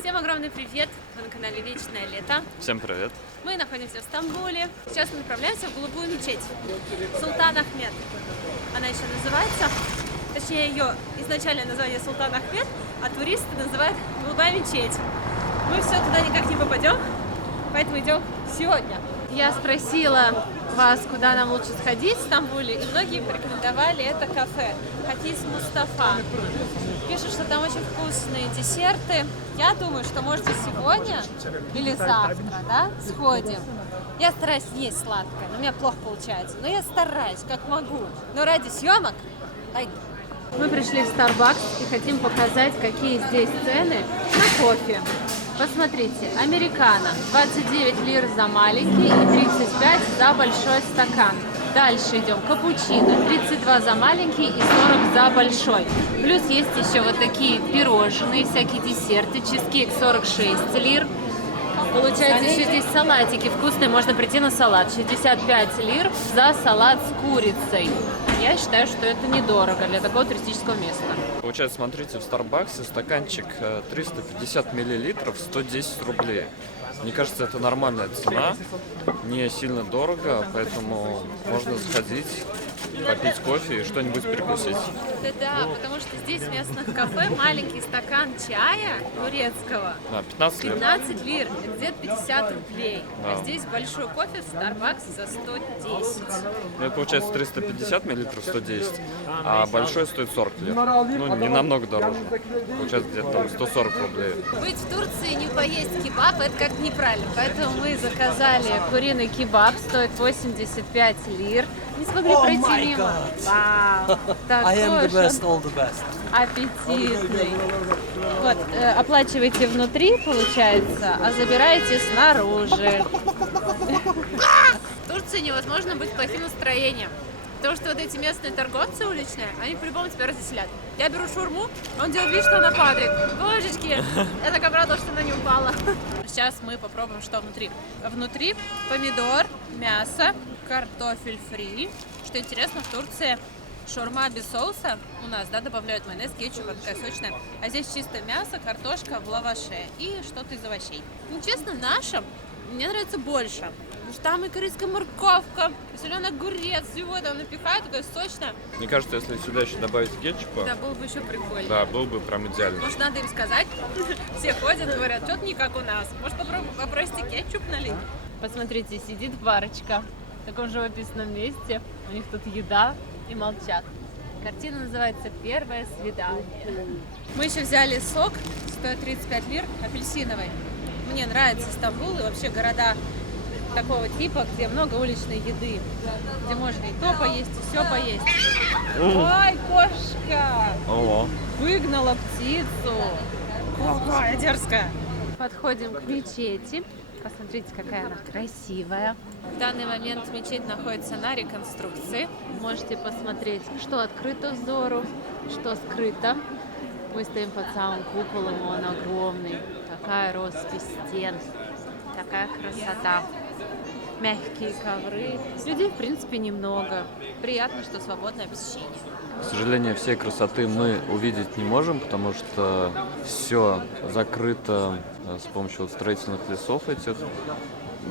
Всем огромный привет! Вы на канале Вечное Лето. Всем привет! Мы находимся в Стамбуле. Сейчас мы направляемся в голубую мечеть Султан Ахмед. Она еще называется, точнее ее изначальное название Султан Ахмед, а туристы называют голубая мечеть. Мы все туда никак не попадем, поэтому идем сегодня. Я спросила вас, куда нам лучше сходить в Стамбуле, и многие порекомендовали это кафе Хатис Мустафа. Пишут, что там очень вкусные десерты. Я думаю, что можете сегодня или завтра, да, сходим. Я стараюсь не есть сладкое, но у меня плохо получается. Но я стараюсь, как могу. Но ради съемок пойду. Мы пришли в Starbucks и хотим показать, какие здесь цены на кофе. Посмотрите, американо 29 лир за маленький и 35 за большой стакан. Дальше идем, капучино 32 за маленький и 40 за большой. Плюс есть еще вот такие пирожные, всякие десерты, чизкейк 46 лир. Получается, еще здесь салатики вкусные, можно прийти на салат. 65 лир за салат с курицей. Я считаю, что это недорого для такого туристического места. Получается, смотрите, в Старбаксе стаканчик 350 миллилитров 110 рублей. Мне кажется, это нормальная цена, не сильно дорого, поэтому можно сходить, попить кофе и что-нибудь перекусить. Да, потому что здесь в местных кафе маленький стакан чая турецкого 15 лир. 15 лир, это где-то 50 рублей. Да. А здесь большой кофе в Starbucks за 110. Ну, это получается 350 миллилитров 110, а большой стоит 40 лир. Ну, не намного дороже. Получается, где-то там 140 рублей. Быть в Турции и не поесть кебаб, это как-то неправильно. Поэтому мы заказали куриный кебаб, стоит 85 лир. Не смогли пройти мимо. Вау, такой аппетитный. Вот, оплачиваете внутри, получается, а забираете снаружи. В Турции невозможно быть плохим настроением. Потому что вот эти местные торговцы уличные, они по-любому тебя развеселят. Я беру шаурму, он делает вид, что она падает. Божечки, я так обрадовалась, что она не упала. Сейчас мы попробуем, что внутри. Внутри помидор, мясо, картофель фри. Что интересно, в Турции шаурма без соуса у нас, да, добавляют майонез, кетчуп, она такая сочная. А здесь чисто мясо, картошка в лаваше и что-то из овощей. Ну, честно, нашим мне нравится больше. Потому что там и корейская морковка, и соленый огурец, всего этого напихают, такое сочное. Мне кажется, если сюда еще добавить кетчупа, Да, было бы еще прикольно. да, было бы прям идеально. Может, надо им сказать? Все ходят, говорят, что-то не как у нас. Может, попросите кетчуп налить? Посмотрите, сидит парочка в таком живописном месте. У них тут еда и молчат. Картина называется «Первое свидание». Мы еще взяли сок, стоит 35 лир, апельсиновый. Мне нравится Стамбул и вообще города такого типа, где много уличной еды, где можно и то поесть, и все поесть. Ой, кошка! Ого. Выгнала птицу. Какая дерзкая. Подходим к мечети. Посмотрите, какая она красивая. В данный момент мечеть находится на реконструкции. Можете посмотреть, что открыто взору, что скрыто. Мы стоим под самым куполом, он огромный. Такая роспись стен, такая красота. Мягкие ковры. Людей, в принципе, немного. Приятно, что свободное посещение. К сожалению, всей красоты мы увидеть не можем, потому что все закрыто с помощью вот строительных лесов этих.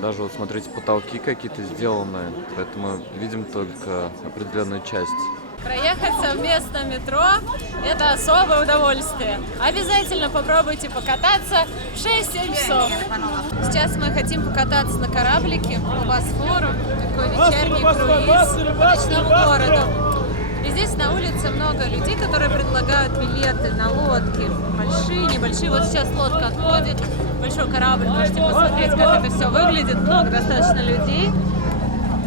Даже вот смотрите, потолки какие-то сделаны, поэтому видим только определенную часть. Проехать совместно метро – это особое удовольствие. Обязательно попробуйте покататься в 6-7 часов. Сейчас мы хотим покататься на кораблике по Босфору. Такой вечерний круиз по ночному городу. И здесь на улице много людей, которые предлагают билеты на лодки. Большие, небольшие. Вот сейчас лодка отходит, большой корабль. Можете посмотреть, как это все выглядит. Много достаточно людей.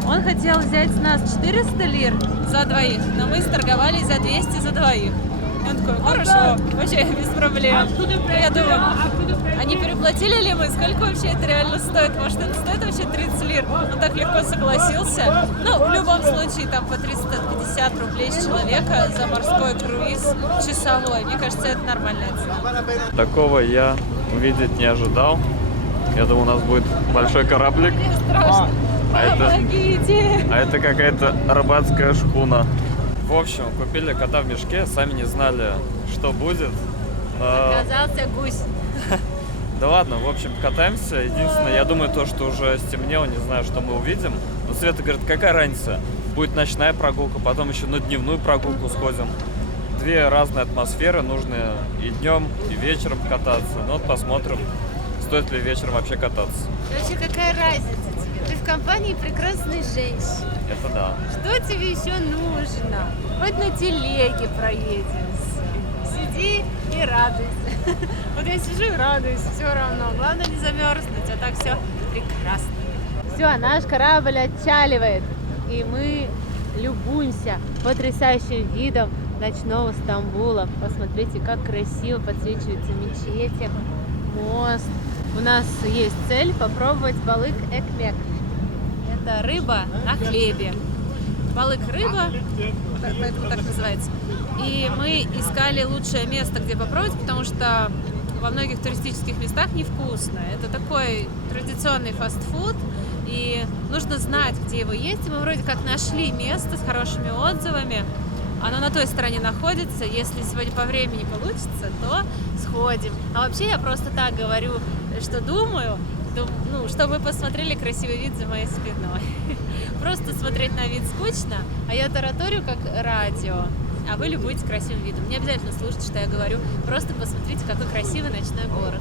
Он хотел взять с нас 400 лир за двоих, но мы сторговались за 200 за двоих. И он такой, хорошо, вообще без проблем. И я думаю, а не переплатили ли мы? Сколько вообще это реально стоит? Может, это стоит вообще 30 лир? Он так легко согласился. Ну, в любом случае, там по 350 рублей с человека за морской круиз часовой. Мне кажется, это нормальная цена. Такого я увидеть не ожидал. Я думал, у нас будет большой кораблик. Мне страшно. Помогите! А это какая-то рыбацкая шхуна. В общем, купили кота в мешке, сами не знали, что будет. Оказался гусь. Да ладно, в общем, катаемся. Единственное, я думаю, то, что уже стемнело, не знаю, что мы увидим. Но Света говорит, какая разница? Будет ночная прогулка, потом еще на дневную прогулку сходим. Две разные атмосферы, нужно и днем, и вечером кататься. Ну вот посмотрим, стоит ли вечером вообще кататься. Вообще, какая разница тебе? Ты в компании прекрасной женщины. Это да. Что тебе еще нужно? Хоть на телеге проедемся. Сиди и радуйся. Вот я сижу и радуюсь, все равно. Главное не замерзнуть, а так все прекрасно. Все, наш корабль отчаливает. И мы любуемся потрясающим видом ночного Стамбула. Посмотрите, как красиво подсвечиваются мечети, мост. У нас есть цель попробовать балык экмек. Это рыба на хлебе. Балык рыба, поэтому так называется. И мы искали лучшее место, где попробовать, потому что во многих туристических местах невкусно. Это такой традиционный фастфуд, и нужно знать, где его есть. И мы вроде как нашли место с хорошими отзывами. Оно на той стороне находится. Если сегодня по времени получится, то сходим. А вообще я просто так говорю, что думаю, ну, чтобы вы посмотрели красивый вид за моей спиной. Просто смотреть на вид скучно, а я тараторю как радио, а вы любуетесь красивым видом. Не обязательно слушать, что я говорю, просто посмотрите, какой красивый ночной город.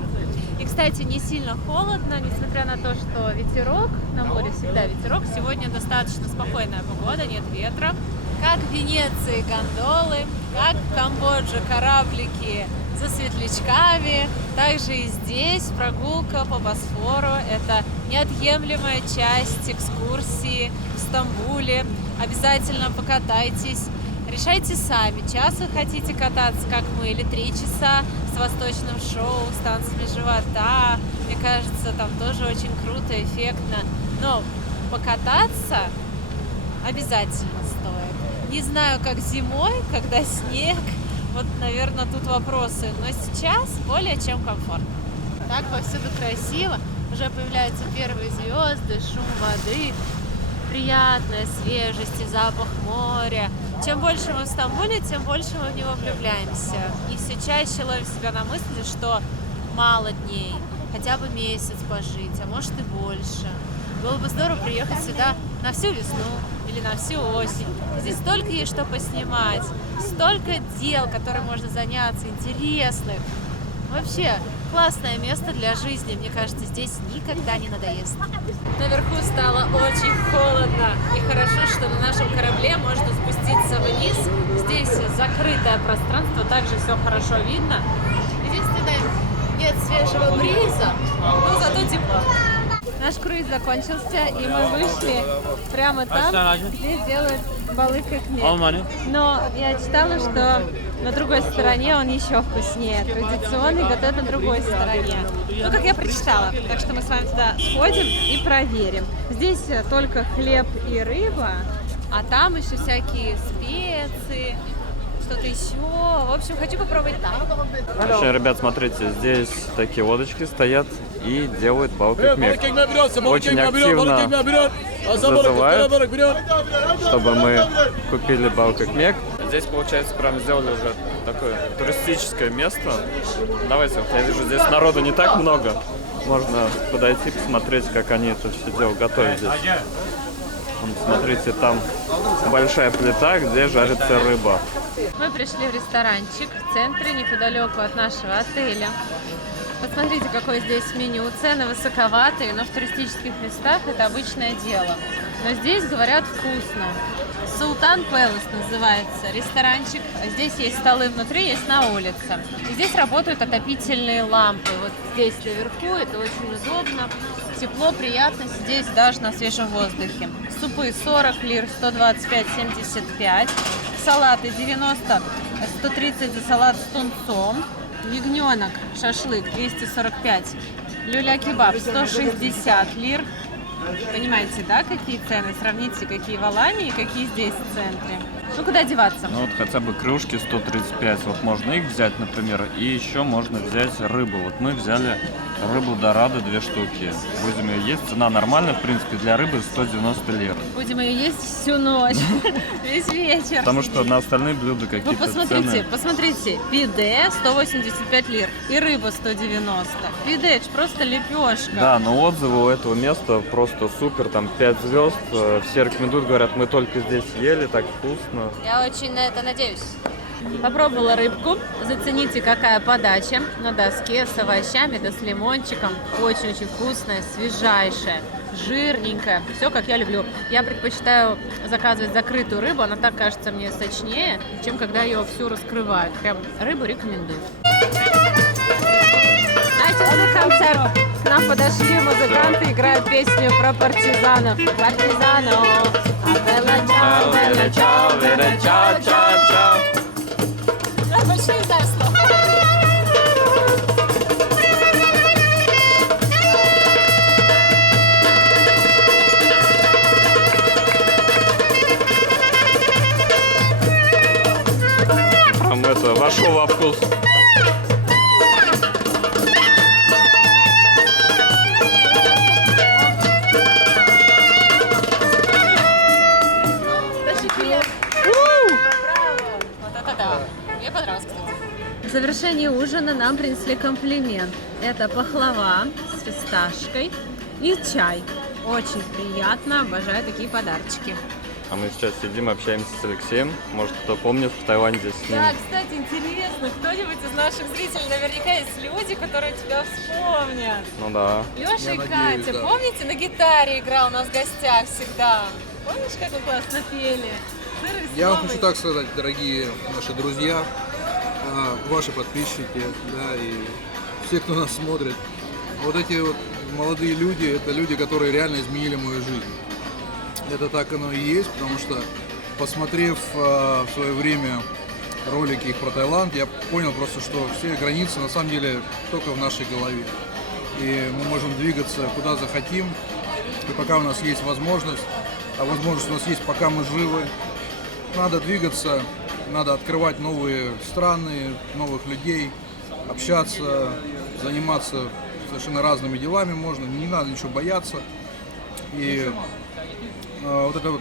И, кстати, не сильно холодно, несмотря на то, что ветерок, на море всегда ветерок, сегодня достаточно спокойная погода, нет ветра. Как в Венеции гондолы, как в Камбодже кораблики за светлячками, также и здесь прогулка по Босфору. Это неотъемлемая часть экскурсии в Стамбуле. Обязательно покатайтесь. Решайте сами, час вы хотите кататься, как мы, или 3 часа с восточным шоу, с танцами живота. Мне кажется, там тоже очень круто, эффектно. Но покататься обязательно стоит. Не знаю, как зимой, когда снег. Вот, наверное, тут вопросы. Но сейчас более чем комфортно. Так повсюду красиво. Уже появляются первые звезды, шум воды, приятная свежесть и запах моря. Чем больше мы в Стамбуле, тем больше мы в него влюбляемся. И все чаще ловим себя на мысли, что мало дней, хотя бы месяц пожить, а может и больше. Было бы здорово приехать сюда на всю весну или на всю осень. Здесь столько есть что поснимать, столько дел, которыми можно заняться, интересных. Вообще, классное место для жизни. Мне кажется, здесь никогда не надоест. Наверху стало очень холодно. И хорошо, что на нашем корабле можно спуститься вниз. Здесь закрытое пространство, также все хорошо видно. Единственное, нет свежего бриза, но зато тепло. Наш круиз закончился, и мы вышли прямо там, где делают балык экмек. Но я читала, что на другой стороне он еще вкуснее. Традиционный готовят на другой стороне. Ну, как я прочитала. Так что мы с вами туда сходим и проверим. Здесь только хлеб и рыба, а там еще всякие специи, что-то еще. В общем, хочу попробовать там. Вообще, ребят, смотрите, здесь такие лодочки стоят и делают балык экмек. Очень активно зазывают, чтобы мы купили балык экмек. Здесь, получается, прям сделали уже такое туристическое место. Давайте, вот я вижу, здесь народу не так много. Можно подойти, посмотреть, как они это все дело готовят здесь. Вон, смотрите, там большая плита, где жарится рыба. Мы пришли в ресторанчик в центре, неподалеку от нашего отеля. Посмотрите, какое здесь меню. Цены высоковатые, но в туристических местах это обычное дело. Но здесь, говорят, вкусно. Султан Пэлас называется ресторанчик. Здесь есть столы внутри, есть на улице. И здесь работают отопительные лампы. Вот здесь наверху, это очень удобно. Тепло, приятно сидеть даже на свежем воздухе. Супы 40 лир, 125, 75. Салаты 90, 130 за салат с тунцом. Ягненок, шашлык 245. Люля-кебаб 160 лир. Понимаете, да, какие цены? Сравните, какие в Алании, какие здесь в центре. Ну, куда деваться? Ну, вот хотя бы крылышки 135. Вот можно их взять, например, и еще можно взять рыбу. Вот мы взяли Рыбу дорадо 2 штуки. Будем ее есть. Цена нормальная, в принципе, для рыбы 190 лир. Будем ее есть всю ночь, весь вечер. Потому что на остальные блюда какие-то Вы посмотрите, цены... посмотрите. Пиде 185 лир и рыба 190. Пиде, это ж просто лепешка. Да, но отзывы у этого места просто супер, там 5 звезд. Все рекомендуют, говорят, мы только здесь ели, так вкусно. Я очень на это надеюсь. Попробовала рыбку. Зацените, какая подача на доске с овощами, да с лимончиком. Очень-очень вкусная, свежайшая, жирненькая. Все, как я люблю. Я предпочитаю заказывать закрытую рыбу. Она так кажется мне сочнее, чем когда ее всю раскрывают. Прям рыбу рекомендую. Начался концерт. К нам подошли музыканты, играют песню про партизанов. Партизано. Я больше не знаю слов. Там это, вошел во вкус. В завершении ужина нам принесли комплимент. Это пахлава с фисташкой и чай. Очень приятно, обожаю такие подарочки. А мы сейчас сидим, общаемся с Алексеем. Может, кто помнит, в Таиланде с ним. Да, кстати, интересно, кто-нибудь из наших зрителей, наверняка есть люди, которые тебя вспомнят. Ну да. Леша и Катя, помните, на гитаре играл у нас в гостях всегда? Помнишь, как мы классно пели? Я вам хочу так сказать, дорогие наши друзья, ваши подписчики, да, и все, кто нас смотрит. Вот эти вот молодые люди, это люди, которые реально изменили мою жизнь. Это так оно и есть, потому что, посмотрев в свое время ролики их про Таиланд, я понял просто, что все границы на самом деле только в нашей голове. И мы можем двигаться куда захотим, и пока у нас есть возможность, а возможность у нас есть, пока мы живы, надо двигаться, надо открывать новые страны, новых людей, общаться, заниматься совершенно разными делами можно, не надо ничего бояться. И вот это вот,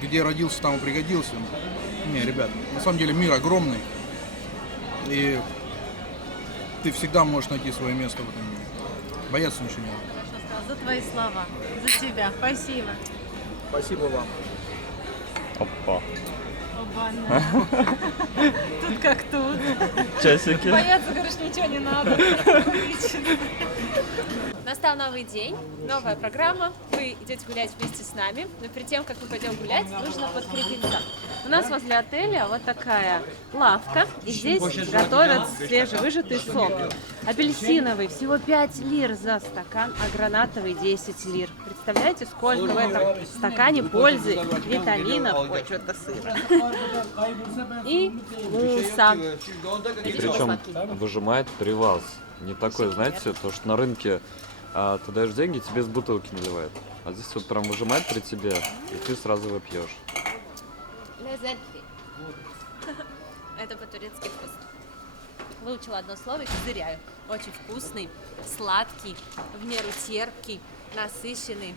где родился, там и пригодился. Не, ребят, на самом деле мир огромный, и ты всегда можешь найти свое место в этом мире. Бояться ничего не надо. За твои слова, за тебя. Спасибо. Спасибо вам. Опа. Тут как тут. Часики. Бояться, говоришь, ничего не надо. Настал новый день, новая программа. Вы идете гулять вместе с нами, но перед тем, как мы пойдем гулять, нужно подкрепиться. У нас возле отеля вот такая лавка, и здесь готовят свежевыжатый сок. Апельсиновый всего 5 лир за стакан, а гранатовый 10 лир. Представляете, сколько в этом стакане пользы, витаминов, ой, что-то сыра, и вкуса. Причем выжимает при вас. Не такой, знаете, то, что на рынке ты даешь деньги, тебе с бутылки наливают. А здесь вот прям выжимает при тебе, и ты сразу его пьешь. Это по-турецки вкусно. Выучила одно слово и козыряю. Очень вкусный, сладкий, в меру терпкий, насыщенный,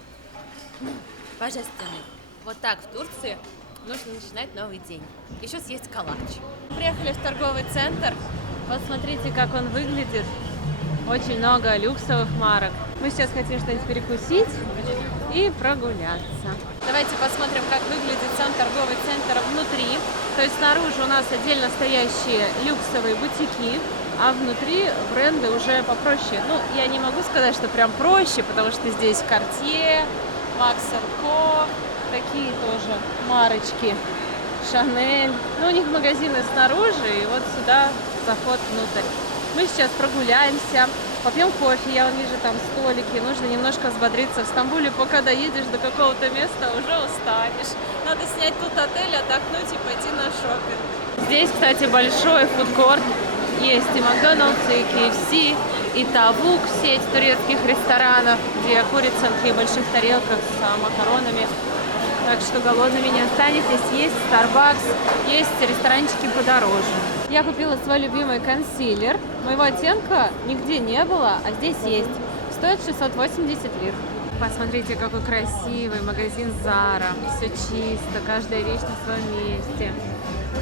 божественный. Вот так в Турции нужно начинать новый день. Еще съесть калач. Приехали в торговый центр. Посмотрите, как он выглядит. Очень много люксовых марок. Мы сейчас хотим что-нибудь перекусить и прогуляться. Давайте посмотрим, как выглядит сам торговый центр внутри. То есть снаружи у нас отдельно стоящие люксовые бутики, а внутри бренды уже попроще. Ну, я не могу сказать, что прям проще, потому что здесь Cartier, Max & Co, такие тоже марочки, Chanel. Ну, у них магазины снаружи, и вот сюда заход внутрь. Мы сейчас прогуляемся, попьем кофе, я вон вижу там столики, нужно немножко взбодриться. В Стамбуле, пока доедешь до какого-то места, уже устанешь. Надо снять тут отель, отдохнуть и пойти на шопинг. Здесь, кстати, большой фудкорт. Есть и Макдональдс, и KFC, и Тавук, сеть турецких ресторанов, где курица в таких больших тарелках с макаронами. Так что голодными не останетесь. Есть Starbucks, есть ресторанчики подороже. Я купила свой любимый консилер. Моего оттенка нигде не было, а здесь есть. Стоит 680 лир. Посмотрите, какой красивый магазин Zara. Все чисто, каждая вещь на своем месте.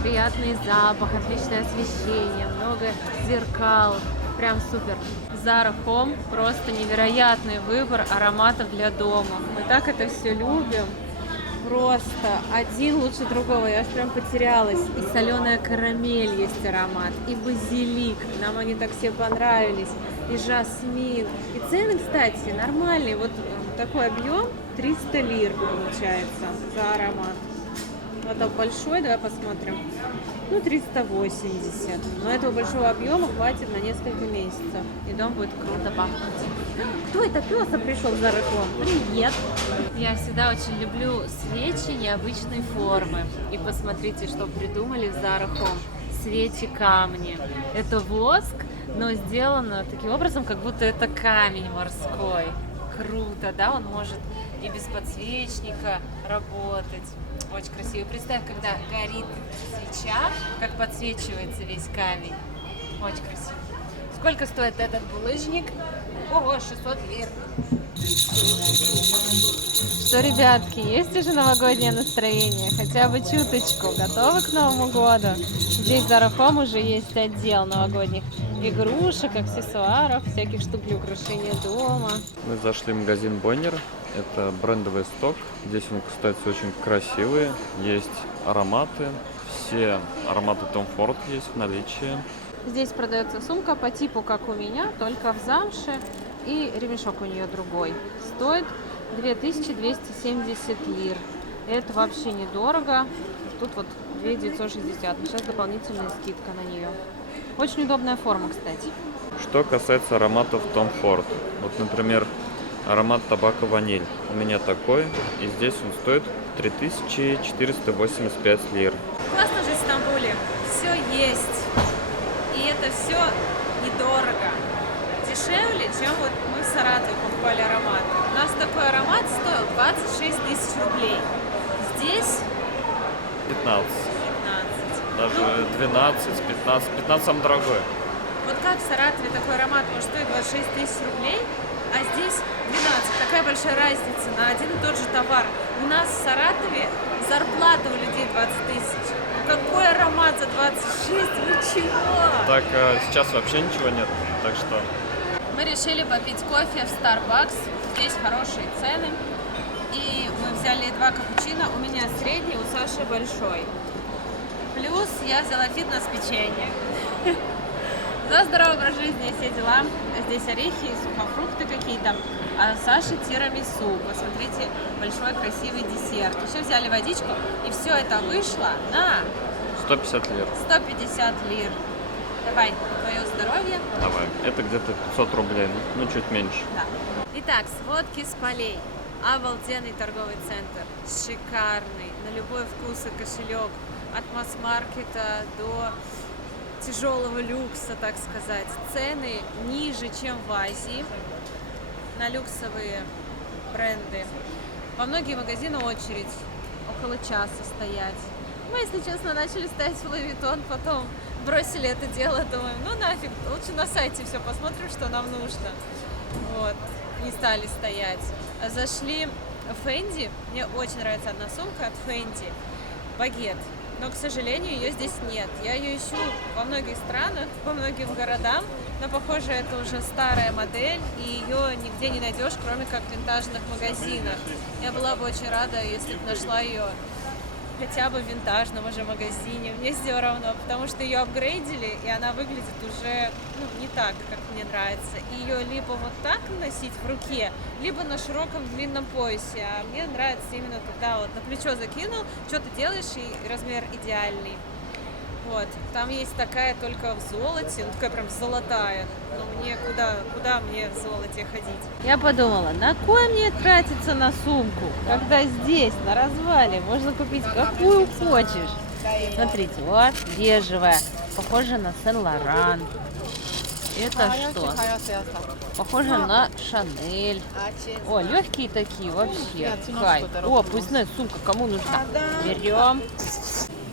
Приятный запах, отличное освещение, много зеркал. Прям супер. Zara Home просто невероятный выбор ароматов для дома. Мы так это все любим. Просто один лучше другого. Я аж прям потерялась. И соленая карамель есть аромат, и базилик. Нам они так все понравились. И жасмин. И цены, кстати, нормальные. Вот такой объем 300 лир получается за аромат. Вот так большой, давай посмотрим. Ну, 380. Но этого большого объема хватит на несколько месяцев. И дом будет круто пахнуть. Кто это пёса пришел в Zara Home? Привет! Я всегда очень люблю свечи необычной формы. И посмотрите, что придумали в Zara Home. Свечи-камни. Это воск, но сделано таким образом, как будто это камень морской. Круто, да? Он может и без подсвечника работать. Очень красиво. Представь, когда горит свеча, как подсвечивается весь камень. Очень красиво. Сколько стоит этот булыжник? Ого, 600 лир. Что, ребятки, есть уже новогоднее настроение? Хотя бы чуточку. Готовы к Новому году? Здесь в Zara Home уже есть отдел новогодних игрушек, аксессуаров, всяких штук для украшения дома. Мы зашли в магазин Bonnier. Это брендовый сток. Здесь он, кстати, очень красивый. Есть ароматы. Все ароматы Tom Ford есть в наличии. Здесь продается сумка по типу, как у меня, только в замше. И ремешок у нее другой. Стоит 2270 лир. Это вообще недорого. Тут вот 2960. Сейчас дополнительная скидка на нее. Очень удобная форма, кстати. Что касается ароматов Tom Ford. Вот, например, аромат табака ваниль. У меня такой. И здесь он стоит 3485 лир. Классно жить в Стамбуле. Все есть. И это все недорого. Дешевле, чем вот мы в Саратове покупали ароматы. У нас такой аромат стоил 26 тысяч рублей. Здесь 15. 15. Даже 12, 15. 15 самый дорогой. Вот как в Саратове такой аромат может стоить 26 тысяч рублей, а здесь 12. Такая большая разница на один и тот же товар. У нас в Саратове зарплата у людей 20 тысяч. Какой аромат за 26? Вы чего? Так, сейчас вообще ничего нет. Так что... Мы решили попить кофе в Starbucks. Здесь хорошие цены. И мы взяли 2 капучино. У меня средний, у Саши большой. Плюс я взяла фитнес-печенье. За здоровый образ жизни и все дела. Здесь орехи, сухофрукты какие-то. А Саши тирамису. Посмотрите, большой красивый десерт. Еще взяли водичку. И все это вышло на 150 лир. 150 лир. Давай, твое здоровье. Давай. Это где-то 500 рублей. Ну, чуть меньше. Да. Итак, сводки с полей. Обалденный торговый центр. Шикарный. На любой вкус и кошелек. От масс-маркета до тяжелого люкса, так сказать. Цены ниже, чем в Азии. На люксовые бренды. Во многие магазины очередь. Около часа стоять. Мы, если честно, начали стоять в Louis Vuitton, потом бросили это дело, думаем, ну нафиг, лучше на сайте все посмотрим, что нам нужно. Вот, не стали стоять. Зашли в Fendi, мне очень нравится одна сумка от Fendi, багет, но, к сожалению, ее здесь нет. Я ее ищу во многих странах, по многим городам, но, похоже, это уже старая модель, и ее нигде не найдешь, кроме как в винтажных магазинах. Я была бы очень рада, если бы нашла ее хотя бы в винтажном уже магазине. Мне все равно, потому что ее апгрейдили, и она выглядит уже не так, как мне нравится. И ее либо вот так носить в руке, либо на широком длинном поясе. А мне нравится именно когда вот на плечо закинул, что ты делаешь, и размер идеальный. Вот. Там есть такая только в золоте, такая прям золотая. Но мне куда мне в золоте ходить? Я подумала, на кой мне тратиться на сумку, когда здесь, на развале, можно купить какую хочешь. Смотрите, вот бежевая, похожа на Сен-Лоран. Это что? Похоже на Шанель. О, легкие такие вообще. Кайф. О, пустная сумка, кому нужна? Берем.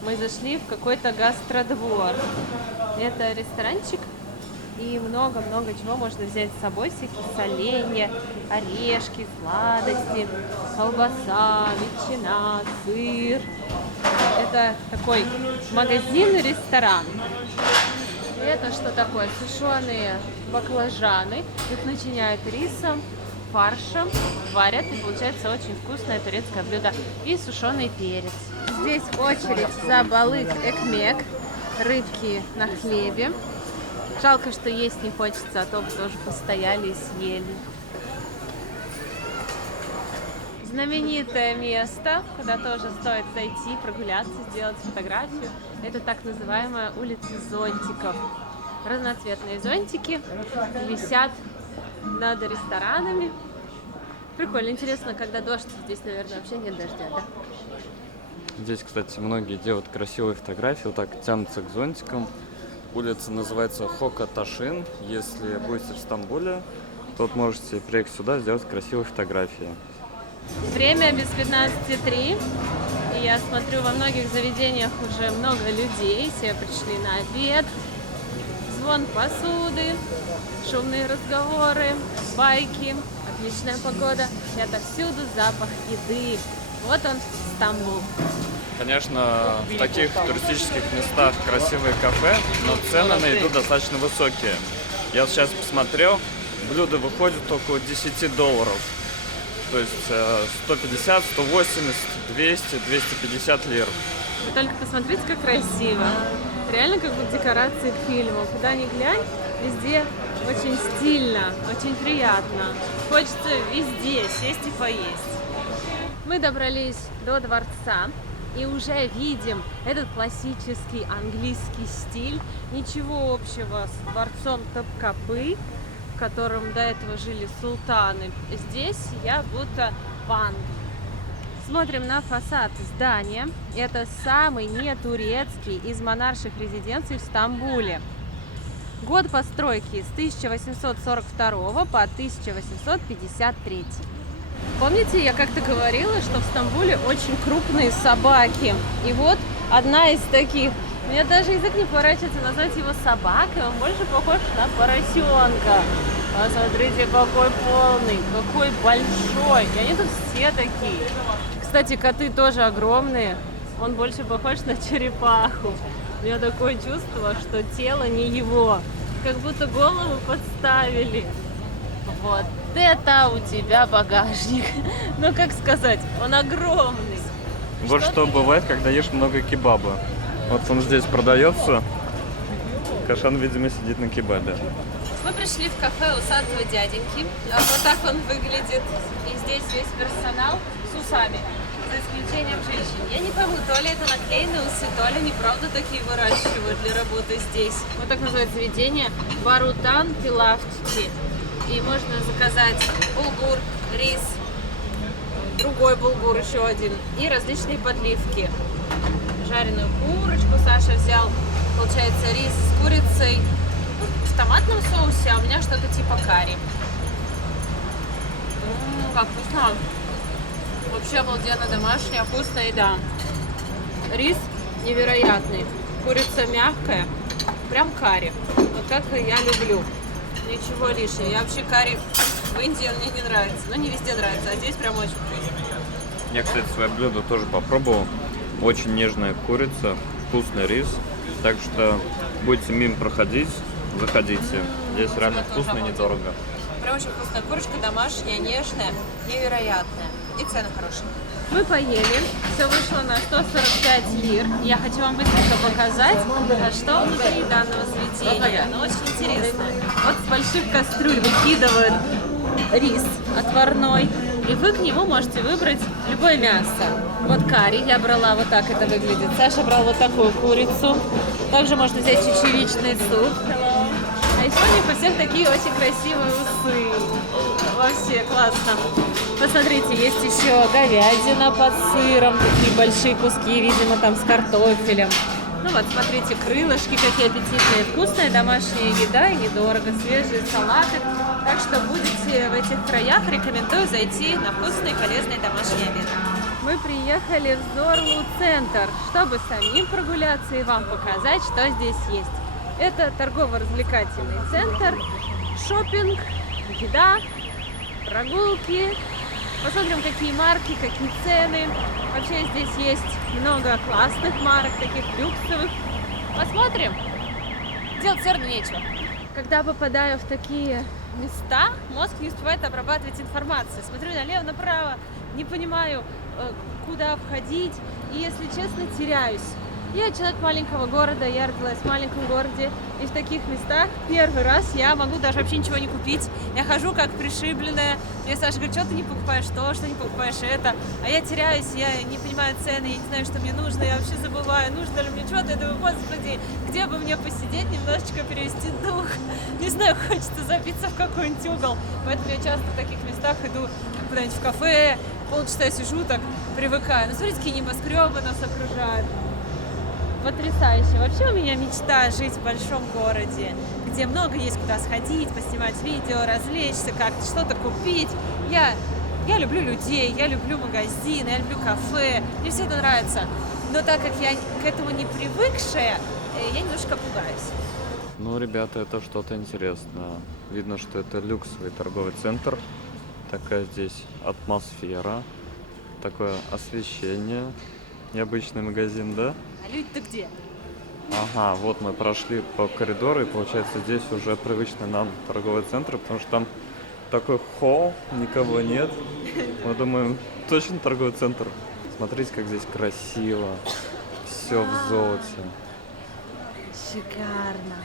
Мы зашли в какой-то гастродвор. Это ресторанчик, и много-много чего можно взять с собой, всякие соленья, орешки, сладости, колбаса, ветчина, сыр. Это такой магазин-ресторан. Это что такое? Сушеные баклажаны. Их начиняют рисом, фаршем, варят, и получается очень вкусное турецкое блюдо. И сушеный перец. Здесь очередь за балык экмек, рыбки на хлебе. Жалко, что есть не хочется, а то бы тоже постояли и съели. Знаменитое место, куда тоже стоит зайти, прогуляться, сделать фотографию. Это так называемая улица зонтиков. Разноцветные зонтики висят над ресторанами. Прикольно, интересно, когда дождь, здесь, наверное, вообще нет дождя, да? Здесь, кстати, многие делают красивые фотографии, вот так тянутся к зонтикам. Улица называется Хока Ташин. Если будете в Стамбуле, то вот можете приехать сюда, сделать красивые фотографии. Время без 15:03, и я смотрю, во многих заведениях уже много людей, все пришли на обед, звон посуды, шумные разговоры, байки, отличная погода, и отовсюду запах еды. Вот он, Стамбул. Конечно, в таких туристических местах красивые кафе, но цены на еду достаточно высокие. Я сейчас посмотрел, блюдо выходит около $10. То есть 150, 180, 200, 250 лир. Вы только посмотрите, как красиво. Реально как бы декорации к фильму. Куда ни глянь, везде очень стильно, очень приятно. Хочется везде сесть и поесть. Мы добрались до дворца и уже видим этот классический английский стиль. Ничего общего с дворцом Топкапы, в котором до этого жили султаны. Здесь я будто в Англии. Смотрим на фасад здания. Это самый нетурецкий из монарших резиденций в Стамбуле. Год постройки с 1842 по 1853. Помните, я как-то говорила, что в Стамбуле очень крупные собаки. И вот одна из таких. У меня даже язык не поворачивается назвать его собакой. Он больше похож на поросенка. Посмотрите, какой полный, какой большой. И они тут все такие. Кстати, коты тоже огромные. Он больше похож на черепаху. У меня такое чувство, что тело не его. Как будто голову подставили. Вот это у тебя багажник. Ну, как сказать, он огромный. Вот что бывает, когда ешь много кебаба. Вот он здесь продается. Кашан, видимо, сидит на кебабе. Мы пришли в кафе «Усатого дяденьки». Вот так он выглядит. И здесь весь персонал с усами, за исключением женщин. Я не пойму, то ли это наклеенные усы, то ли они правда такие выращивают для работы здесь. Вот так называется заведение «Барутан Пилавчичи». И можно заказать булгур, рис, другой булгур, еще один, и различные подливки. Жареную курочку Саша взял, получается, рис с курицей в томатном соусе, а у меня что-то типа карри. Как вкусно! Вообще обалденно домашняя, вкусная еда. Рис невероятный, курица мягкая, прям карри. Вот как я люблю. Ничего лишнего. Я вообще карри в Индии мне не нравится. Но не везде нравится, а здесь прям очень вкусно. Я, кстати, свое блюдо тоже попробовал. Очень нежная курица, вкусный рис. Так что будете мимо проходить, заходите. Здесь реально вкусно и недорого. Прям очень вкусная курочка, домашняя, нежная, невероятная. И цены хорошие. Мы поели, все вышло на 145 лир. Я хочу вам быстренько показать, что внутри данного заведения. Оно очень интересное. Вот с больших кастрюль выкидывают рис отварной, и вы к нему можете выбрать любое мясо. Вот карри я брала, вот так это выглядит. Саша брал вот такую курицу. Также можно взять чечевичный суп. А еще у них у всех такие очень красивые усы. Вообще классно. Посмотрите, есть еще говядина под сыром, такие большие куски, видимо, там с картофелем. Ну вот, смотрите, крылышки какие аппетитные, вкусная домашняя еда и недорого, свежие салаты. Так что будете в этих краях, рекомендую зайти на вкусный и полезный домашний обед. Мы приехали в Зорлу центр, чтобы самим прогуляться и вам показать, что здесь есть. Это торгово-развлекательный центр, шопинг, еда, прогулки. Посмотрим, какие марки, какие цены. Вообще здесь есть много классных марок, таких люксовых. Посмотрим. Делать все равно нечего. Когда попадаю в такие места, мозг не успевает обрабатывать информацию. Смотрю налево, направо, не понимаю, куда входить. И, если честно, теряюсь. Я человек маленького города, я родилась в маленьком городе. И в таких местах первый раз я могу даже вообще ничего не купить. Я хожу как пришибленная. Мне Саша говорит, что ты не покупаешь то, что не покупаешь это. А я теряюсь, я не понимаю цены, я не знаю, что мне нужно. Я вообще забываю, нужно ли мне что-то. Я думаю, господи, где бы мне посидеть, немножечко перевести дух. Не знаю, хочется забиться в какой-нибудь угол. Поэтому я часто в таких местах иду куда-нибудь в кафе, полчаса сижу, так привыкаю. Ну, смотрите, какие небоскребы нас окружают. Потрясающе. Вообще у меня мечта жить в большом городе, где много есть куда сходить, поснимать видео, развлечься, как-то что-то купить. Я люблю людей, я люблю магазины, я люблю кафе, мне все это нравится. Но так как я к этому не привыкшая, я немножко пугаюсь. Ну, ребята, это что-то интересное. Видно, что это люксовый торговый центр. Такая здесь атмосфера, такое освещение. Необычный магазин, да? А люди-то где? Ага, вот мы прошли по коридору, и получается здесь уже привычный нам торговый центр, потому что там такой холл, никого нет. Мы думаем, точно торговый центр. Смотрите, как здесь красиво, все в золоте. Шикарно.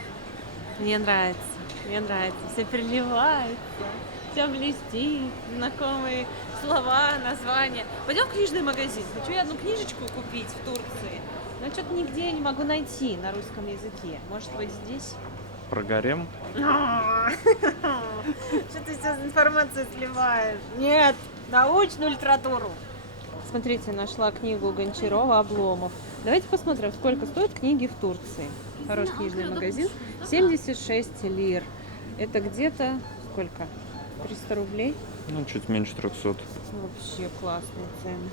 Мне нравится, все переливается, все блестит, знакомые слова, названия. Пойдем в книжный магазин. Хочу я одну книжечку купить в Турции, но что-то нигде не могу найти на русском языке. Может быть, здесь? Про гарем? Что ты сейчас информацию сливаешь? Нет, научную литературу. Смотрите, нашла книгу Гончарова «Обломов». Давайте посмотрим, сколько стоят книги в Турции. Хороший книжный магазин. 76 лир. Это где-то сколько? 300 рублей? Ну, чуть меньше 300. Вообще классные цены.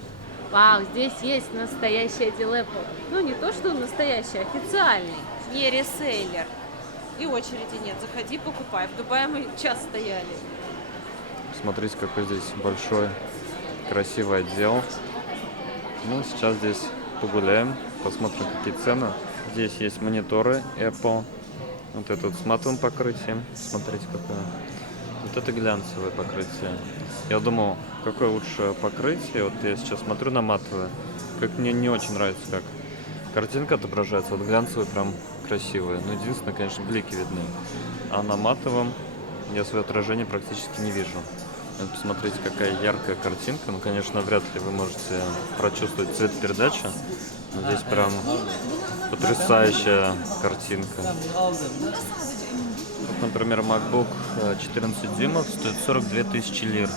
Вау, здесь есть настоящая Дилепо. Ну, не то, что настоящий, официальный. Не ресейлер. И очереди нет. Заходи, покупай. В Дубае мы час стояли. Смотрите, какой здесь большой, красивый отдел. Ну, сейчас здесь погуляем, посмотрим, какие цены. Здесь есть мониторы Apple. Вот этот с матовым покрытием. Смотрите, какое. Вот это глянцевое покрытие. Я думал, какое лучше покрытие. Вот я сейчас смотрю на матовое. Как мне не очень нравится, как картинка отображается. Вот глянцевое прям красивое. Но единственное, конечно, блики видны. А на матовом я свое отражение практически не вижу. Вот посмотрите, какая яркая картинка. Ну, конечно, вряд ли вы можете прочувствовать цвет передачи. Но здесь прям потрясающая картинка. Вот, например, MacBook 14 дюймов стоит 42 тысячи лир.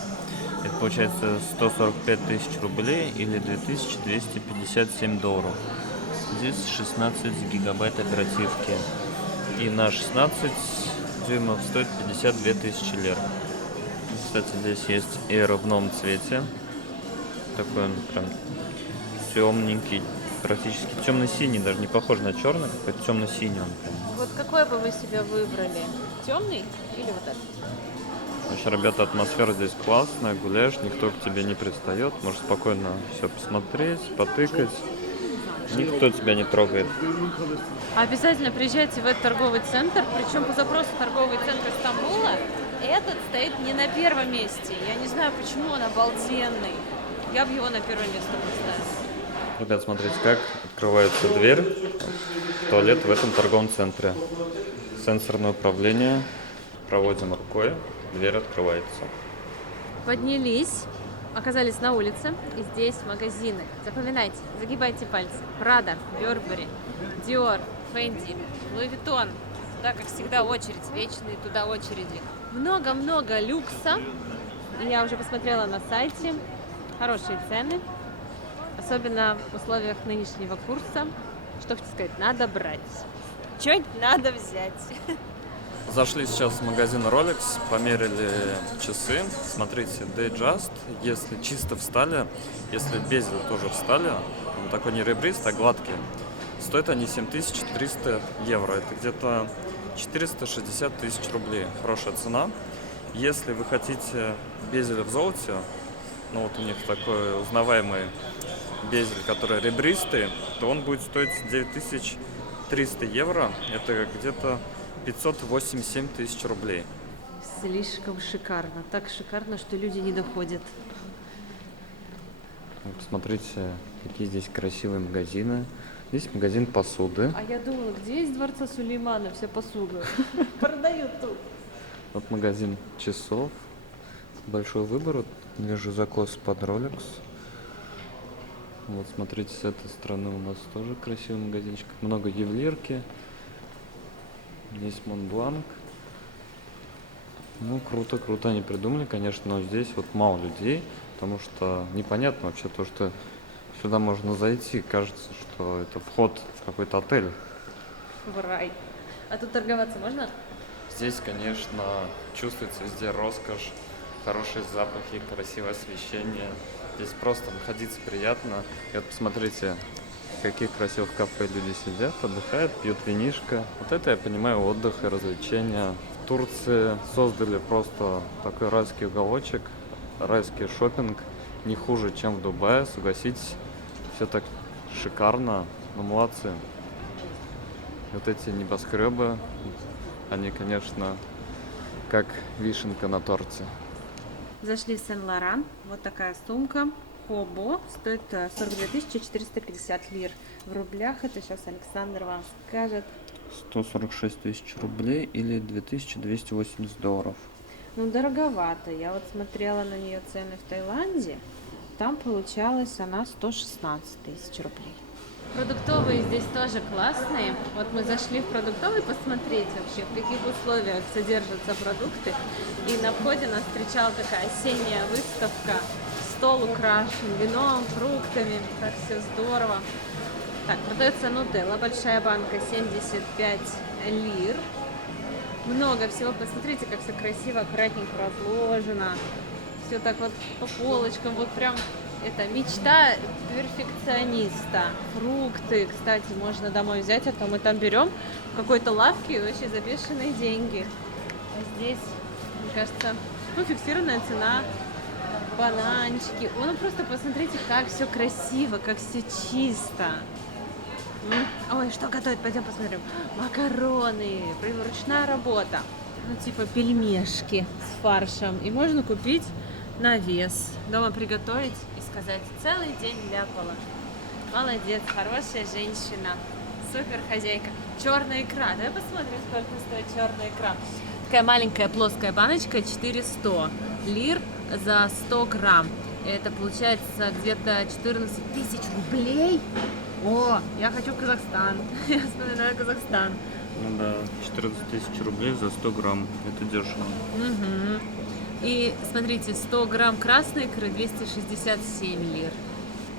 Это получается 145 тысяч рублей или 2257 долларов. Здесь 16 гигабайт оперативки. И на 16 дюймов стоит 52 тысячи лир. Кстати, здесь есть Air в новом цвете. Такой он прям темненький, практически темно-синий, даже не похож на черный, какой-то темно-синий он прям. Вот какой бы вы себе выбрали? Темный или вот этот? В общем, ребята, атмосфера здесь классная, гуляешь, никто к тебе не пристает, можешь спокойно все посмотреть, потыкать, никто тебя не трогает. Обязательно приезжайте в этот торговый центр, причем по запросу торговый центр Стамбула. Этот стоит не на первом месте. Я не знаю, почему он обалденный. Я бы его на первое место поставила. Ребят, смотрите, как открывается дверь в туалет в этом торговом центре. Сенсорное управление. Проводим рукой, дверь открывается. Поднялись, оказались на улице, и здесь магазины. Запоминайте, загибайте пальцы. Prada, Burberry, Dior, Fendi, Louis Vuitton. Туда, как всегда, очередь, вечные туда очереди. Много-много люкса. Я уже посмотрела на сайте. Хорошие цены. Особенно в условиях нынешнего курса. Что хочу сказать, надо брать. Что-нибудь надо взять. Зашли сейчас в магазин Rolex, померили часы. Смотрите, Datejust, если чисто встали, если безель тоже встали, он такой не ребристый, а гладкий, Стоят они 7300 евро. Это где-то 460 тысяч рублей. Хорошая цена. Если вы хотите безель в золоте, ну вот у них такой узнаваемый безель, который ребристый, то он будет стоить 9300 евро. Это где-то 587 тысяч рублей. Слишком шикарно. Так шикарно, что люди не доходят. Посмотрите, какие здесь красивые магазины. Здесь магазин посуды. А я думала, где из дворца Сулеймана вся посуда? Продают тут. Вот магазин часов. Большой выбор. Вот вижу закос под Rolex. Вот смотрите, с этой стороны у нас тоже красивый магазинчик. Много ювелирки. Здесь Монбланк. Ну, круто, круто они придумали, конечно, но здесь вот мало людей, потому что непонятно вообще то, что сюда можно зайти. Кажется, что это вход в какой-то отель. В рай. А тут торговаться можно? Здесь, конечно, чувствуется везде роскошь, хорошие запахи, красивое освещение. Здесь просто находиться приятно. И вот посмотрите, в каких красивых кафе люди сидят, отдыхают, пьют винишко. Вот это, я понимаю, отдых и развлечения. В Турции создали просто такой райский уголочек, райский шопинг, не хуже, чем в Дубае, согласитесь. Все так шикарно, ну молодцы. Вот эти небоскребы, они, конечно, как вишенка на торте. Зашли в Сен-Лоран. Вот такая сумка. Хобо стоит 42 450 лир. В рублях это сейчас Александр вам скажет. 146 тысяч рублей или 2280 долларов. Ну, дороговато. Я вот смотрела на нее цены в Таиланде. Там получалось она 116 тысяч рублей. Продуктовые здесь тоже классные. Вот мы зашли в продуктовый посмотреть вообще, в каких условиях содержатся продукты. И на входе нас встречала такая осенняя выставка. Стол украшен вином, фруктами. Так все здорово. Так, продается нутелла, большая банка, 75 лир. Много всего. Посмотрите, как все красиво, аккуратненько разложено. Все так вот по полочкам. Вот прям это мечта перфекциониста. Фрукты, кстати, можно домой взять, а то мы там берем в какой-то лавке вообще за бешеные деньги. А здесь, мне кажется, ну, фиксированная цена. Бананчики. Ну, просто посмотрите, как все красиво, как все чисто. Ой, что готовить? Пойдем посмотрим. Макароны, ручная работа. Ну, типа пельмешки с фаршем. И можно купить на вес. Дома приготовить и сказать, целый день ляпала. Молодец, хорошая женщина. Супер хозяйка. Черная икра. Давай посмотрим, сколько стоит черная икра. Такая маленькая плоская баночка, 400 лир за 100 грамм. Это получается где-то 14 тысяч рублей. О, я хочу в Казахстан. Я вспоминаю Казахстан. Ну да, 14 тысяч рублей за 100 грамм. Это дешево. Угу. И смотрите, 100 грамм красной икры 267 лир.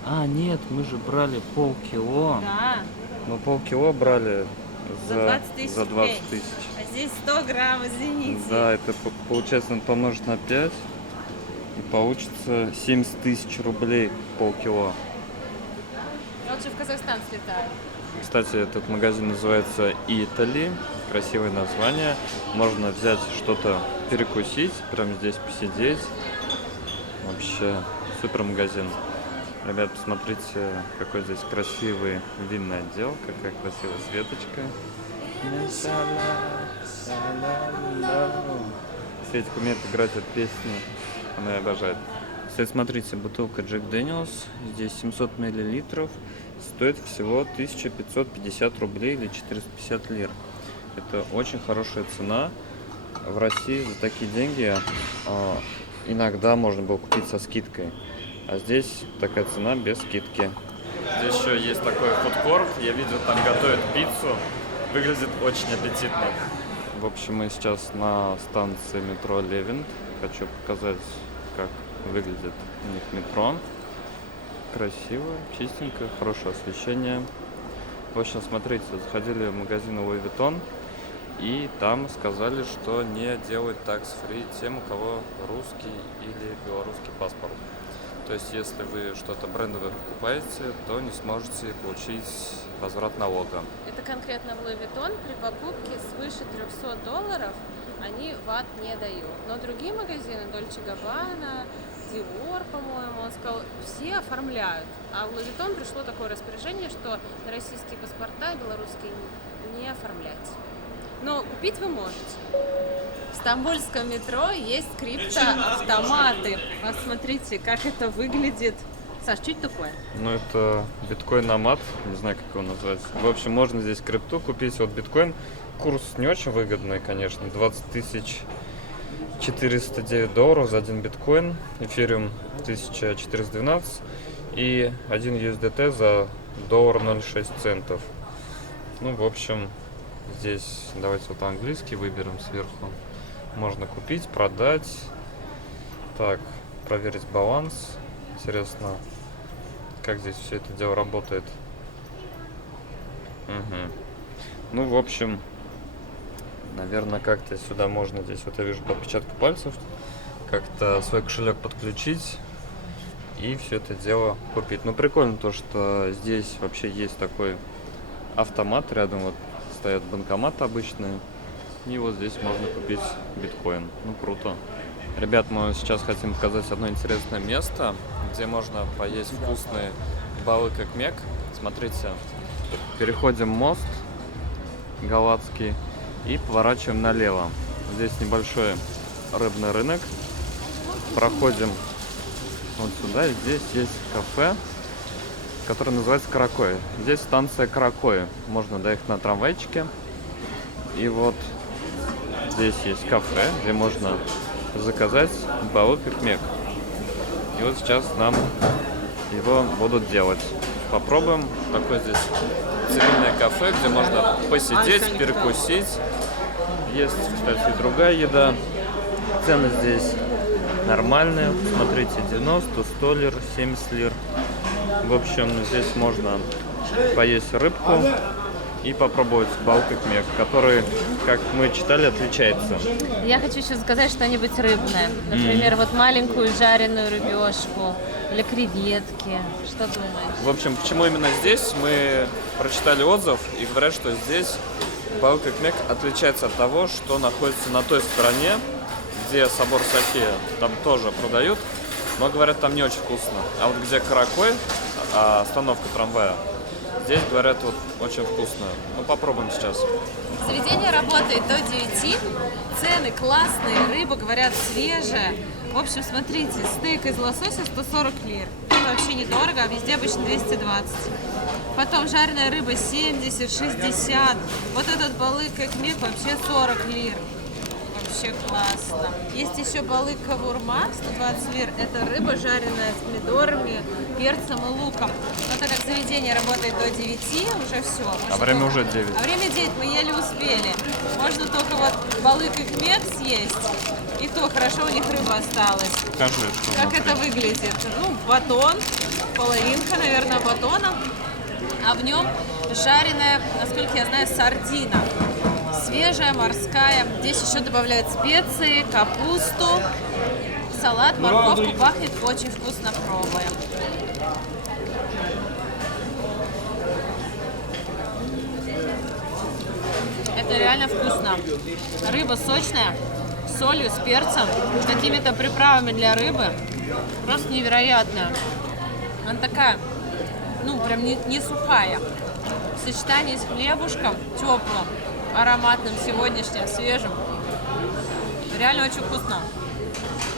А, нет, мы же брали полкило. Да. Мы полкило брали За 20 тысяч за 20 рублей. тысяч. А здесь 100 грамм, извините. Да, это получается надо помножить на 5. И получится 70 тысяч рублей полкило. Я лучше в Казахстан слетаю. Кстати, этот магазин называется Italy. Красивое название. Можно взять что-то перекусить, прямо здесь посидеть. Вообще супер магазин. Ребят, посмотрите, какой здесь красивый винный отдел, какая красивая светочка. Светик умеет играть эту песню, она ее обожает. Кстати, смотрите, бутылка Jack Daniels, здесь 700 миллилитров, стоит всего 1550 рублей или 450 лир. Это очень хорошая цена. В России за такие деньги иногда можно было купить со скидкой. А здесь такая цена без скидки. Здесь еще есть такой фудкорт. Я видел, там готовят пиццу. Выглядит очень аппетитно. В общем, мы сейчас на станции метро Левинт. Хочу показать, как выглядит у них метро. Красиво, чистенько, хорошее освещение. В общем, смотрите, заходили в магазин Louis Vuitton. И там сказали, что не делают tax-free тем, у кого русский или белорусский паспорт. То есть, если вы что-то брендовое покупаете, то не сможете получить возврат налога. Это конкретно в Louis Vuitton. При покупке свыше $300 они ват не дают. Но другие магазины, Dolce Gabbana, Dior, по-моему, он сказал, все оформляют. А в Louis Vuitton пришло такое распоряжение, что на российские паспорта белорусские не оформлять. Но купить вы можете. В стамбульском метро есть криптоавтоматы. Посмотрите, как это выглядит. Саш, что это такое? Ну, это биткоин-номад, не знаю, как его назвать. В общем, можно здесь крипту купить. Вот биткоин, курс не очень выгодный, конечно, 20 409 долларов за один биткоин, эфириум 1412 и 1 USDT за $0.06. Ну, в общем, здесь давайте вот английский выберем сверху. Можно купить, продать. Так, проверить баланс. Интересно, как здесь все это дело работает. Угу. Ну, в общем, наверное, как-то сюда можно, здесь вот я вижу отпечатку пальцев, как-то свой кошелек подключить и все это дело купить. Ну, прикольно то, что здесь вообще есть такой автомат, рядом вот стоят банкоматы обычные, и вот здесь можно купить биткоин. Ну, круто. Ребят, мы сейчас хотим показать одно интересное место, где можно поесть вкусные балык и кмек. Смотрите, переходим мост Галатский и поворачиваем налево. Здесь небольшой рыбный рынок. Проходим вот сюда, и здесь есть кафе, которое называется Каракои. Здесь станция Каракои. Можно доехать на трамвайчике. И вот здесь есть кафе, где можно заказать балык и кмек. И вот сейчас нам его будут делать. Попробуем. Такое здесь цивильное кафе, где можно посидеть, перекусить. Есть, кстати, и другая еда. Цены здесь нормальные. Смотрите, 90, 100 лир, 70 лир. В общем, здесь можно поесть рыбку и попробовать балык и кмек, который, как мы читали, отличается. Я хочу еще заказать что-нибудь рыбное. Например, вот маленькую жареную рыбешку или креветки. Что думаешь? В общем, почему именно здесь? Мы прочитали отзыв и говорят, что здесь балык и кмек отличается от того, что находится на той стороне, где собор София. Там тоже продают, но говорят, там не очень вкусно. А вот где Каракой, остановка трамвая, здесь, говорят, вот очень вкусно. Ну, попробуем сейчас. Заведение работает до 9. Цены классные, рыба, говорят, свежая. В общем, смотрите, стейк из лосося 140 лир. Это вообще недорого, а везде обычно 220. Потом жареная рыба 70, 60. Вот этот балык и кмек вообще 40 лир. Вообще классно. Есть еще балык кавурма, 120 лир. Это рыба жареная с помидорами, перцем и луком. Но так как заведение работает до 9, уже все. А время уже 9. А время 9, мы еле успели. Можно только вот балык и кмек съесть. И то хорошо, у них рыба осталась. Покажи, что Как внутри. это выглядит? Ну, батон, половинка, наверное, батона. А в нем жареная, насколько я знаю, сардина. Свежая, морская. Здесь еще добавляют специи, капусту, салат, морковку. Пахнет очень вкусно, пробуем. Это реально вкусно. Рыба сочная, с солью, с перцем, с какими-то приправами для рыбы. Просто невероятная. Она такая, ну, прям не сухая. В сочетании с хлебушком теплым, ароматным, сегодняшним, свежим. Реально очень вкусно.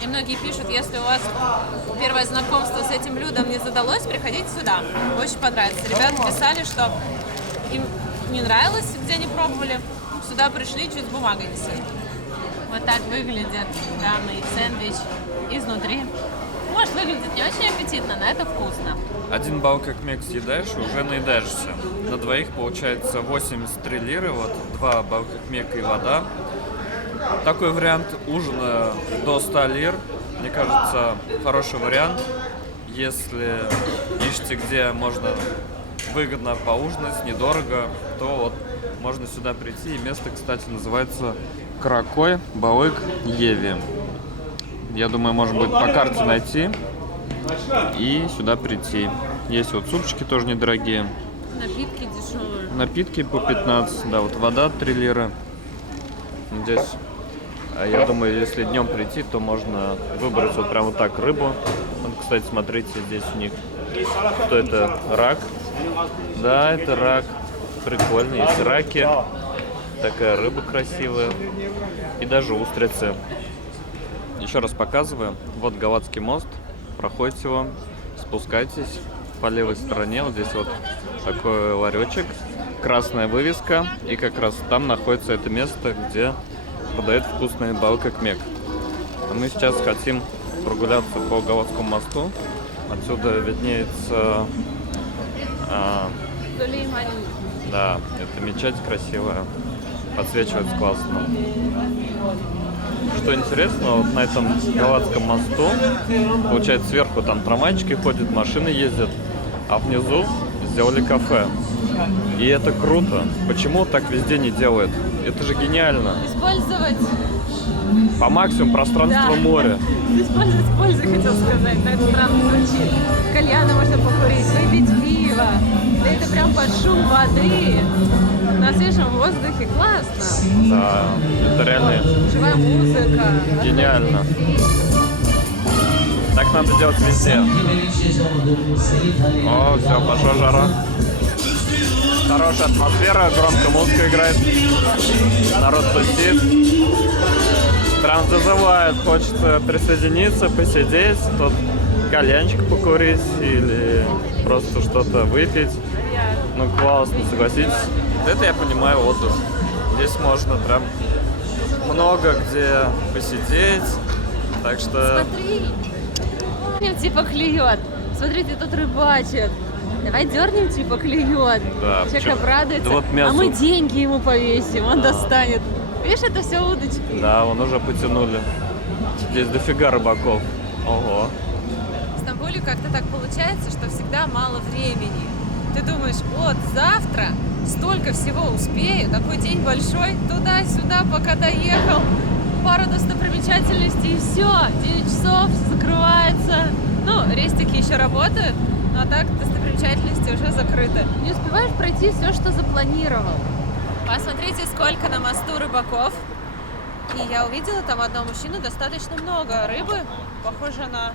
И многие пишут, если у вас первое знакомство с этим блюдом не задалось, приходите сюда. Очень понравится. Ребята писали, что им не нравилось, где они пробовали. Сюда пришли, чуть с бумагой несли. Вот так выглядит данный сэндвич изнутри. Может, выглядит не очень аппетитно, но это вкусно. Один балык и кмек съедаешь, и уже наедаешься. На двоих получается 83 лиры, вот 2 балыка кмека и вода. Такой вариант ужина до 100 лир. Мне кажется, хороший вариант. Если ищете, где можно выгодно поужинать, недорого, то вот можно сюда прийти. И место, кстати, называется Каракой Балык Еви. Я думаю, может быть, по карте найти и сюда прийти. Есть вот супчики тоже недорогие. Напитки дешевые. Напитки по 15, да, вот вода 3 лиры. Здесь, я думаю, если днем прийти, то можно выбрать вот прям вот так рыбу. Вот, кстати, смотрите, здесь у них, что это, рак. Да, это рак. Прикольно, есть раки. Такая рыба красивая. И даже устрицы. Еще раз показываю. Вот Галатский мост. Проходите его, спускайтесь по левой стороне. Вот здесь вот такой ларечек. Красная вывеска. И как раз там находится это место, где продают вкусные балык-экмек. А мы сейчас хотим прогуляться по Галатскому мосту. Отсюда виднеется... Да, это мечеть красивая. Подсвечивается классно. Что интересно, вот на этом Галатском мосту, получается, сверху там трамвайчики ходят, машины ездят, а внизу сделали кафе. И это круто. Почему так везде не делают? Это же гениально. Использовать... По максимуму пространства моря. Использовать с пользой, хотел сказать, но это странно звучит. Кальяна можно покурить, выпить пиво. Да это прям под шум воды. На свежем воздухе. Классно. Да, это реально Живая музыка. гениально. Так надо делать везде. О, все, пошла жара. Хорошая атмосфера, громко музыка играет. Народ тусит. Прям зазывает, хочется присоединиться, посидеть, тут кальянчик покурить или просто что-то выпить. Ну классно, согласитесь. Это я понимаю отдых. Здесь можно прям много где посидеть, так что... Смотри, типа клюет. Смотрите, тут рыбачит. Давай дернем, типа клюет. Да, Человек обрадуется, да вот мясо... а мы деньги ему повесим, он достанет. Видишь, это все удочки. Да, вон уже потянули. Здесь дофига рыбаков. Ого. В Стамбуле как-то так получается, что всегда мало времени. Ты думаешь, вот завтра столько всего успею, такой день большой, туда-сюда, пока доехал, пару достопримечательностей и все, 9 часов, закрывается. Ну, рестики еще работают, но так достопримечательности уже закрыты. Не успеваешь пройти все, что запланировал. Посмотрите, сколько на мосту рыбаков. И я увидела там одного мужчину, достаточно много рыбы, похоже на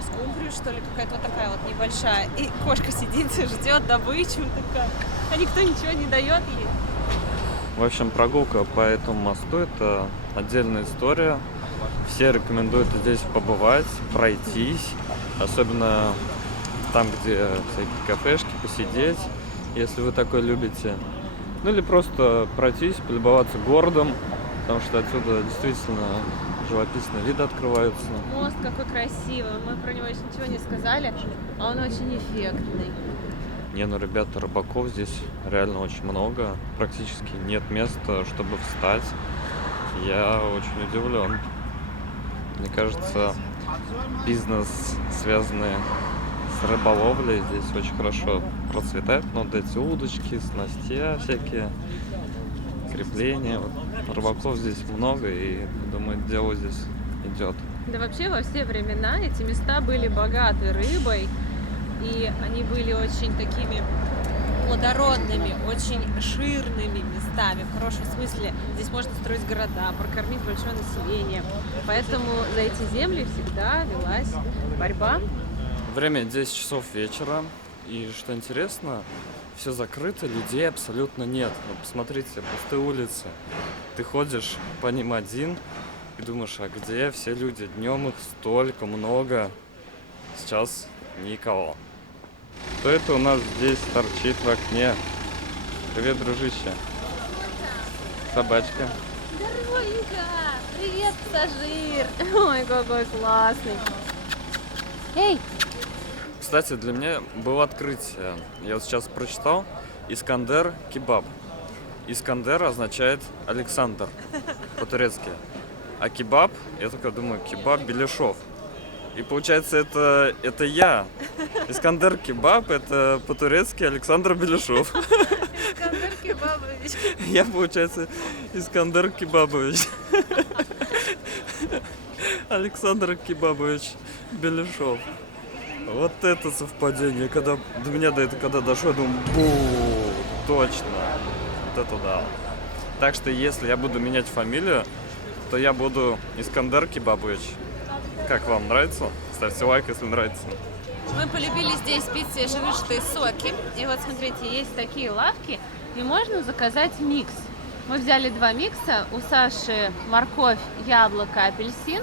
скумбрию, что ли, какая-то вот такая вот небольшая. И кошка сидит и ждет добычу такая, а никто ничего не дает ей. В общем, прогулка по этому мосту — это отдельная история. Все рекомендуют здесь побывать, пройтись, особенно там, где всякие кафешки, посидеть, если вы такое любите. Ну или просто пройтись, полюбоваться городом, потому что отсюда действительно живописные виды открываются. Мост какой красивый, мы про него еще ничего не сказали, а он очень эффектный. Не, ну, ребята, рыбаков здесь реально очень много. Практически нет места, чтобы встать. Я очень удивлен. Мне кажется, бизнес, связанный с рыболовлей, здесь очень хорошо процветает. Но вот эти удочки, снастья всякие, крепления. Вот. Рыбаков здесь много, и, думаю, дело здесь идет. Да вообще во все времена эти места были богаты рыбой, и они были очень такими плодородными, очень жирными местами, в хорошем смысле. Здесь можно строить города, прокормить большое население. Поэтому за эти земли всегда велась борьба. Время 10 часов вечера, и что интересно, все закрыто, людей абсолютно нет. Вот посмотрите, пустые улицы. Ты ходишь по ним один и думаешь, а где все люди? Днем их столько много, сейчас никого. Кто это у нас здесь торчит в окне? Привет, дружище. Собачка. Здоровенько! Привет, пассажир! Ой, какой классный! Эй! Кстати, для меня было открытие. Я вот сейчас прочитал. Искандер кебаб. Искандер означает Александр по-турецки. А кебаб, я только думаю, кебаб Беляшов. И получается, это я. Искандер Кебаб, это по-турецки Александр Беляшов. Искандер Кебабович. Я, получается, Искандер Кебабович. Александр Кебабович Беляшов. Вот это совпадение. Когда до меня когда дошло, я думаю, точно. Вот это да. Так что если я буду менять фамилию, то я буду Искандер Кебабович. Как вам, нравится? Ставьте лайк, если нравится. Мы полюбили здесь пить свежевыжатые соки. И вот смотрите, есть такие лавки, и можно заказать микс. Мы взяли 2 микса. У Саши морковь, яблоко, апельсин.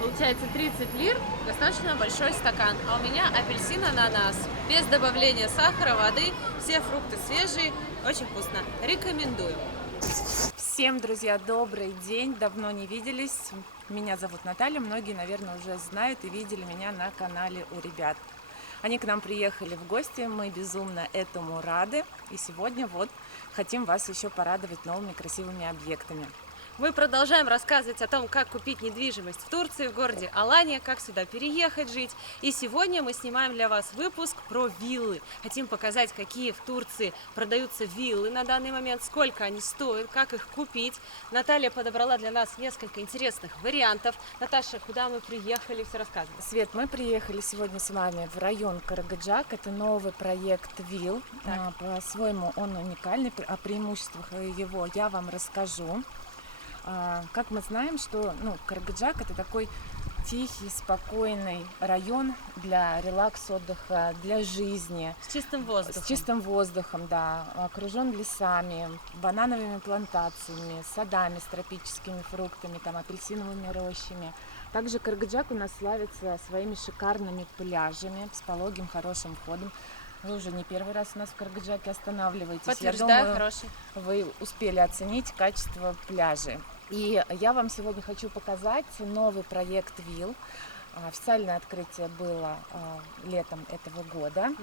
Получается 30 лир, достаточно большой стакан. А у меня апельсин, ананас. Без добавления сахара, воды. Все фрукты свежие. Очень вкусно. Рекомендую. Всем, друзья, добрый день, давно не виделись. Меня зовут Наталья, многие, наверное, уже знают и видели меня на канале у ребят. Они к нам приехали в гости, мы безумно этому рады. И сегодня вот хотим вас еще порадовать новыми красивыми объектами. Мы продолжаем рассказывать о том, как купить недвижимость в Турции, в городе Алания, как сюда переехать жить. И сегодня мы снимаем для вас выпуск про виллы. Хотим показать, какие в Турции продаются виллы на данный момент, сколько они стоят, как их купить. Наталья подобрала для нас несколько интересных вариантов. Наташа, куда мы приехали, все рассказывай. Свет, мы приехали сегодня с вами в район Карагаджак. Это новый проект вилл. По-своему он уникальный, о преимуществах его я вам расскажу. Как мы знаем, что Карагаджак это такой тихий, спокойный район для релакс, отдыха, для жизни. С чистым воздухом. С чистым воздухом, да. Окружен лесами, банановыми плантациями, садами с тропическими фруктами, там, апельсиновыми рощами. Также Карагаджак у нас славится своими шикарными пляжами с пологим хорошим входом. Вы уже не первый раз у нас в Карагаджаке останавливаетесь. Подтверждаю, Я думаю, хороший. вы успели оценить качество пляжей. И я вам сегодня хочу показать новый проект вилл. Официальное открытие было летом этого года.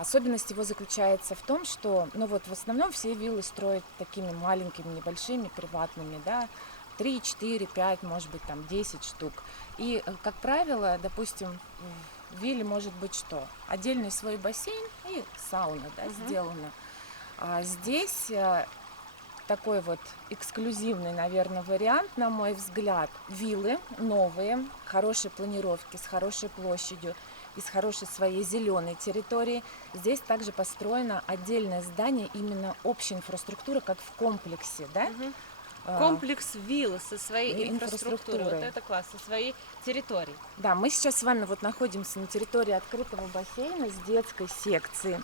Особенность его заключается в том, что в основном все виллы строят такими маленькими, небольшими, приватными, да, 3, 4, 5, может быть, там 10 штук. И, как правило, допустим, в вилле может быть что? Отдельный свой бассейн и сауна, да, сделана. А здесь такой вот эксклюзивный, наверное, вариант, на мой взгляд. Виллы новые, хорошей планировки, с хорошей площадью и с хорошей своей зеленой территорией. Здесь также построено отдельное здание, именно общая инфраструктура, как в комплексе, да? Комплекс вилл со своей инфраструктурой. Вот инфраструктурой. это класс, со своей территорией. Да, мы сейчас с вами находимся на территории открытого бассейна с детской секцией.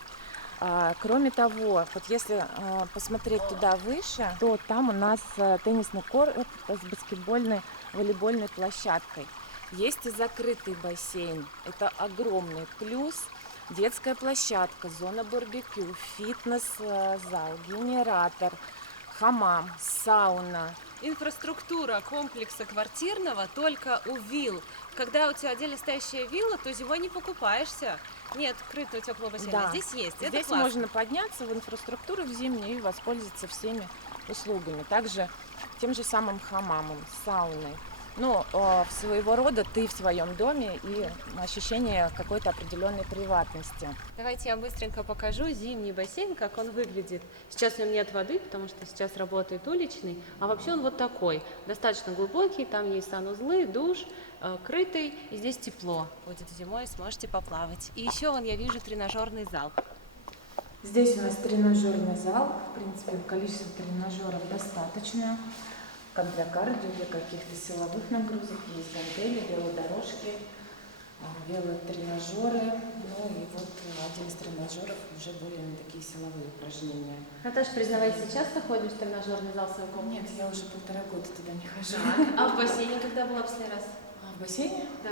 Кроме того, вот если посмотреть туда выше, то там у нас теннисный корт с баскетбольной, волейбольной площадкой. Есть и закрытый бассейн. Это огромный плюс. Детская площадка, зона барбекю, фитнес-зал, генератор, хамам, сауна. Инфраструктура комплекса квартирного только у вилл. Когда у тебя отдельно стоящая вилла, то зимой не покупаешься. Нет крытого теплого бассейна. Да. Здесь есть. Это Здесь классно. можно подняться в инфраструктуру в зимнюю и воспользоваться всеми услугами. Также тем же самым хамамом, сауной. Своего рода ты в своем доме и ощущение какой-то определенной приватности. Давайте я быстренько покажу зимний бассейн, как он выглядит. Сейчас в нем нет воды, потому что сейчас работает уличный, а вообще он вот такой, достаточно глубокий, там есть санузлы, душ, крытый, и здесь тепло. Будет зимой, сможете поплавать. И еще я вижу тренажерный зал. Здесь у нас тренажерный зал, в принципе, количество тренажеров достаточно, как для кардио, для каких-то силовых нагрузок, есть гантели, велодорожки, велотренажеры, и вот один из тренажеров уже более на такие силовые упражнения. Наташа, признавайся, часто ходишь в тренажерный зал своего комплекса? Нет, я уже 1,5 года туда не хожу. А в бассейне когда была последний раз? А в бассейне? Да.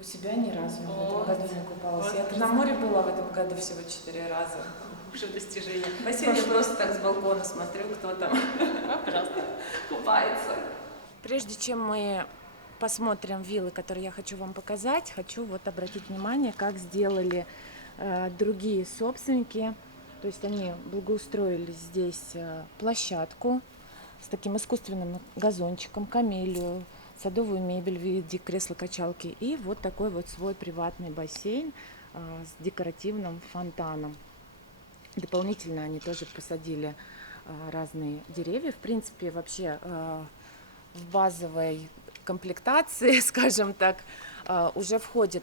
У себя ни разу в Вот. этом году не купалась. Вот, Я на море была в этом году всего 4 раза. Уже достижение. В бассейне я просто так с балкона смотрю, кто там купается. Прежде чем мы посмотрим виллы, которые я хочу вам показать, хочу обратить внимание, как сделали другие собственники. То есть они благоустроили здесь площадку с таким искусственным газончиком, камелию, садовую мебель в виде кресла-качалки и вот такой вот свой приватный бассейн с декоративным фонтаном. Дополнительно они тоже посадили разные деревья. В принципе, вообще в базовой комплектации, скажем так, уже входят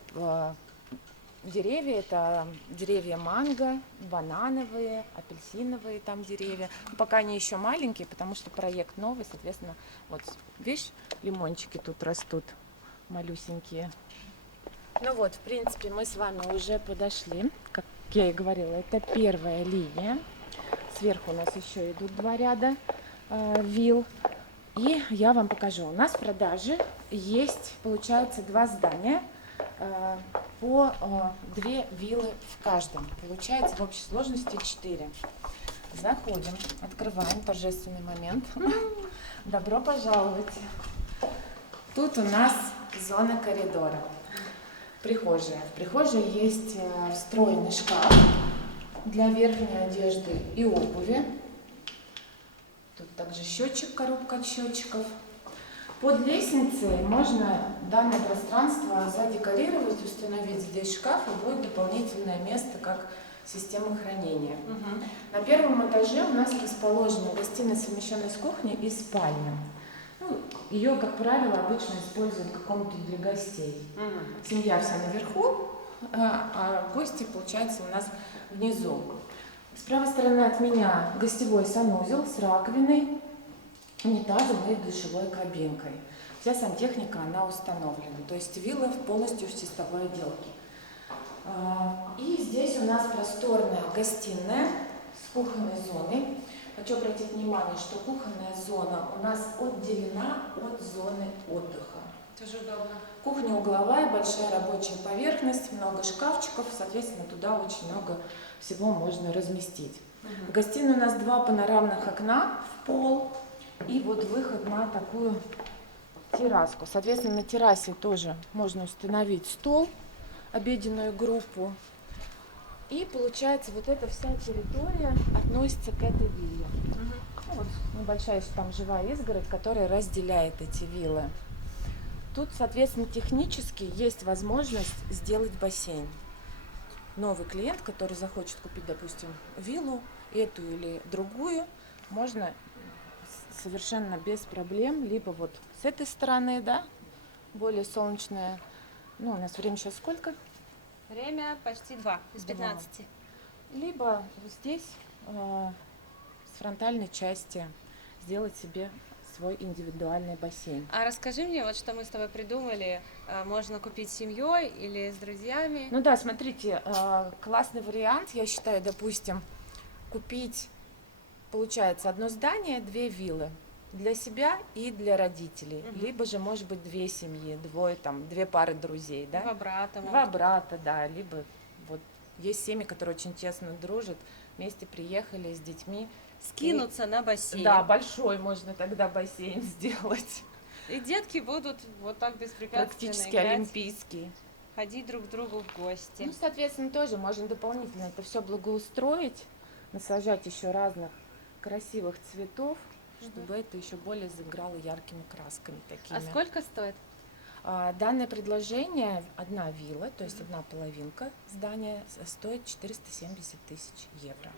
деревья. Это деревья манго, банановые, апельсиновые там деревья. Но пока они еще маленькие, потому что проект новый, соответственно, вот видишь, лимончики тут растут малюсенькие. Ну вот, в принципе, мы с вами уже подошли. Как я и говорила, это первая линия. Сверху у нас еще идут 2 ряда вилл. И я вам покажу. У нас в продаже есть, получается, 2 здания по 2 виллы в каждом. Получается в общей сложности 4. Заходим, открываем, торжественный момент. Добро пожаловать. Тут у нас зона коридора. Прихожая. В прихожей есть встроенный шкаф для верхней одежды и обуви. Тут также счетчик, коробка от счетчиков. Под лестницей можно данное пространство задекорировать, установить здесь шкаф, и будет дополнительное место как система хранения. На первом этаже у нас расположена гостиная, совмещенная с кухней и спальня. Ну, ее, как правило, обычно используют как комнату для гостей. Семья вся наверху, а гости, получается, у нас внизу. С правой стороны от меня гостевой санузел с раковиной, унитазом и душевой кабинкой. Вся сантехника, она установлена. То есть вилла полностью в чистовой отделке. И здесь у нас просторная гостиная с кухонной зоной. Хочу обратить внимание, что кухонная зона у нас отделена от зоны отдыха. Тоже удобно. Кухня угловая, большая рабочая поверхность, много шкафчиков, соответственно, туда очень много всего можно разместить. В гостиной у нас 2 панорамных окна в пол и вот выход на такую терраску. Соответственно, на террасе тоже можно установить стол, обеденную группу. И получается, вот эта вся территория относится к этой вилле. Ну, вот небольшая еще там живая изгородь, которая разделяет эти виллы. Тут, соответственно, технически есть возможность сделать бассейн. Новый клиент, который захочет купить, допустим, виллу, эту или другую, можно совершенно без проблем, либо вот с этой стороны, да, более солнечная. Ну, у нас время сейчас сколько? Время почти 2 из 15. Либо вот здесь, с фронтальной части, сделать себе свой индивидуальный бассейн. А расскажи мне, вот что мы с тобой придумали. Можно купить с семьей или с друзьями? Ну да, смотрите, классный вариант, я считаю, допустим, купить, получается, одно здание, 2 виллы для себя и для родителей. Либо же, может быть, 2 семьи, 2 пары друзей, да? 2 брата. 2 брата, да, либо вот есть семьи, которые очень тесно дружат, вместе приехали с детьми. Скинуться на бассейн. Да, большой можно тогда бассейн сделать. И детки будут вот так беспрепятственно Практически играть, олимпийский. ходить друг к другу в гости. Ну, соответственно, тоже можно дополнительно это все благоустроить, насажать еще разных красивых цветов, чтобы это еще более заиграло яркими красками такими. А сколько стоит? Данное предложение, одна вилла, то есть одна половинка здания, стоит 470 000 евро.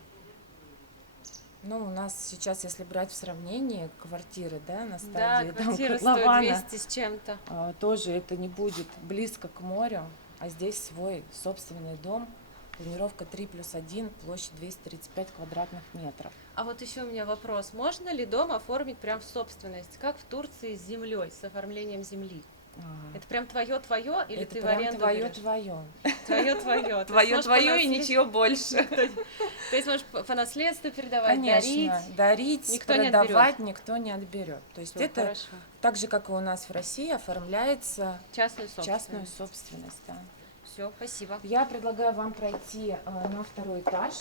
Ну, у нас сейчас, если брать в сравнении квартиры, да, на стадии Да, квартира котлована, стоит 200 с чем-то. тоже это не будет близко к морю, а здесь свой собственный дом, планировка 3+1, площадь 235 квадратных метров. А вот еще у меня вопрос. Можно ли дом оформить прям в собственность, как в Турции с землей, с оформлением земли? Это прям твое или Это ты в прям аренду твое. Твое. Твое и ничего больше. То есть можешь по наследству передавать, Конечно, дарить, Никто не продавать никто не отберет. То есть Всё, это хорошо. так же, как и у нас в России, оформляется Частную в собственность. частную собственность. Да. Все, спасибо. Я предлагаю вам пройти на 2-й этаж,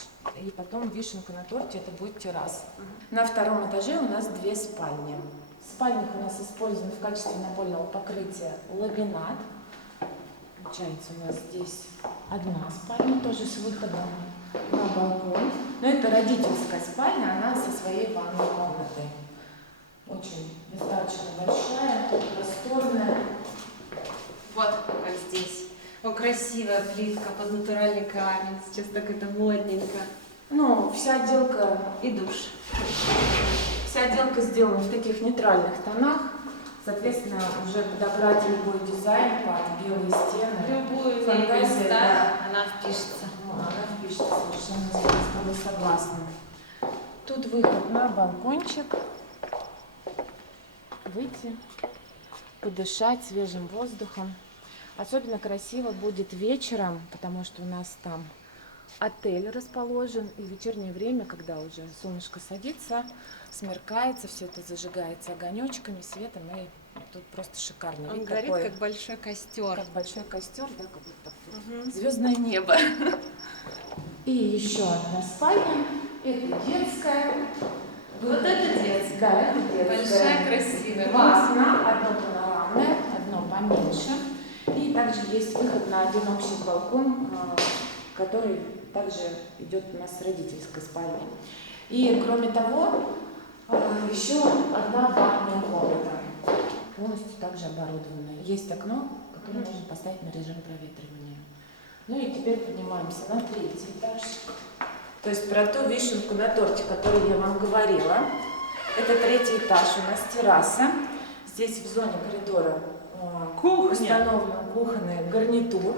и потом вишенка на торте, это будет терраса. На 2-м этаже у нас 2 спальни. В спальнях у нас использован в качестве напольного покрытия ламинат. Получается, у нас здесь одна спальня, тоже с выходом на балкон. Но это родительская спальня, она со своей ванной комнатой. Очень достаточно большая, просторная. Вот как здесь. О, красивая плитка под натуральный камень. Сейчас так это модненько. Ну, вся отделка, И душ. вся отделка сделана в таких нейтральных тонах. Соответственно, уже подобрать любой дизайн под белые стены. Любую мебель Фантазия, ставь, она впишется. Ну, она впишется совершенно, я с тобой согласна. Тут выход на балкончик. Выйти, подышать свежим воздухом. Особенно красиво будет вечером, потому что у нас там отель расположен. И в вечернее время, когда уже солнышко садится, смеркается, все это зажигается огонечками, светом. И тут просто шикарно. Он Вид горит, такой, как большой костер. как большой костер, да, как будто звездное небо. И еще одна спальня. Это детская. Вот это детская. Да, это детская. Большая, красивая. Два окна, одно панорамное, одно поменьше. И также есть выход на один общий балкон, который также идет у нас с родительской спальни. И кроме того, еще одна ванная комната, полностью также оборудованная. Есть окно, которое можно поставить на режим проветривания. Ну и теперь поднимаемся на третий этаж. То есть про ту вишенку на торте, которую я вам говорила. Это третий этаж, у нас терраса. Здесь в зоне коридора установлен кухонный гарнитур.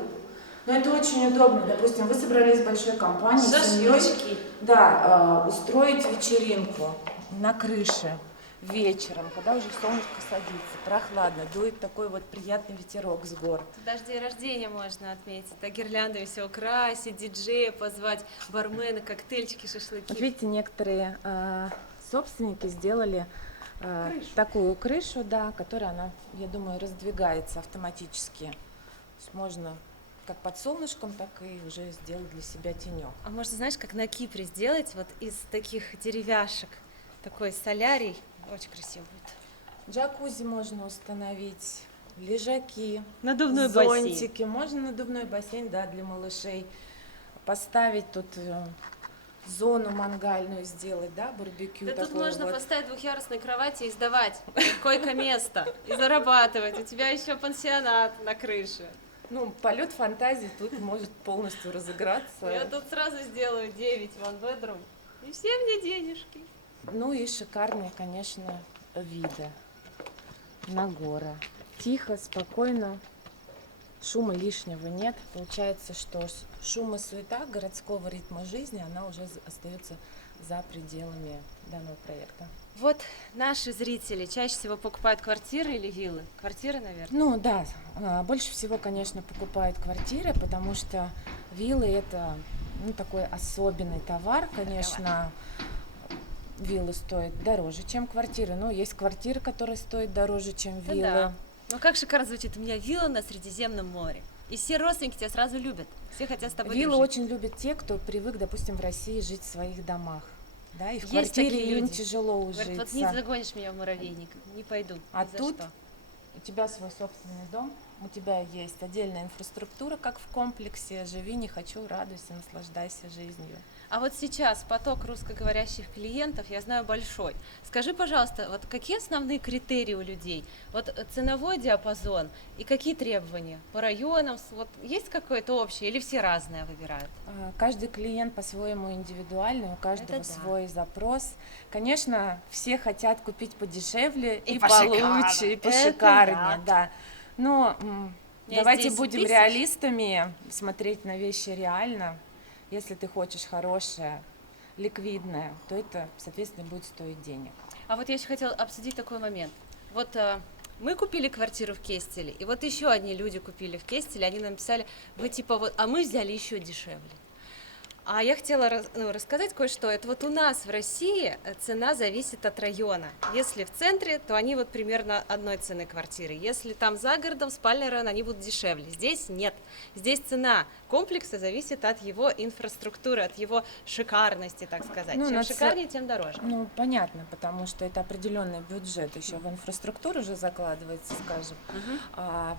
Но это очень удобно. Допустим, вы собрались с большой компанией, с семьей, Шашлычки. да, устроить вечеринку на крыше вечером, когда уже солнышко садится, прохладно, дует такой вот приятный ветерок с гор. Даже день рождения можно отметить, да, гирляндами все украсить, диджея позвать, бармена, коктейльчики, шашлыки. Вот видите, некоторые собственники сделали такую крышу, да, которая, она, я думаю, раздвигается автоматически. То есть можно как под солнышком, так и уже сделать для себя тенек. А можно, знаешь, как на Кипре сделать вот из таких деревяшек, такой солярий, очень красиво будет. Джакузи можно установить, лежаки, Надувной бассейн. зонтики. Можно надувной бассейн, да, для малышей. Поставить тут зону мангальную сделать, да, барбекю. Да тут такое можно вот. поставить двухъярусные кровати и сдавать койко-место, и зарабатывать. У тебя еще пансионат на крыше. Ну, полет фантазии тут может полностью разыграться. Я тут сразу сделаю 9 one bedroom, и все мне денежки. Ну и шикарные, конечно, виды на горы. Тихо, спокойно, шума лишнего нет. Получается, что шум и суета городского ритма жизни, она уже остается за пределами данного проекта. Вот наши зрители чаще всего покупают квартиры или виллы? Квартиры, наверное. Ну да, больше всего, конечно, покупают квартиры, потому что виллы это такой особенный товар, конечно. Виллы стоят дороже, чем квартиры. Но есть квартиры, которые стоят дороже, чем Это виллы. да. Ну как шикарно звучит, у меня вилла на Средиземном море. И все родственники тебя сразу любят, все хотят с тобой Виллы дружить. очень любят те, кто привык, допустим, в России жить в своих домах. Да, и в Есть квартире такие им люди. тяжело Говорят, ужиться. вот не загонишь меня в муравейник, не пойду. А ни за тут что. у тебя свой собственный дом, у тебя есть отдельная инфраструктура, как в комплексе. Живи, не хочу, радуйся, наслаждайся жизнью. А вот сейчас поток русскоговорящих клиентов, я знаю, большой. Скажи, пожалуйста, вот какие основные критерии у людей? Вот ценовой диапазон и какие требования? По районам, вот есть какое-то общее или все разное выбирают? Каждый клиент по-своему индивидуальный, у каждого Это да. свой запрос. Конечно, все хотят купить подешевле И и пошикарнее. получше, и Это пошикарнее, да. Но меня давайте здесь будем 1000. реалистами, смотреть на вещи реально. Если ты хочешь хорошее, ликвидное, то это, соответственно, будет стоить денег. А вот я еще хотела обсудить такой момент. Вот мы купили квартиру в Кестеле, и вот еще одни люди купили в Кестеле, они нам писали, вы типа вот, а мы взяли еще дешевле. А я хотела рассказать кое-что. Это вот у нас в России цена зависит от района. Если в центре, то они вот примерно одной цены квартиры. Если там за городом, спальный район, они будут дешевле. Здесь нет. Здесь цена комплекса зависит от его инфраструктуры, от его шикарности, так сказать. Ну, Чем нас- шикарнее, тем дороже. Ну, понятно, потому что это определенный бюджет еще в инфраструктуру уже закладывается, скажем. А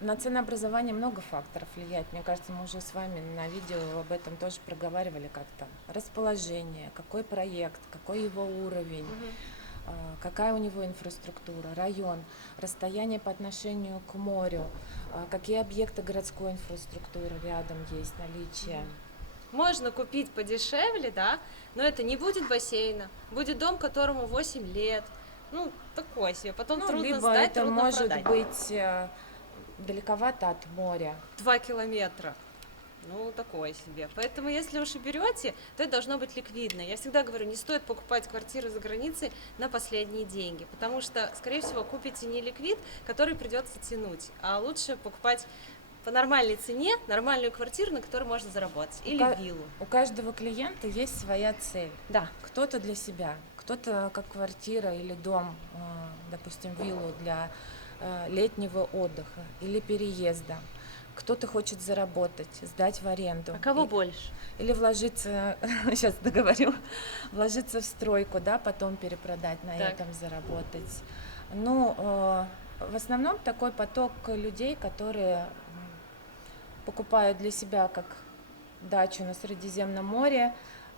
на ценообразование много факторов влияет. Мне кажется, мы уже с вами на видео об этом тоже проговаривали как-то. Расположение, какой проект, какой его уровень. какая у него инфраструктура, район, расстояние по отношению к морю, какие объекты городской инфраструктуры рядом есть, наличие. Можно купить подешевле, да, но это не будет бассейна, будет дом, которому 8 лет, ну, такой себе, потом Ну, трудно либо сдать, это трудно может продать. быть далековато от моря. 2 километра. Ну, такое себе. Поэтому, если уж и берете, то это должно быть ликвидно. Я всегда говорю, не стоит покупать квартиры за границей на последние деньги, потому что, скорее всего, купите не ликвид, который придется тянуть, а лучше покупать по нормальной цене нормальную квартиру, на которой можно заработать, или виллу. У каждого клиента есть своя цель. Да. Кто-то для себя, кто-то как квартира или дом, допустим, виллу для летнего отдыха или переезда. Кто-то хочет заработать, сдать в аренду. А кого больше? Или вложиться, сейчас договорю, вложиться в стройку, да, потом перепродать, на Так. этом заработать. Ну, в основном такой поток людей, которые покупают для себя как дачу на Средиземном море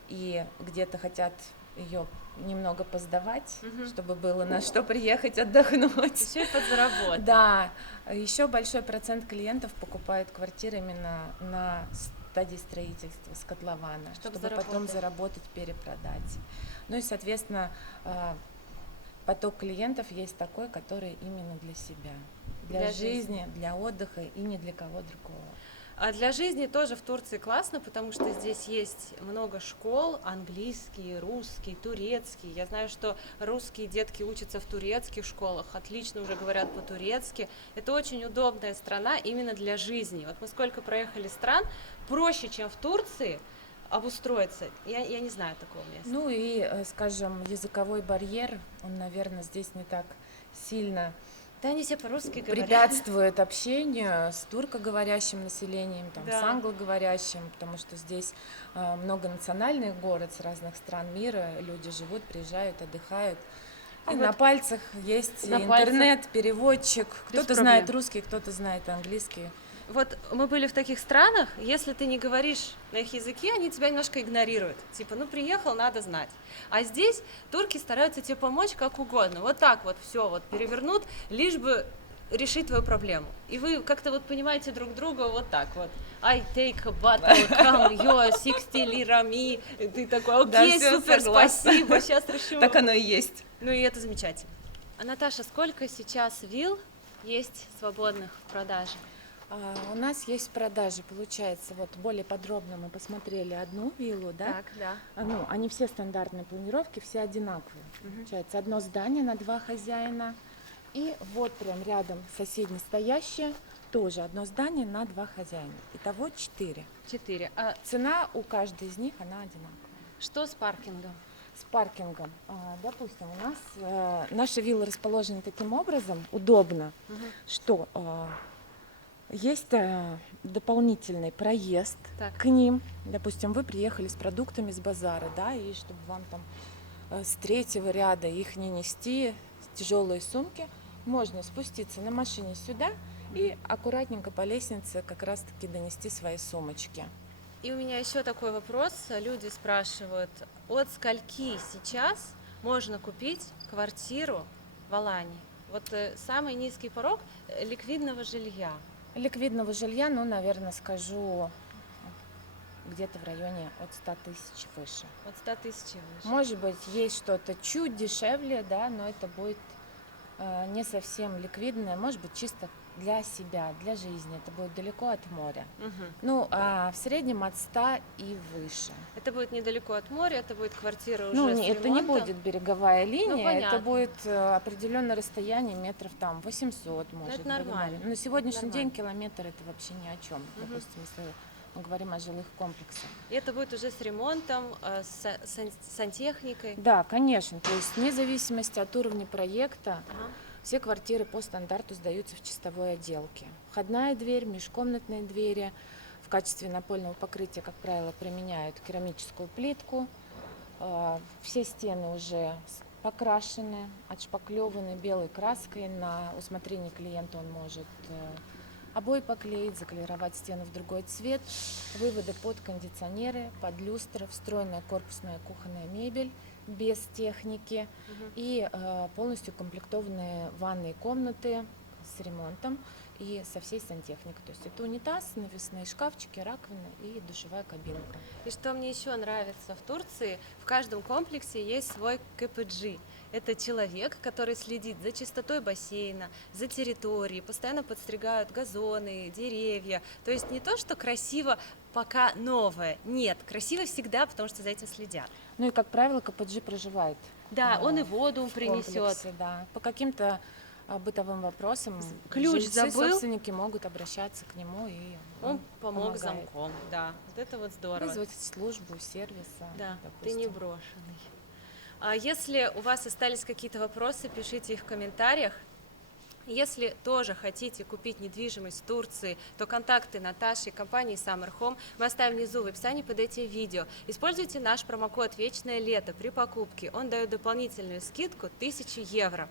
и где-то хотят ее немного поздавать, чтобы было на что приехать отдохнуть. Еще и подзаработать. Да, еще большой процент клиентов покупают квартиры именно на стадии строительства с котлована, чтобы потом заработать, перепродать. Ну и, соответственно, поток клиентов есть такой, который именно для себя, для жизни, для отдыха и ни для кого другого. А для жизни тоже в Турции классно, потому что здесь есть много школ, английский, русский, турецкий. Я знаю, что русские детки учатся в турецких школах, отлично уже говорят по-турецки. Это очень удобная страна именно для жизни. Вот мы сколько проехали стран, проще, чем в Турции, обустроиться. Я не знаю такого места. Ну и, скажем, языковой барьер, он, наверное, здесь не так сильно Да, они все по-русски говорят. препятствует общению с туркоговорящим населением, там, Да. с англоговорящим, потому что здесь многонациональный город с разных стран мира, люди живут, приезжают, отдыхают. И вот на пальцах есть на интернет, переводчик, Без кто-то проблем. знает русский, кто-то знает английский. Вот мы были в таких странах, если ты не говоришь на их языке, они тебя немножко игнорируют. Типа, ну приехал, надо знать. А здесь турки стараются тебе помочь как угодно. Вот так вот все вот перевернут, лишь бы решить твою проблему. И вы как-то вот понимаете друг друга вот так вот. I take a bottle, come, you're 60 лирами. И ты такой, окей, Да, всё, супер, согласна. спасибо, сейчас решу. Так оно и есть. Ну и это замечательно. А Наташа, сколько сейчас вилл есть свободных в продаже? У нас есть продажи, получается, вот более подробно мы посмотрели одну виллу, да? да. Ну, они все стандартные планировки, все одинаковые. Получается, одно здание на 2 хозяина, и вот прям рядом соседне стоящее, тоже одно здание на 2 хозяина. Итого 4. 4. А Цена у каждой из них, она одинаковая. что с паркингом? С паркингом. Допустим, у нас наши виллы расположены таким образом, удобно, что есть дополнительный проезд Так. к ним. Допустим, вы приехали с продуктами с базара, да, и чтобы вам там с 3-го ряда их не нести, тяжелые сумки, можно спуститься на машине сюда и аккуратненько по лестнице как раз-таки донести свои сумочки. И у меня еще такой вопрос. Люди спрашивают, от скольки сейчас можно купить квартиру в Алании? Вот самый низкий порог ликвидного жилья. Ликвидного жилья, ну, наверное, скажу, где-то в районе от 100 тысяч выше. От 100 тысяч и выше. Может быть, есть что-то чуть дешевле, да, но это будет не совсем ликвидное, может быть, чисто для себя, для жизни. Это будет далеко от моря. Мгм. Ну, а в среднем от 100 и выше. Это будет недалеко от моря, это будет квартира уже Ну, с это не ремонтом. будет береговая линия, понятно. это будет определенное расстояние метров там 800, может это быть. нормально. На сегодняшний нормально. день километр это вообще ни о чем. Допустим, если мы говорим о жилых комплексах. И это будет уже с ремонтом, с сантехникой. Да, конечно. То есть вне зависимости от уровня проекта, Ага. все квартиры по стандарту сдаются в чистовой отделке. Входная дверь, межкомнатные двери. В качестве напольного покрытия, как правило, применяют керамическую плитку. Все стены уже покрашены, отшпаклеваны белой краской. На усмотрение клиента он может обои поклеить, заклеировать стену в другой цвет. Выводы под кондиционеры, под люстры, встроенная корпусная кухонная мебель без техники и полностью комплектованные ванные комнаты с ремонтом и со всей сантехникой. То есть это унитаз, навесные шкафчики, раковина и душевая кабинка. И что мне еще нравится в Турции, в каждом комплексе есть свой КПГ. Это человек, который следит за чистотой бассейна, за территорией, постоянно подстригают газоны, деревья. То есть не то, что красиво пока новое, нет, красиво всегда, потому что за этим следят. Ну и, как правило, КПГ проживает. Да, он и воду в принесет. комплексе, да. По каким-то бытовым вопросам Ключ жильцы, забыл? собственники могут обращаться к нему, и Он помог помогает. замком, да. Вот это вот здорово. Вызвать службу сервиса. Да, ты допустим. не брошенный. А если у вас остались какие-то вопросы, пишите их в комментариях. Если тоже хотите купить недвижимость в Турции, то контакты Наташи и компании Summer Home мы оставим внизу в описании под этим видео. Используйте наш промокод «Вечное лето» при покупке. Он дает дополнительную скидку 1000 евро.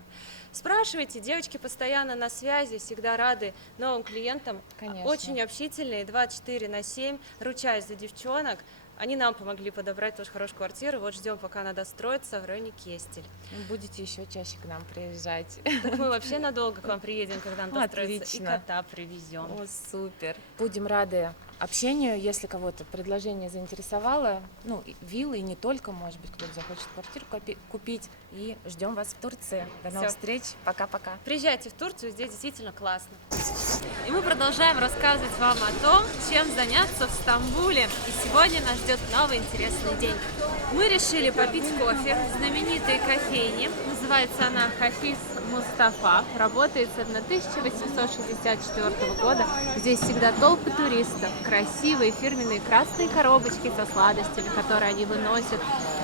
Спрашивайте, девочки постоянно на связи, всегда рады новым клиентам. Конечно. Очень общительные, 24/7, ручаюсь за девчонок. Они нам помогли подобрать тоже хорошую квартиру. Вот ждем, пока она достроится в районе Кестель. Будете еще чаще к нам приезжать. Так мы вообще надолго к вам приедем, когда она достроится, и Отлично. кота привезем. О, супер. Будем рады общению, если кого-то предложение заинтересовало. Ну, виллы и не только, может быть, кто-то захочет квартиру купить. И ждем вас в Турции. До новых Всё. встреч. Пока-пока. Приезжайте в Турцию, здесь действительно классно. И мы продолжаем рассказывать вам о том, чем заняться в Стамбуле. И сегодня нас ждет новый интересный день. Мы решили попить кофе в знаменитой кофейне. Называется она Хафиз Мустафа. Работает с 1864 года. Здесь всегда толпы туристов. Красивые фирменные красные коробочки со сладостями, которые они выносят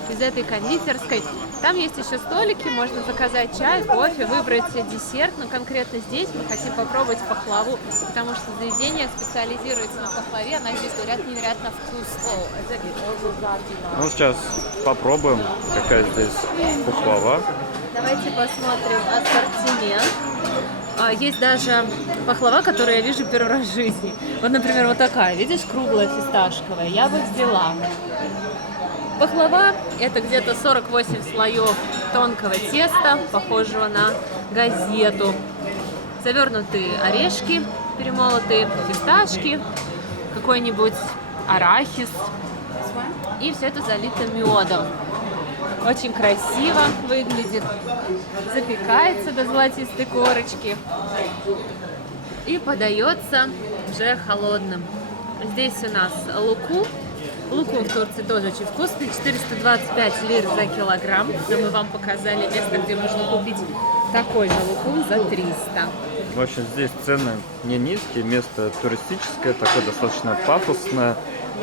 из этой кондитерской. Там есть еще столики, можно заказать чай, кофе, выбрать десерт. Но конкретно здесь мы хотим попробовать пахлаву, потому что заведение специализируется на пахлаве. Она здесь, говорят, невероятно вкусная. Ну, сейчас попробуем, какая здесь пахлава. Давайте посмотрим ассортимент. Есть даже пахлава, которую я вижу первый раз в жизни. Вот, например, вот такая, видишь, круглая фисташковая. Я бы взяла. Пахлава – это где-то 48 слоев тонкого теста, похожего на газету. Завернутые орешки, перемолотые фисташки, какой-нибудь арахис. И все это залито медом. Очень красиво выглядит. Запекается до золотистой корочки. И подается уже холодным. Здесь у нас луку. Луку в Турции тоже очень вкусный. 425 лир за килограмм. Но мы вам показали место, где можно купить такой же луку за 300. В общем, здесь цены не низкие, место туристическое, такое достаточно пафосное.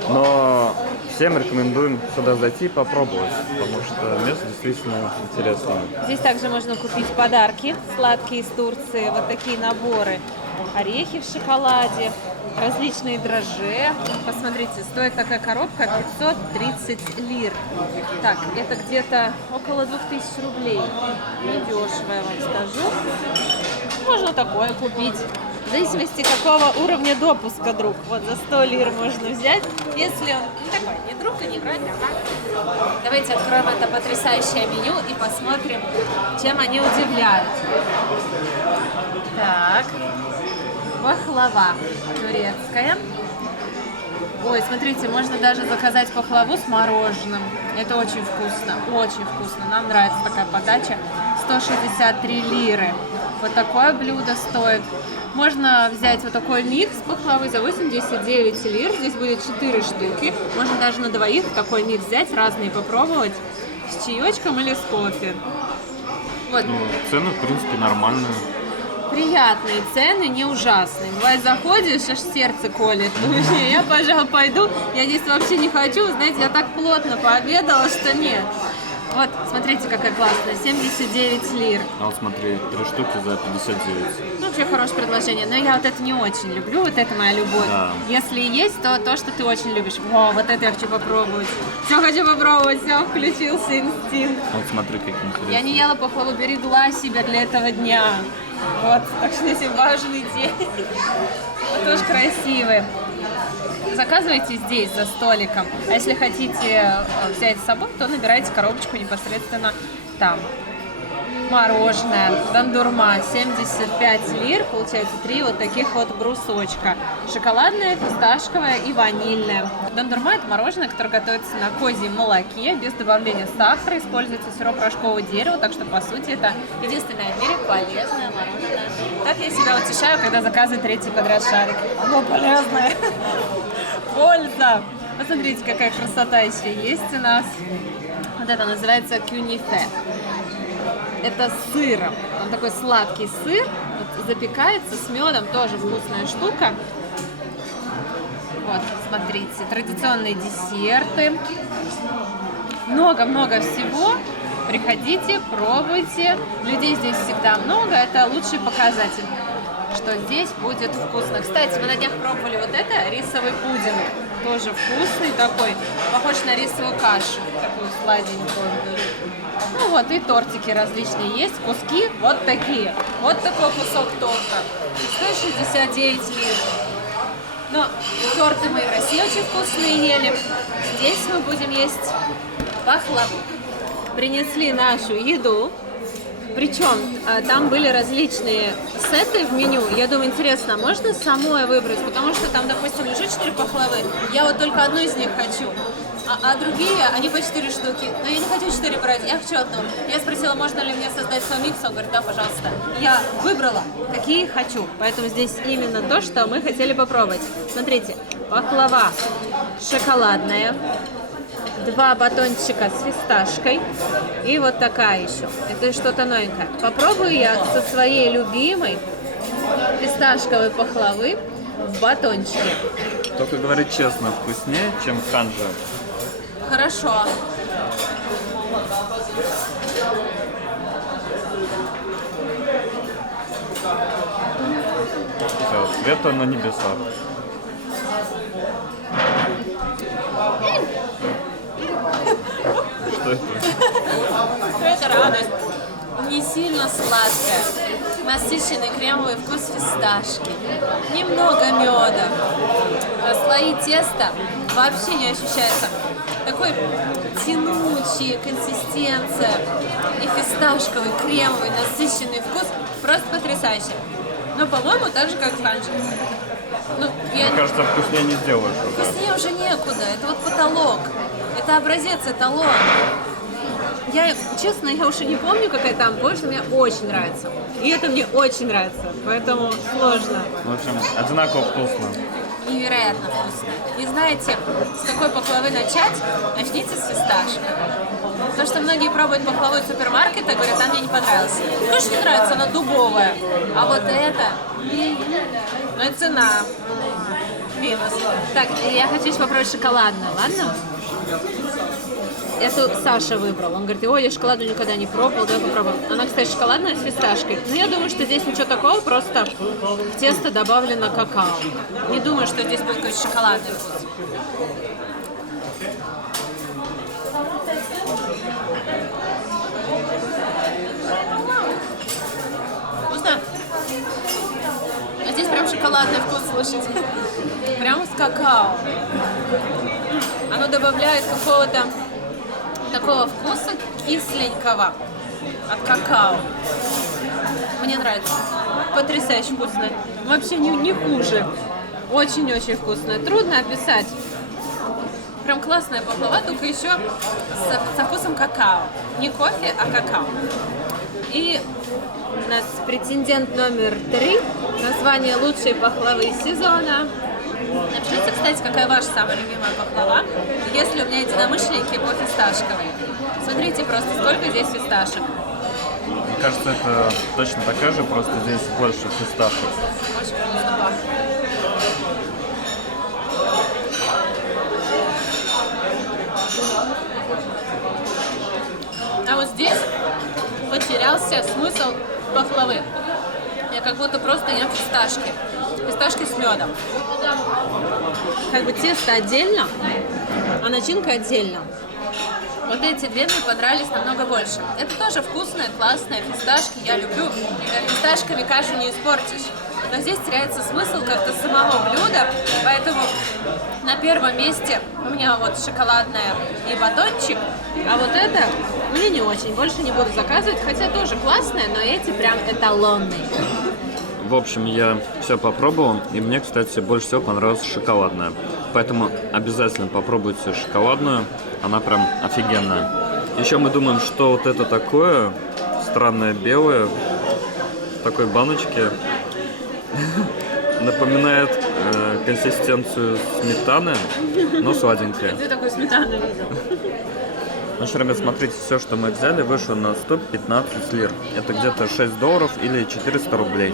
Но всем рекомендуем сюда зайти и попробовать, потому что место действительно интересное. Здесь также можно купить подарки сладкие из Турции. Вот такие наборы. Орехи в шоколаде, различные дрожжи. Посмотрите, стоит такая коробка 530 лир. Так, это где-то около 2000 рублей. Недешево, я вам скажу. Можно такое купить. В зависимости, какого уровня допуска друг. Вот за 100 лир можно взять, если он не такой, не друг и не врать, а. Давайте откроем это потрясающее меню и посмотрим, чем они удивляют. Так, пахлава турецкая. Ой, смотрите, можно даже заказать пахлаву с мороженым. Это очень вкусно, очень вкусно. Нам нравится такая подача. 163 лиры. Вот такое блюдо стоит. Можно взять вот такой микс пахлавы за 89 лир. Здесь будет 4 штуки. Можно даже на двоих такой микс взять, разные попробовать. С чаечком или с кофе. Вот. Ну, цены, в принципе, нормальные. Приятные цены, не ужасные. Бывает, заходишь, аж сердце колет. Думаешь, не, я, пожалуй, пойду. Я здесь вообще не хочу. Знаете, я так плотно пообедала, что нет. Вот, смотрите, какая классная. 79 лир. А вот смотри, 3 штуки за 59. Ну, вообще хорошее предложение. Но я вот это не очень люблю. Вот это моя любовь. Да. Если есть, то то, что ты очень любишь. О, вот это я хочу попробовать. Все хочу попробовать. Все, включился инстинкт. Вот смотри, как интересно. Я не ела пахлаву, берегла себя для этого дня. Вот, так что если важный день. Вот тоже красивый. заказывайте здесь, за столиком. А если хотите взять с собой, то набирайте коробочку непосредственно там. Мороженое дондурма 75 лир, получается 3 вот таких вот брусочка. Шоколадное, фисташковое и ванильное. Дондурма — это мороженое, которое готовится на козьем молоке, без добавления сахара, используется сироп рожкового дерева, так что по сути это единственное в мире полезное мороженое. Так я себя утешаю, когда заказываю третий подряд шарик. Оно полезное. Польза! Посмотрите, какая красота еще есть у нас. Вот это называется кюнифе. Это с сыром. Он такой сладкий сыр, вот, запекается с медом, тоже вкусная штука. Вот, смотрите, традиционные десерты. Много-много всего. Приходите, пробуйте. Людей здесь всегда много, это лучший показатель, что здесь будет вкусно. Кстати, мы на днях пробовали вот это, рисовый пудинг. Тоже вкусный такой, похож на рисовую кашу, такую сладенькую. Ну вот, и тортики различные есть, куски вот такие. Вот такой кусок торта, 169 лир. Но торты мы в России очень вкусные ели. Здесь мы будем есть пахлаву. Принесли нашу еду. Причем там были различные сеты в меню. Я думаю, интересно, можно самой выбрать? Потому что там, допустим, лежит 4 пахлавы. Я вот только одну из них хочу. А другие, они по 4 штуки. Но я не хочу 4 брать, я хочу одну. Я спросила, можно ли мне создать свой микс. Он говорит, да, пожалуйста. Я выбрала, какие хочу. Поэтому здесь именно то, что мы хотели попробовать. Смотрите, пахлава шоколадная. 2 батончика с фисташкой и вот такая еще. Это что-то новенькое. Попробую я со своей любимой фисташковой пахлавы в батончике. Только говорит честно, вкуснее, чем в Ханже. Хорошо. Все, света на небесах. Что это? Это радость. Не сильно сладкая. Насыщенный кремовый вкус фисташки. Немного меда. Слои теста вообще не ощущается. Такой тянучий консистенция. И фисташковый, кремовый, насыщенный вкус. Просто потрясающий. Но, по-моему, так же, как в Ханже. Ну, Мне кажется, вкуснее не сделаешь. Вкуснее уже некуда. Это вот потолок. Это образец, эталон. Я, честно, я уже не помню, какая там, потому что мне очень нравится. И это мне очень нравится, поэтому сложно. В общем, одинаково вкусно. Невероятно вкусно. И знаете, с какой пахлавы начать? Начните с фисташек. Потому что многие пробуют пахлаву из супермаркета, говорят, а мне не понравилось. Конечно, не нравится, она дубовая. А вот это, ну и цена. Минус. Так, я хочу еще попробовать шоколадную, ладно? Эту Саша выбрал. Он говорит, ой, я шоколаду никогда не пробовал, давай попробуем. Она, кстати, шоколадная с фисташкой. Но я думаю, что здесь ничего такого, просто в тесто добавлено какао. Не думаю, что здесь будет какой-то шоколадный вкус. Вкусно? А здесь прям шоколадный вкус, слушайте. Прям с какао. Оно добавляет какого-то такого вкуса кисленького от какао. Мне нравится. Потрясающе вкусное. Вообще не хуже. Очень-очень вкусное. Трудно описать. Прям классная пахлава, только еще со вкусом какао. Не кофе, а какао. И у нас претендент номер 3. Название лучшей пахлавы сезона. Напишите, кстати, какая ваша самая любимая пахлава. Если у меня единомышленники по фисташковой. Смотрите просто, сколько здесь фисташек. Мне кажется, это точно такая же, просто здесь больше фисташек. Очень вкусно пахнет. А вот здесь потерялся смысл пахлавы. Я как будто просто ем фисташки. Фисташки с медом. Как бы тесто отдельно, а начинка отдельно. Вот эти две мне понравились намного больше. Это тоже вкусная, классная фисташки. Я люблю. Фисташками кашу не испортишь. Но здесь теряется смысл как-то самого блюда. Поэтому На первом месте у меня вот шоколадная и батончик, а вот это мне не очень, больше не буду заказывать, хотя тоже классная, но эти прям эталонные. В общем, я все попробовал, и мне, кстати, больше всего понравилась шоколадная. Поэтому обязательно попробуйте шоколадную, она прям офигенная. Еще мы думаем, что вот это такое странное белое в такой баночке напоминает консистенцию сметаны, но сладенькое. Ты такой сметану видел? Ну что, ребят, смотрите, все, что мы взяли, вышло на 115 лир. Это где-то $6 или 400 рублей.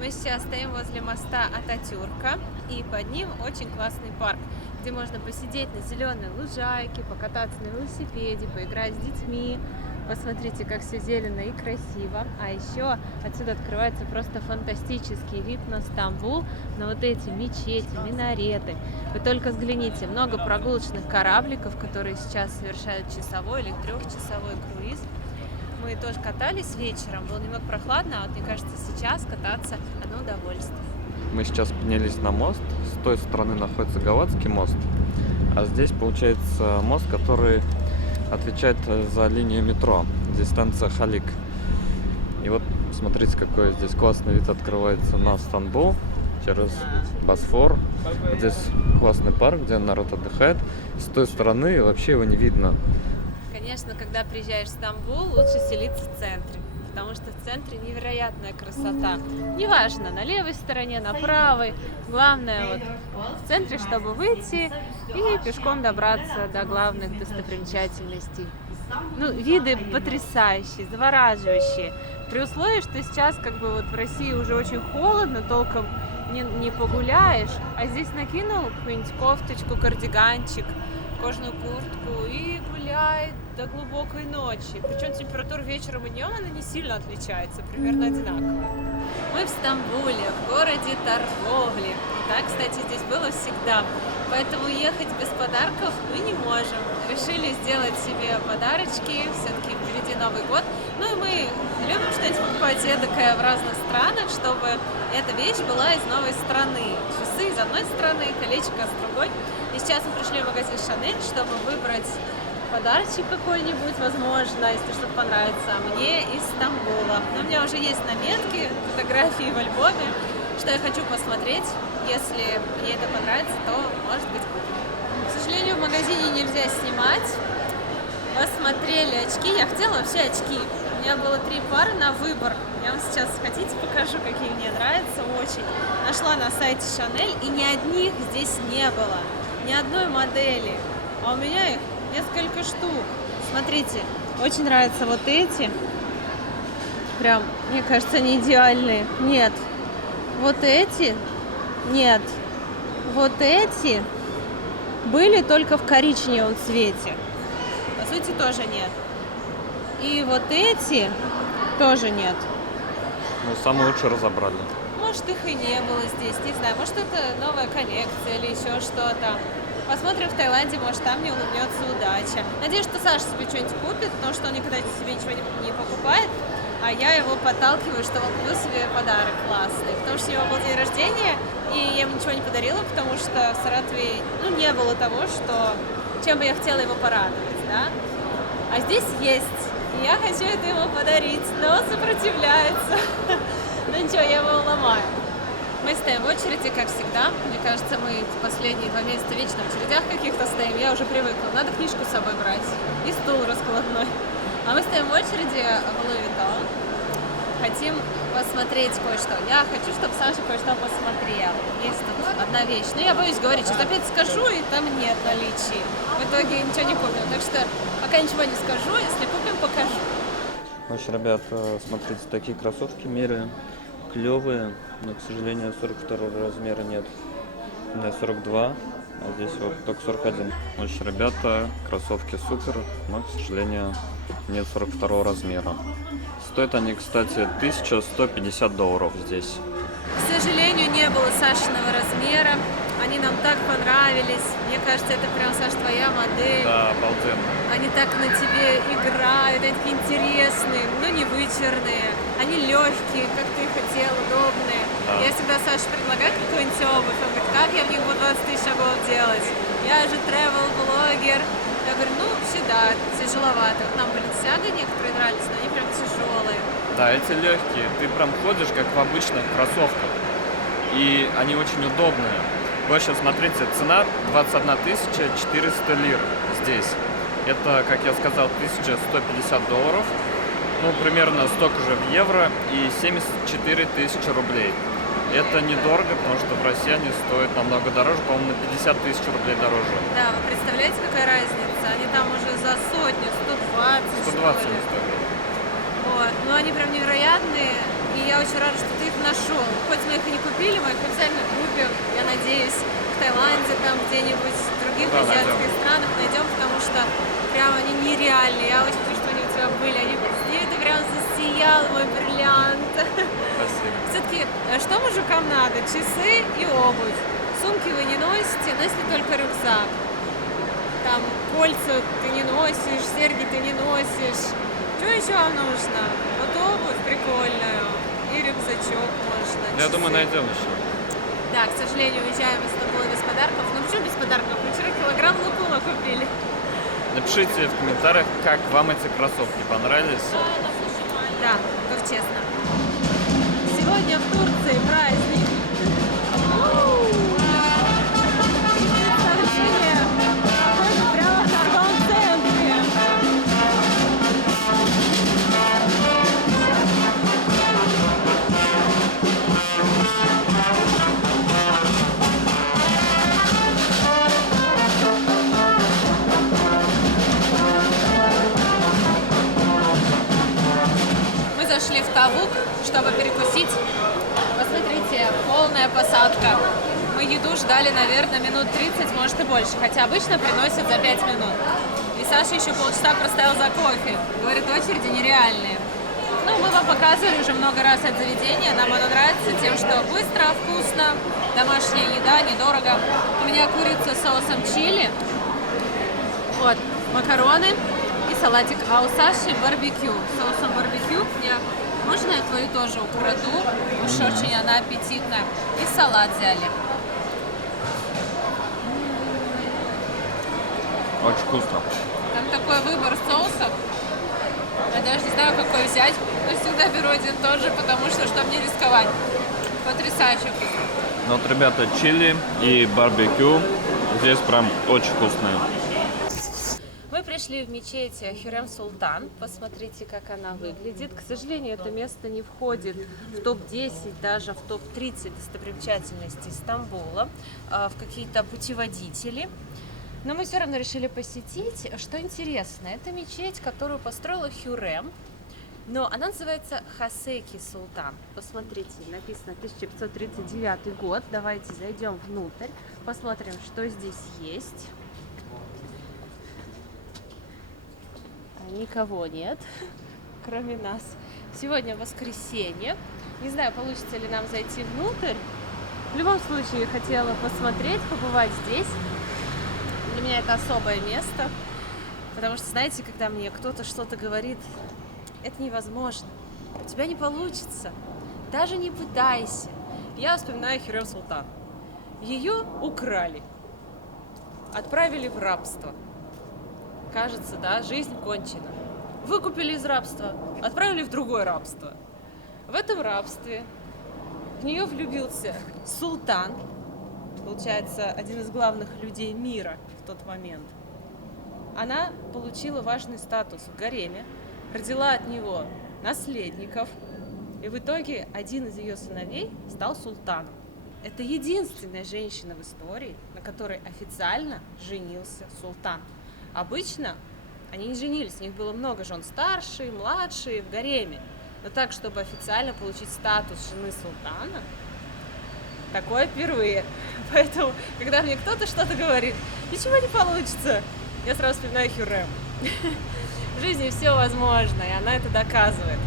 Мы сейчас стоим возле моста Ататюрка, и под ним очень классный парк, где можно посидеть на зеленой лужайке, покататься на велосипеде, поиграть с детьми. Посмотрите, как все зелено и красиво. А еще отсюда открывается просто фантастический вид на Стамбул, на вот эти мечети, минареты. Вы только взгляните, много прогулочных корабликов, которые сейчас совершают часовой или трехчасовой круиз. Мы тоже катались вечером, было немного прохладно, а вот мне кажется, сейчас кататься одно удовольствие. Мы сейчас поднялись на мост. С той стороны находится Галатский мост, а здесь получается мост, который отвечает за линию метро. Здесь станция Халик. И вот смотрите, какой здесь классный вид открывается на Стамбул через Босфор. Вот здесь классный парк, где народ отдыхает. С той стороны вообще его не видно. Конечно, когда приезжаешь в Стамбул, лучше селиться в центре, потому что в центре невероятная красота. Неважно, на левой стороне, на правой. Главное вот в центре, чтобы выйти и пешком добраться до главных достопримечательностей. Ну, виды потрясающие, завораживающие. При условии, что сейчас как бы вот в России уже очень холодно, толком не погуляешь, а здесь накинул какую-нибудь кофточку, кардиганчик, кожаную куртку и гуляет до глубокой ночи. Причем температура вечером и днем она не сильно отличается, примерно одинаковая. Мы в Стамбуле, в городе торговли. И так, кстати, здесь было всегда. Поэтому ехать без подарков мы не можем. Решили сделать себе подарочки, все-таки впереди Новый год. Ну и мы любим что-нибудь покупать эдакое в разных странах, чтобы эта вещь была из новой страны. Часы из одной страны, колечко с другой. И сейчас мы пришли в магазин Шанель, чтобы выбрать подарочек какой-нибудь, возможно, если что-то понравится мне из Стамбула. Но у меня уже есть наметки, фотографии в альбоме, что я хочу посмотреть. Если мне это понравится, то, может быть, куплю. К сожалению, в магазине нельзя снимать. Посмотрели очки. Я хотела вообще очки. У меня было 3 пары на выбор. Я вам сейчас, хотите, покажу, какие мне нравятся очень. Нашла на сайте Шанель, и ни одних здесь не было. Ни одной модели. А у меня их несколько штук. Смотрите, очень нравятся вот эти. Прям, мне кажется, они идеальные. Нет. Вот эти. Нет. Вот эти были только в коричневом цвете. По сути, тоже нет. И вот эти тоже нет. Ну, самые лучшие разобрали. Может, их и не было здесь, не знаю. Может, это новая коллекция или еще что-то. Посмотрим в Таиланде, может, там мне улыбнется удача. Надеюсь, что Саша себе что-нибудь купит, потому что он никогда себе ничего не покупает. А я его подталкиваю, что он купил себе подарок классный. Потому что у него был день рождения, и я ему ничего не подарила, потому что в Саратове не было того, чем бы я хотела его порадовать, да? А здесь есть. И я хочу это ему подарить, но он сопротивляется. Ну ничего, я его уломаю. Мы стоим в очереди, как всегда. Мне кажется, мы последние 2 месяца вечно в очередях каких-то стоим. Я уже привыкла. Надо книжку с собой брать. И стул раскладной. А мы стоим в очереди в Луи Виттон. Хотим посмотреть кое-что. Я хочу, чтобы Саша кое-что посмотрел. Есть тут одна вещь. Но я боюсь говорить, сейчас опять скажу, и там нет наличия. В итоге ничего не купим. Так что пока ничего не скажу. Если купим, покажу. В общем, ребят, смотрите, такие кроссовки меряю. Клевые, но, к сожалению, 42 размера нет. У меня 42, а здесь вот только 41. В общем, ребята, кроссовки супер, но, к сожалению, нет 42 размера. Стоят они, кстати, $1150 здесь. К сожалению, не было Сашиного размера. Они нам так понравились. Мне кажется, это прям, Саш, твоя модель. Да, обалденно. Они так на тебе играют, они такие интересные, но не вычурные. Они легкие, как ты хотел, удобные. Да. Я всегда Саше предлагаю какую-нибудь обувь. Он говорит, как я в них буду 20 тысяч шагов делать. Я же travel-блогер. Я говорю, ну вообще да, тяжеловато. Вот нам Balenciaga некоторые нравятся, но они прям тяжелые. Да, эти легкие. Ты прям ходишь, как в обычных кроссовках. И они очень удобные. Вот сейчас смотрите, цена 21 400 лир здесь. Это, как я сказал, 1150 долларов. Ну, примерно столько же в евро и 74 тысячи рублей. Это недорого, потому что в России они стоят намного дороже, по-моему, на 50 тысяч рублей дороже. Да, вы представляете, какая разница? Они там уже за сотню, 120 120 что ли. стоят. Вот. Но они прям невероятные, и я очень рада, что ты их нашел. Хоть мы их и не купили, мы их обязательно купим, я надеюсь, в Таиланде, там где-нибудь в других Да, азиатских найдем. странах найдем, потому что прям они нереальные. Я очень хочу, чтобы они у тебя были. Они везде, ты прям засиял, мой бриллиант. Спасибо. Все-таки, что мужикам надо? Часы и обувь. Сумки вы не носите, носите только рюкзак. Там кольца ты не носишь, серьги ты не носишь. Что еще вам нужно? Вот обувь прикольную и рюкзачок можно. Я часы. думаю, найдем еще. Да, к сожалению, уезжаем из Стамбула без подарков. Ну почему без подарков? Мы вчера килограмм лукума купили. Напишите в комментариях, как вам эти кроссовки понравились. Да, только честно. Сегодня в Турции праздник. Представление проходит прямо в торговом центре. Мы зашли в Тавук, чтобы перекусить. Посмотрите, полная посадка. Мы еду ждали, наверное, минут 30, может и больше. Хотя обычно приносят за 5 минут. И Саша еще полчаса простоял за кофе. Говорит, очереди нереальные. Ну, мы вам показывали уже много раз это заведение. Нам оно нравится тем, что быстро, вкусно, домашняя еда, недорого. У меня курица с соусом чили. Вот, макароны и салатик. А у Саши барбекю. С соусом барбекю. Можно я твою тоже украду? Уж очень она аппетитная. И салат взяли. Очень вкусно. Там такой выбор соусов. Я даже не знаю, какой взять. Но всегда беру один тот же, потому что, чтобы не рисковать. Потрясающе вкусно. Ну вот, ребята, чили и барбекю здесь прям очень вкусные. Мы пришли в мечеть Хюррем Султан. Посмотрите, как она выглядит. К сожалению, это место не входит в топ-10, даже в топ-30 достопримечательностей Стамбула, в какие-то путеводители. Но мы все равно решили посетить. Что интересно, это мечеть, которую построила Хюррем, но она называется Хасеки Султан. Посмотрите, написано 1539 год. Давайте зайдем внутрь, посмотрим, что здесь есть. Никого нет, кроме нас. Сегодня воскресенье. Не знаю, получится ли нам зайти внутрь. В любом случае, хотела посмотреть, побывать здесь. Для меня это особое место. Потому что, знаете, когда мне кто-то что-то говорит, это невозможно. У тебя не получится. Даже не пытайся. Я вспоминаю Хюррем Султан. Ее украли. Отправили в рабство. Кажется, да, жизнь кончена. Выкупили из рабства, отправили в другое рабство. В этом рабстве в нее влюбился султан, получается, один из главных людей мира в тот момент. Она получила важный статус в гареме, родила от него наследников, и в итоге один из ее сыновей стал султаном. Это единственная женщина в истории, на которой официально женился султан. Обычно они не женились, у них было много жен, старшие, младшие, в гареме. Но так, чтобы официально получить статус жены султана, такое впервые. Поэтому, когда мне кто-то что-то говорит, ничего не получится, я сразу вспоминаю Хюррем. В жизни все возможно, и она это доказывает.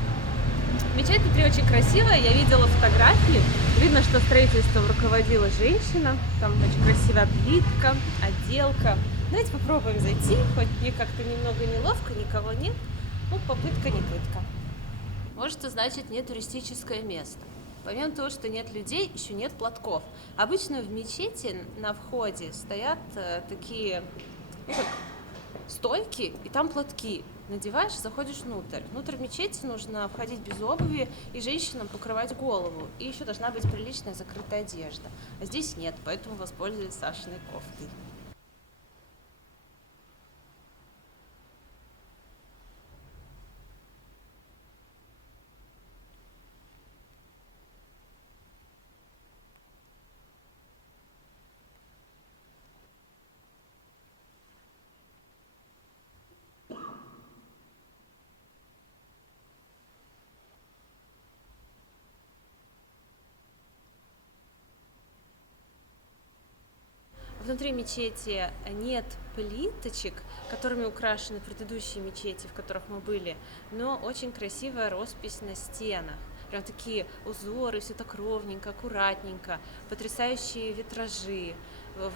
Мечеть внутри очень красивая, я видела фотографии. Видно, что строительством руководила женщина. Там очень красивая плитка, отделка. Давайте попробуем зайти, хоть мне как-то немного неловко, никого нет. Ну, попытка не пытка. Может, это значит не туристическое место. помимо того, что нет людей, еще нет платков. Обычно в мечети на входе стоят такие, ну, как стойки, и там платки. Надеваешь, заходишь внутрь. Внутрь мечети нужно входить без обуви и женщинам покрывать голову. И еще должна быть приличная закрытая одежда. А здесь нет, поэтому воспользуюсь Сашиной кофтой. Внутри мечети нет плиточек, которыми украшены предыдущие мечети, в которых мы были, но очень красивая роспись на стенах. Прям такие узоры, все так ровненько, аккуратненько, потрясающие витражи,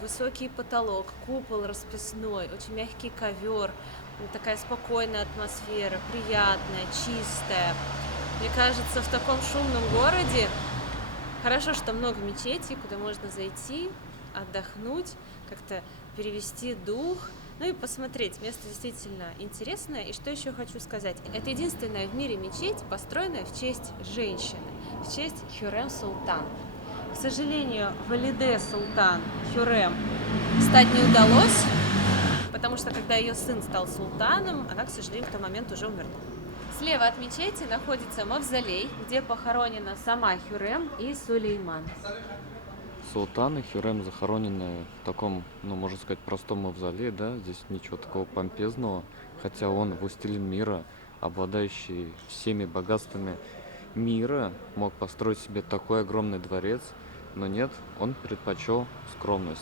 высокий потолок, купол расписной, очень мягкий ковер, такая спокойная атмосфера, приятная, чистая. Мне кажется, в таком шумном городе хорошо, что много мечетей, куда можно зайти, отдохнуть, как-то перевести дух, ну и посмотреть. Место действительно интересное. И что еще хочу сказать? Это единственная в мире мечеть, построенная в честь женщины, в честь Хюррем Султан. К сожалению, Валиде Султан Хюррем стать не удалось, потому что когда ее сын стал султаном, она, к сожалению, в тот момент уже умерла. Слева от мечети находится мавзолей, где похоронена сама Хюррем и Сулейман. Султан и Хюррем захоронены в таком, ну, можно сказать, простом мавзолее, да, здесь ничего такого помпезного, хотя он властелин мира, обладающий всеми богатствами мира, мог построить себе такой огромный дворец, но нет, он предпочел скромность,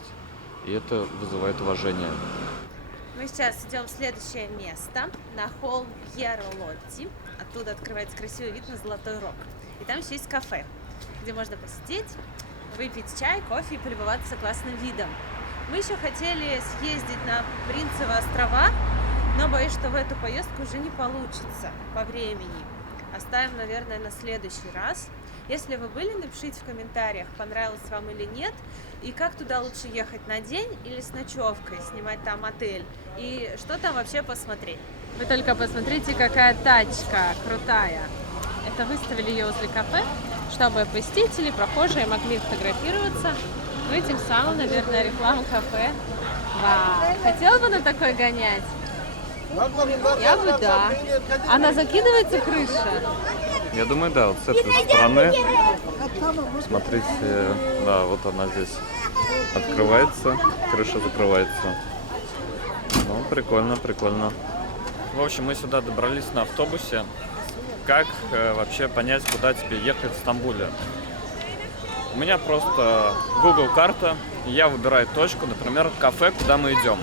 и это вызывает уважение. Мы сейчас идем в следующее место, на холм Пьеро-Лотти. Оттуда открывается красивый вид на Золотой Рог. И там еще есть кафе, где можно посидеть, выпить чай, кофе и полюбоваться классным видом. Мы еще хотели съездить на Принцевы острова, но боюсь, что в эту поездку уже не получится по времени. Оставим, наверное, на следующий раз. Если вы были, напишите в комментариях, понравилось вам или нет, и как туда лучше ехать, на день или с ночевкой, снимать там отель, и что там вообще посмотреть. Вы только посмотрите, какая тачка крутая. Это выставили ее возле кафе, чтобы посетители, прохожие могли фотографироваться. Ну и тем самым, наверное, реклама кафе. Вау! Хотела бы на такой гонять? Я бы да. Она закидывается, крыша? Я думаю, да, вот с этой стороны, смотрите, да, вот она здесь открывается, крыша закрывается. Ну, прикольно, прикольно. В общем, мы сюда добрались на автобусе. Как вообще понять, куда тебе ехать в Стамбуле? У меня просто Google карта, и я выбираю точку, например, кафе, куда мы идем.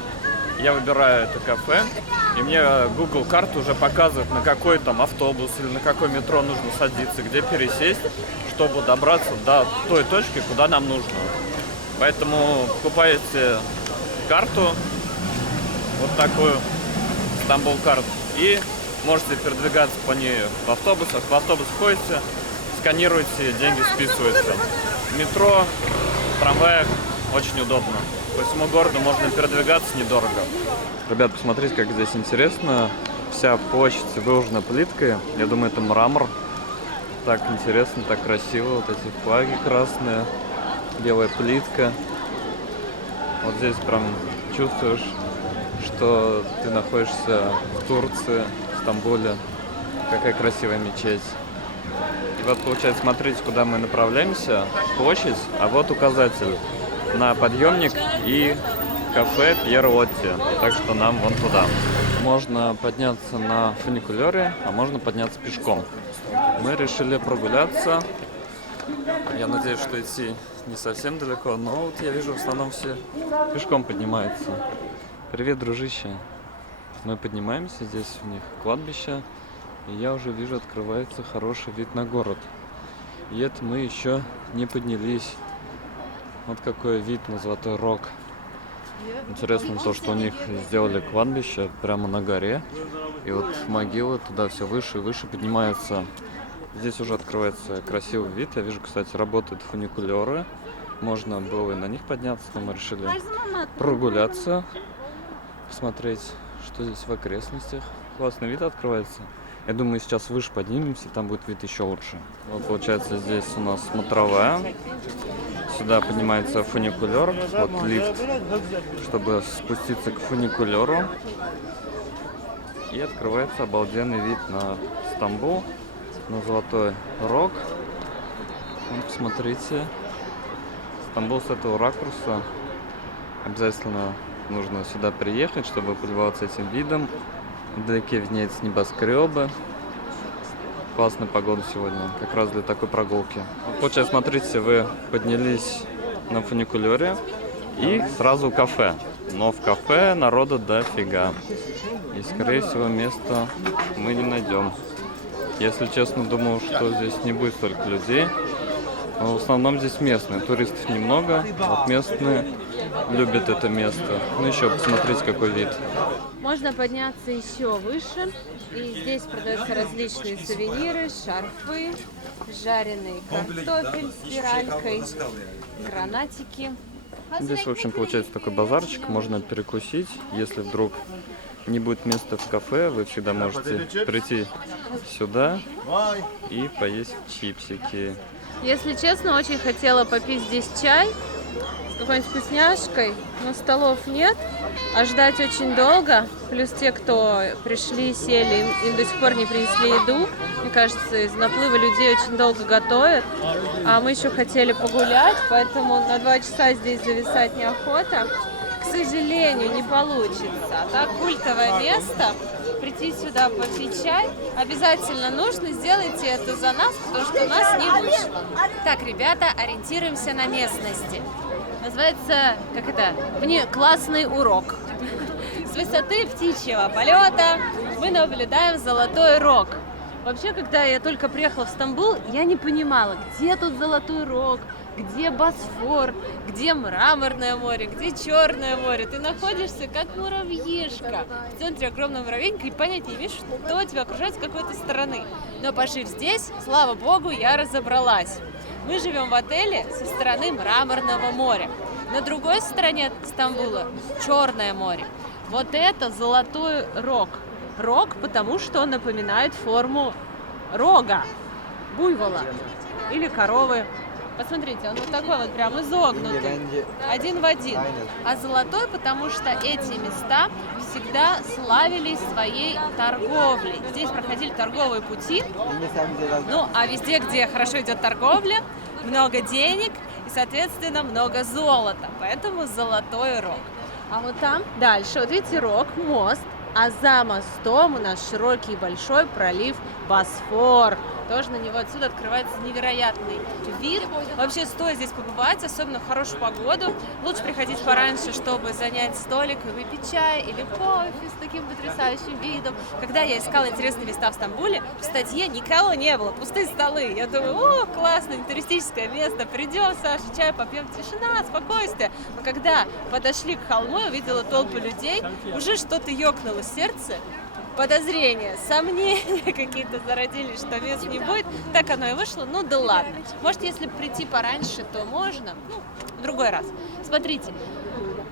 Я выбираю это кафе, и мне Google карта уже показывает, на какой там автобус или на какое метро нужно садиться, где пересесть, чтобы добраться до той точки, куда нам нужно. Поэтому покупаете карту, вот такую, Стамбул карт, и можете передвигаться по ней в автобусах. В автобус входите, сканируете, деньги списываются. В метро, в трамваях очень удобно. По всему городу можно передвигаться недорого. Ребят, посмотрите, как здесь интересно. Вся площадь выложена плиткой. Я думаю, это мрамор. Так интересно, так красиво. Вот эти флаги красные, белая плитка. Вот здесь прям чувствуешь, что ты находишься в Турции, в Стамбуле. Какая красивая мечеть. И вот, получается, смотрите, куда мы направляемся. Площадь, а вот указатель на подъемник и кафе Пьеро-Лотти. Так что нам вон туда. Можно подняться на фуникулере, а можно подняться пешком. Мы решили прогуляться. Я надеюсь, что идти не совсем далеко, но вот я вижу, в основном все пешком поднимаются. Привет, дружище. Мы поднимаемся, здесь у них кладбище, и я уже вижу, открывается хороший вид на город. И это мы еще не поднялись. Вот какой вид на Золотой Рог. Интересно то, что у них сделали кладбище прямо на горе. И вот могилы туда все выше и выше поднимаются. Здесь уже открывается красивый вид. Я вижу, кстати, работают фуникулеры. Можно было и на них подняться, но мы решили прогуляться, посмотреть, что здесь в окрестностях. Классный вид открывается. Я думаю, сейчас выше поднимемся, там будет вид еще лучше. Вот получается, здесь у нас смотровая. Сюда поднимается фуникулер. Вот лифт, чтобы спуститься к фуникулеру. И открывается обалденный вид на Стамбул, на Золотой Рог. Вот, посмотрите. Стамбул с этого ракурса. Обязательно нужно сюда приехать, чтобы полюбоваться этим видом. Вдалеке виднеются небоскребы. Классная погода сегодня, как раз для такой прогулки. Вот, получается, смотрите, вы поднялись на фуникулере и сразу кафе. Но в кафе народа дофига. И, скорее всего, места мы не найдем. Если честно, думал, что здесь не будет столько людей. Но в основном здесь местные. Туристов немного. Вот местные любят это место. Ну еще посмотрите, какой вид. Можно подняться еще выше. И здесь продаются различные сувениры, шарфы, жареный картофель с спиралькой, гранатики. Здесь, в общем, получается такой базарчик. Можно перекусить. Если вдруг не будет места в кафе, вы всегда можете прийти сюда и поесть чипсики. Если честно, очень хотела попить здесь чай с какой-нибудь вкусняшкой, но столов нет, а ждать очень долго. Плюс те, кто пришли, сели, им до сих пор не принесли еду. Мне кажется, из наплыва людей очень долго готовят. А мы еще хотели погулять, поэтому на 2 часа здесь зависать неохота. К сожалению, не получится. А так, культовое место. Прийти сюда попить чай обязательно нужно. Сделайте это за нас, потому что у нас не вышло. Так, ребята, ориентируемся на местности. Называется, как это, внеклассный урок. С высоты птичьего полета мы наблюдаем Золотой Рог. Вообще, когда я только приехала в Стамбул, я не понимала, где тут Золотой Рог, где Босфор, где Мраморное море, где Черное море. Ты находишься как муравьишка в центре огромного муравейника и понять не имеешь, что тебя окружает с какой-то стороны. Но пожив здесь, слава богу, я разобралась. Мы живем в отеле со стороны Мраморного моря. На другой стороне Стамбула Черное море. Вот это Золотой Рог. Рог, потому что он напоминает форму рога, буйвола или коровы. Посмотрите, он вот такой вот прям изогнутый, один в один. А золотой, потому что эти места всегда славились своей торговлей. Здесь проходили торговые пути. Ну, а везде, где хорошо идет торговля, много денег и, соответственно, много золота. Поэтому Золотой Рог. А вот там дальше, вот видите, рог, мост. А за мостом у нас широкий и большой пролив Босфор. Тоже на него отсюда открывается невероятный вид. Вообще стоит здесь побывать, особенно в хорошую погоду. Лучше приходить пораньше, чтобы занять столик и выпить чай или кофе с таким потрясающим видом. Когда я искала интересные места в Стамбуле, в статье никого не было, пустые столы. Я думаю, о, классное туристическое место, придем, Саша, чай попьем, тишина, спокойствие. Но когда подошли к холму, я увидела толпу людей, уже что-то ёкнуло в сердце. Подозрения, сомнения какие-то зародились, что мест не будет. Так оно и вышло. Ну да ладно. Может, если прийти пораньше, то можно. Ну, в другой раз. Смотрите,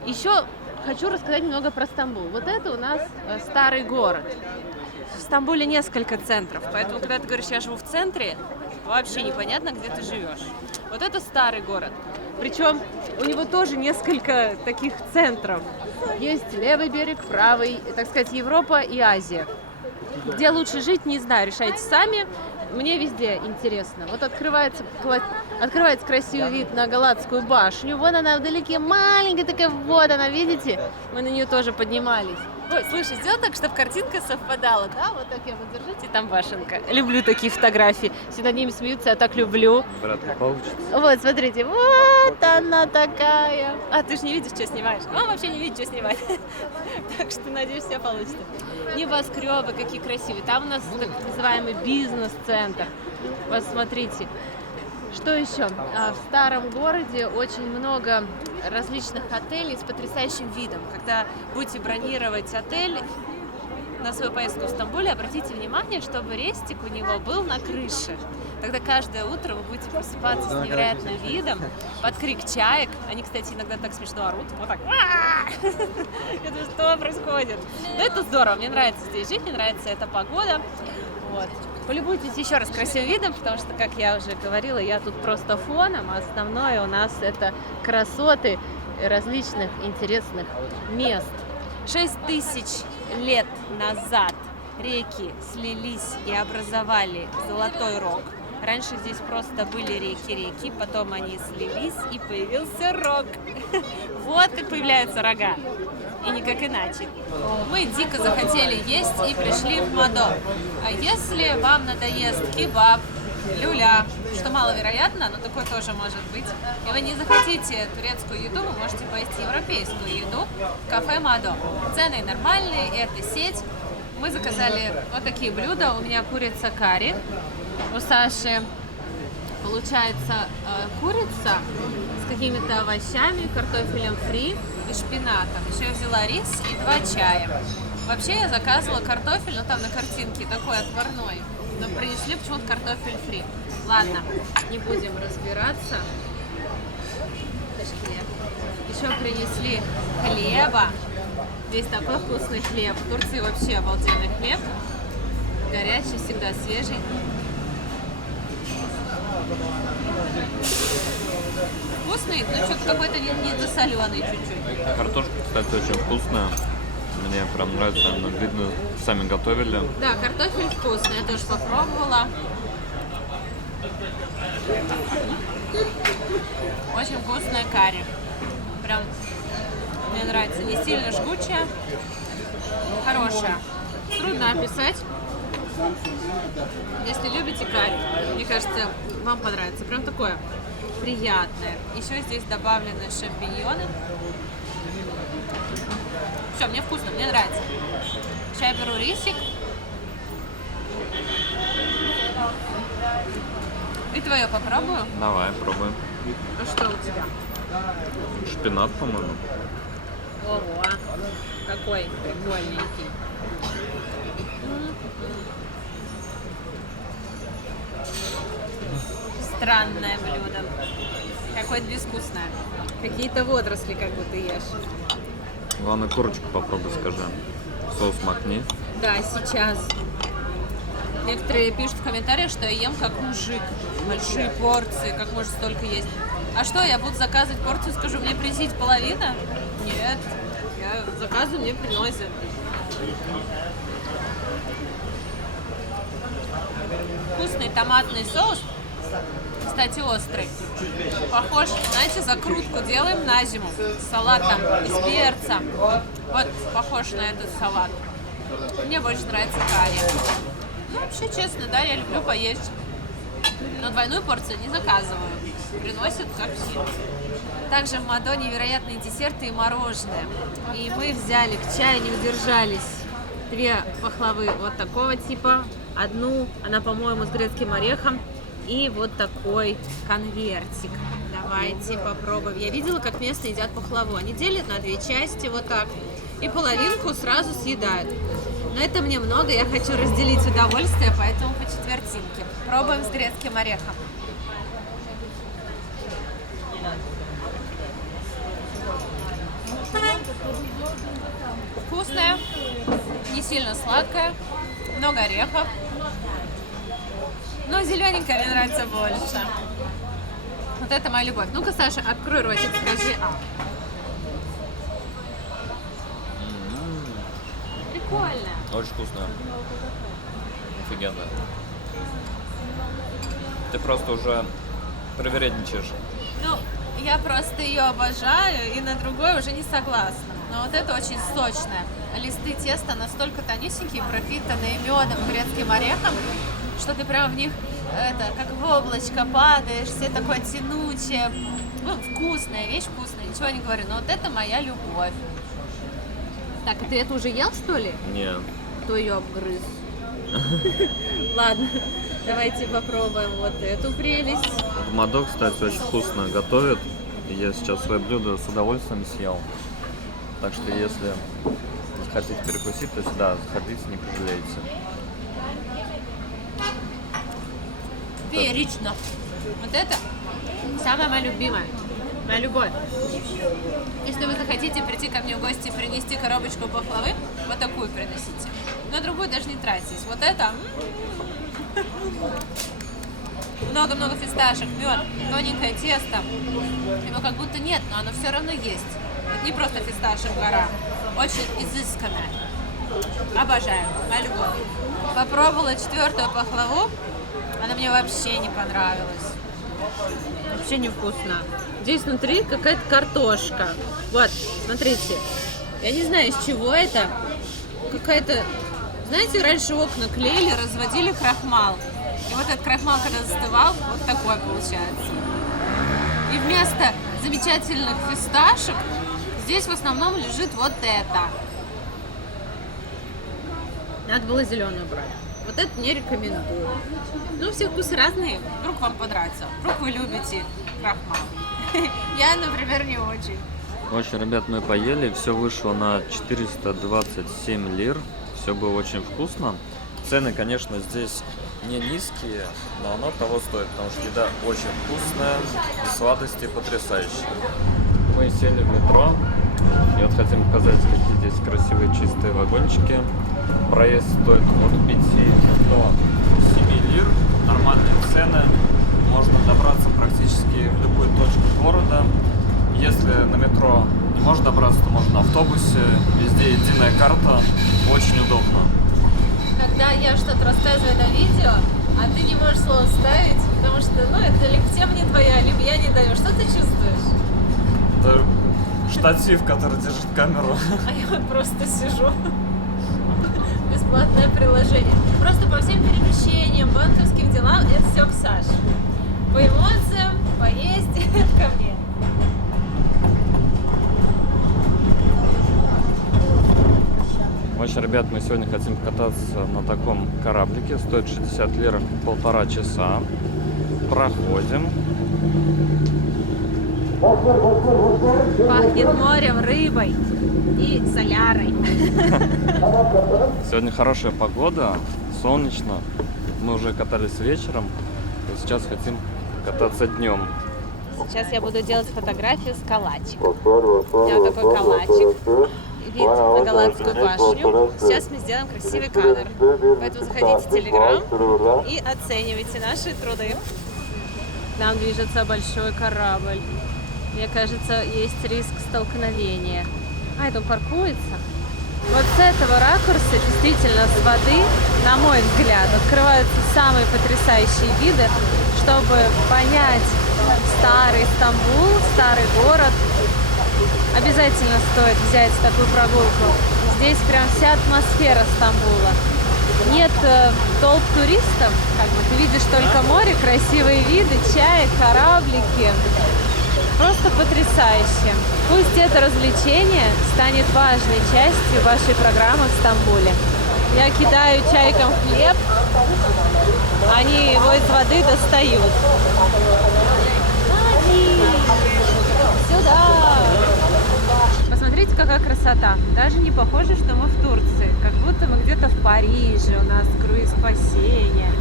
еще хочу рассказать немного про Стамбул. Вот это у нас старый город. В Стамбуле несколько центров, поэтому, когда ты говоришь, я живу в центре, вообще непонятно, где ты живешь. Вот это старый город. Причем у него тоже несколько таких центров. Есть левый берег, правый, так сказать, Европа и Азия. Где лучше жить, не знаю, решайте сами. Мне везде интересно. Вот открывается красивый вид на Галатскую башню. Вон она вдалеке, маленькая такая, вот она, видите? Мы на нее тоже поднимались. Ой, слушай, сделай так, чтобы картинка совпадала, да? Вот так я вот держите, там башенка. Люблю такие фотографии. Все над ними смеются, я так люблю. Брат, не получится. Вот, смотрите, вот она такая. А, ты же не видишь, что снимаешь? Он вообще не видит, что снимать. Так что, надеюсь, все получится. Небоскребы какие красивые. Там у нас так называемый бизнес-центр. Посмотрите. Что еще? В старом городе очень много различных отелей с потрясающим видом. Когда будете бронировать отель, на свою поездку в Стамбуле, обратите внимание, чтобы рестик у него был на крыше. Тогда каждое утро вы будете просыпаться с невероятным видом под крик чаек. Они, кстати, иногда так смешно орут. Вот так. Я думаю, что происходит? Но это здорово. Мне нравится здесь жить, мне нравится эта погода. Вот. Полюбуйтесь еще раз красивым видом, потому что, как я уже говорила, я тут просто фоном, а основное у нас это красоты различных интересных мест. 6000 лет назад реки слились и образовали Золотой Рог. Раньше здесь просто были реки, потом они слились и появился рог. Вот как появляются рога. И никак иначе. Мы дико захотели есть и пришли в Мадо. А если вам надоест кебаб, люля, что маловероятно, но такое тоже может быть, и вы не захотите турецкую еду, вы можете поесть европейскую еду в кафе Мадо. Цены нормальные, это сеть. Мы заказали вот такие блюда. У меня курица карри. У Саши получается курица с какими-то овощами, картофелем фри и шпинатом. Еще я взяла рис и 2 чая. Вообще я заказывала картофель, но там на картинке такой отварной. Но принесли почему-то картофель фри. Ладно, не будем разбираться. Еще принесли хлеба. Здесь такой вкусный хлеб. В Турции вообще обалденный хлеб. Горячий, всегда свежий. Вкусный, но что-то какой-то недосоленый чуть-чуть. Картошка, кстати, очень вкусная. Мне прям нравится, она, видно, сами готовили. Да, картофель вкусный, я тоже попробовала. Очень вкусная карри. Прям мне нравится, не сильно жгучая, хорошая. Трудно описать. Если любите карри, мне кажется, вам понравится. Прям такое приятное. Еще здесь добавлены шампиньоны. Все, мне вкусно, мне нравится. Сейчас я беру рисик. И твое попробую. Давай, пробуем. А что у тебя? Шпинат, по-моему. Ого, какой прикольненький. Странное блюдо. Какое-то безвкусное. Какие-то водоросли как будто ты ешь. Главное, курочку попробуй, скажи. Соус макни. Да, сейчас. Некоторые пишут в комментариях, что я ем как мужик. Большие порции, как можно столько есть. А что, я буду заказывать порцию, скажу, мне принесите половина? Нет. Я заказываю, мне приносят. Вкусный томатный соус. Кстати, острый. Похож, знаете, закрутку делаем на зиму. С салатом из перца. Вот, похож на этот салат. Мне больше нравится карри. Ну, вообще, честно, да, я люблю поесть. Но двойную порцию не заказываю. Приносят как все. Также в Мадо невероятные десерты и мороженое. И мы взяли к чаю, не удержались. 2 пахлавы вот такого типа. Одну, она, по-моему, с грецким орехом. И вот такой конвертик. Давайте попробуем. Я видела, как местные едят пахлаву. Они делят на 2 части вот так. И половинку сразу съедают. Но это мне много, я хочу разделить удовольствие, поэтому по четвертинке. Пробуем с грецким орехом. Вкусная, не сильно сладкая, много орехов. Но зелененькая мне нравится больше. Вот это моя любовь. Ну-ка, Саша, открой ротик, скажи «а». Прикольно. Очень вкусная. Офигенно. Ты просто уже привередничаешь. Ну, я просто ее обожаю и на другой уже не согласна. Но вот это очень сочное. Листы теста настолько тонюсенькие, пропитанные медом, грецким орехом, что ты прям в них, как в облачко падаешь, все такое тянучее. Ну, вкусная вещь, вкусная, ничего не говорю. Но вот это моя любовь. Так, а ты это уже ел, что ли? Нет. Кто ее обгрыз? Ладно, давайте попробуем вот эту прелесть. В Мадо, кстати, очень вкусно готовят. И я сейчас свое блюдо с удовольствием съел. Так что если хотите перекусить, то сюда заходите, не пожалеете. Феерично. Вот это самая моя любимая. Моя любовь. Если вы захотите прийти ко мне в гости и принести коробочку пахлавы, вот такую приносите. На другую даже не тратитесь. Вот это... Много-много фисташек, мед, тоненькое тесто. Его как будто нет, но оно все равно есть. Это не просто фисташек гора. Очень изысканная. Обожаю. Моя любовь. Попробовала 4-ю пахлаву. Она мне вообще не понравилась. Вообще невкусно. Здесь внутри какая-то картошка. Вот, смотрите. Я не знаю, из чего это. Какая-то... Знаете, раньше окна клеили, разводили крахмал. И вот этот крахмал, когда застывал, вот такой получается. И вместо замечательных фисташек здесь в основном лежит вот это. Надо было зеленую брать. Вот это не рекомендую. Ну, все вкусы разные. Вдруг вам понравится. Вдруг вы любите крахмал. Я, например, не очень. В общем, ребят, мы поели, все вышло на 427 лир. Все было очень вкусно. Цены, конечно, здесь не низкие, но оно того стоит, потому что еда очень вкусная и сладости потрясающие. Мы сели в метро, и вот хотим показать, какие здесь красивые чистые вагончики. Проезд стоит от 5 до 7 лир, нормальные цены, можно добраться практически в любую точку города. Если на метро не можно добраться, то можно на автобусе, везде единая карта, очень удобно. Когда я что-то рассказываю на видео, а ты не можешь слово ставить, потому что, ну, это либо тема не твоя, либо я не даю. Что ты чувствуешь? Это штатив, который держит камеру. А я вот просто сижу. Бесплатное приложение. Просто по всем перемещениям, банковским делам, это все к Саше. По эмоциям, поесть, это ко мне. В общем, ребят, мы сегодня хотим кататься на таком кораблике. Стоит 60 лир, 1,5 часа. Проходим. Пахнет морем, рыбой и солярой. Сегодня хорошая погода, солнечно. Мы уже катались вечером, и сейчас хотим кататься днем. Сейчас я буду делать фотографию с калачиком. У меня вот такой калачик. Вид на Голландскую башню. Сейчас мы сделаем красивый кадр. Поэтому заходите в Телеграм и оценивайте наши труды. Там движется большой корабль. Мне кажется, есть риск столкновения. А, это он паркуется. Вот с этого ракурса, действительно, с воды, на мой взгляд, открываются самые потрясающие виды, чтобы понять старый Стамбул, старый город. Обязательно стоит взять такую прогулку. Здесь прям вся атмосфера Стамбула. Нет толп туристов, как бы ты видишь только море, красивые виды, чай, кораблики. Просто потрясающе. Пусть это развлечение станет важной частью вашей программы в Стамбуле. Я кидаю чайкам хлеб, они его из воды достают. Сюда! Посмотрите, какая красота. Даже не похоже, что мы в Турции. Как будто мы где-то в Париже. У нас круиз спасения.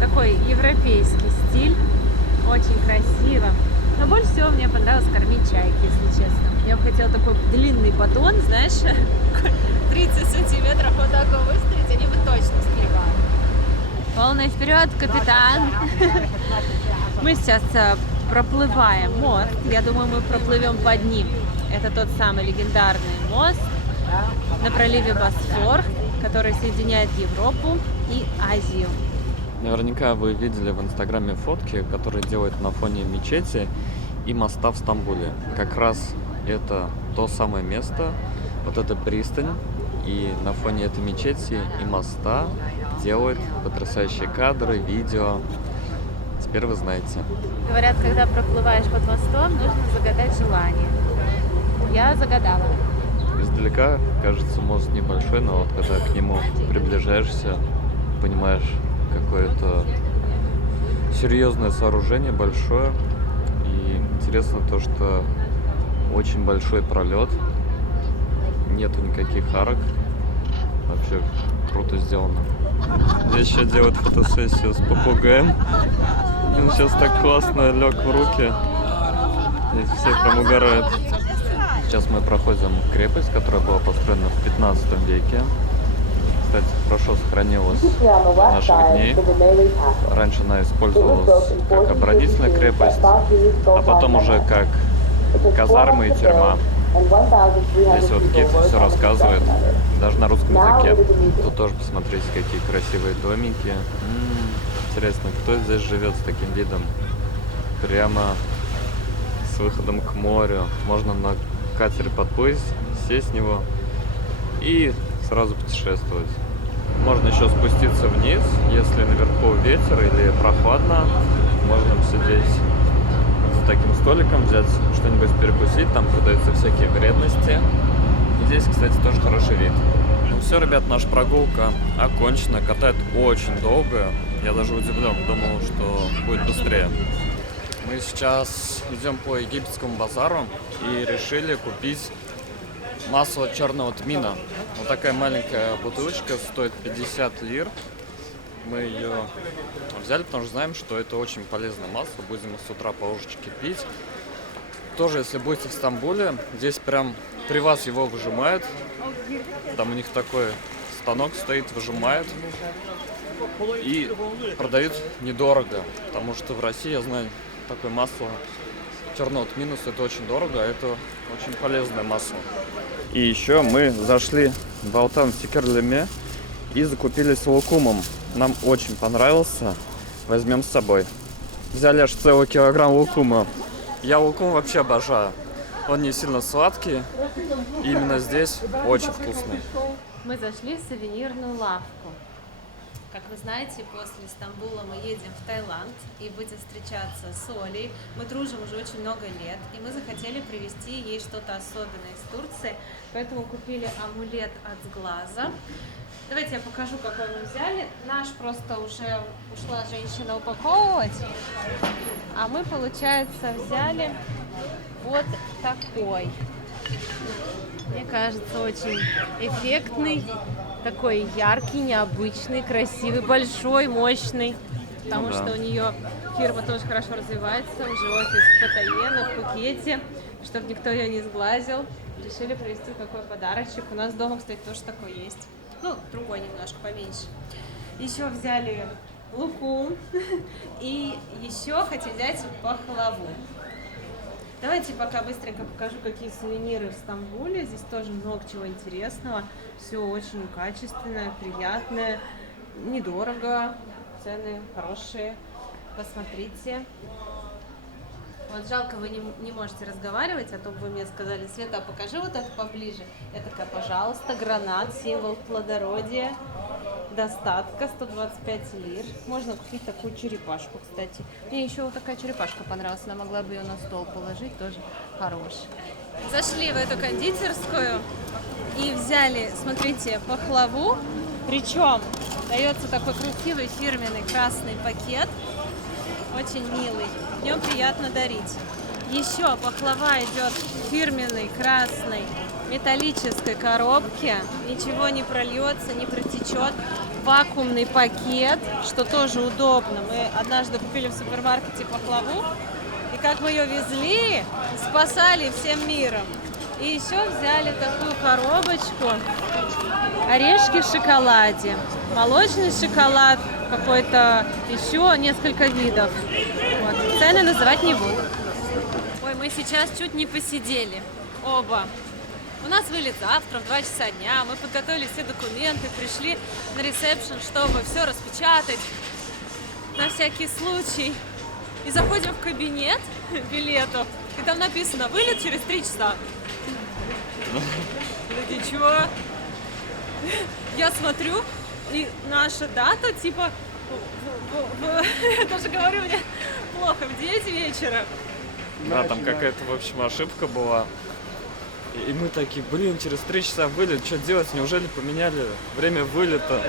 Такой европейский стиль. Очень красиво. Но больше всего мне понравилось кормить чайки, если честно. Я бы хотела такой длинный батон, знаешь, 30 сантиметров вот так его выставить, они бы точно склевали. Полный вперед, капитан! Мы сейчас проплываем мост. Я думаю, мы проплывем под ним. Это тот самый легендарный мост на проливе Босфор, который соединяет Европу и Азию. Наверняка вы видели в Инстаграме фотки, которые делают на фоне мечети и моста в Стамбуле. Как раз это то самое место, вот эта пристань, и на фоне этой мечети и моста делают потрясающие кадры, видео. Теперь вы знаете. Говорят, когда проплываешь под мостом, нужно загадать желание. Я загадала. Издалека кажется мост небольшой, но вот когда к нему приближаешься, понимаешь, какое-то серьезное сооружение, большое. И интересно то, что очень большой пролет, нету никаких арок, Вообще круто сделано. Здесь еще делают фотосессию с попугаем. Он сейчас так классно лег в руки. И все прям угорают. Сейчас мы проходим крепость, которая была построена в 15 веке. Кстати, хорошо сохранилась до наших дней. Раньше она использовалась как оборонительная крепость, а потом уже как казармы и тюрьма. Здесь вот гид все рассказывает, даже на русском языке. Тут тоже посмотрите, какие красивые домики. Интересно, кто здесь живет с таким видом? Прямо с выходом к морю. Можно на катере подплыть, сесть с него и сразу путешествовать. Можно еще спуститься вниз, если наверху ветер или прохладно. Можно посидеть за таким столиком, взять что-нибудь перекусить. Там продаются всякие вредности. И здесь, кстати, тоже хороший вид. Ну все, ребят, наша прогулка окончена. Катают очень долго. Я даже удивлен, думал, что будет быстрее. Мы сейчас идем по египетскому базару и решили купить масло черного тмина. Вот такая маленькая бутылочка стоит 50 лир. Мы ее взяли, потому что знаем, что это очень полезное масло. Будем с утра по ложечке пить. Тоже, если будете в Стамбуле, здесь прям при вас его выжимают. Там у них такой станок стоит, выжимают. И продают недорого, потому что в России, я знаю, такое масло черного тмина стоит очень дорого, а это очень полезное масло. И еще мы зашли в Алтан Секерлеме и закупились лукумом. Нам очень понравился. Возьмем с собой. Взяли аж целый килограмм лукума. Я лукум вообще обожаю. Он не сильно сладкий. И именно здесь очень вкусный. Мы зашли в сувенирную лавку. Как вы знаете, после Стамбула мы едем в Таиланд и будем встречаться с Олей. Мы дружим уже очень много лет, и мы захотели привезти ей что-то особенное из Турции, поэтому купили амулет от сглаза. Давайте я покажу, какой мы взяли. Наш просто уже ушла женщина упаковывать, а мы, получается, взяли вот такой. Мне кажется, очень эффектный. Такой яркий, необычный, красивый, большой, мощный. Потому что у нее фирма тоже хорошо развивается. Уже офис в Паттайе, на Пхукете. Чтобы никто ее не сглазил. Решили привезти такой подарочек. У нас дома, кстати, тоже такой есть. Ну, другой немножко, поменьше. Еще взяли лукум. И еще хотим взять пахлаву. Давайте пока быстренько покажу, какие сувениры в Стамбуле. Здесь тоже много чего интересного. Все очень качественное, приятное, недорого, цены хорошие. Посмотрите. Вот жалко, вы не можете разговаривать, а то бы вы мне сказали: Света, покажи вот это поближе. Я такая: пожалуйста, гранат, символ плодородия, достатка, 125 лир. Можно купить такую черепашку, кстати. Мне еще вот такая черепашка понравилась, она могла бы ее на стол положить, тоже хорошая. Зашли в эту кондитерскую и взяли, смотрите, пахлаву. Причем дается такой красивый фирменный красный пакет, очень милый. В нем приятно дарить. Еще пахлава идет в фирменной красной металлической коробке. Ничего не прольется, не протечет. Вакуумный пакет, что тоже удобно. Мы однажды купили в супермаркете пахлаву, и как мы ее везли, спасали всем миром. И еще взяли такую коробочку: орешки в шоколаде, молочный шоколад, какой-то еще несколько видов. Вот. Цены называть не буду. Ой, мы сейчас чуть не посидели. Оба. У нас вылет завтра в 2 часа дня. Мы подготовили все документы, пришли на ресепшн, чтобы все распечатать на всякий случай. И заходим в кабинет билетов, и там написано: вылет через 3 часа. Такие: чего? Я смотрю, и наша дата, типа, я даже говорю, мне плохо, в 9 вечера. Да, там какая-то, в общем, ошибка была. И мы такие: блин, через 3 часа вылет, что делать? Неужели поменяли время вылета?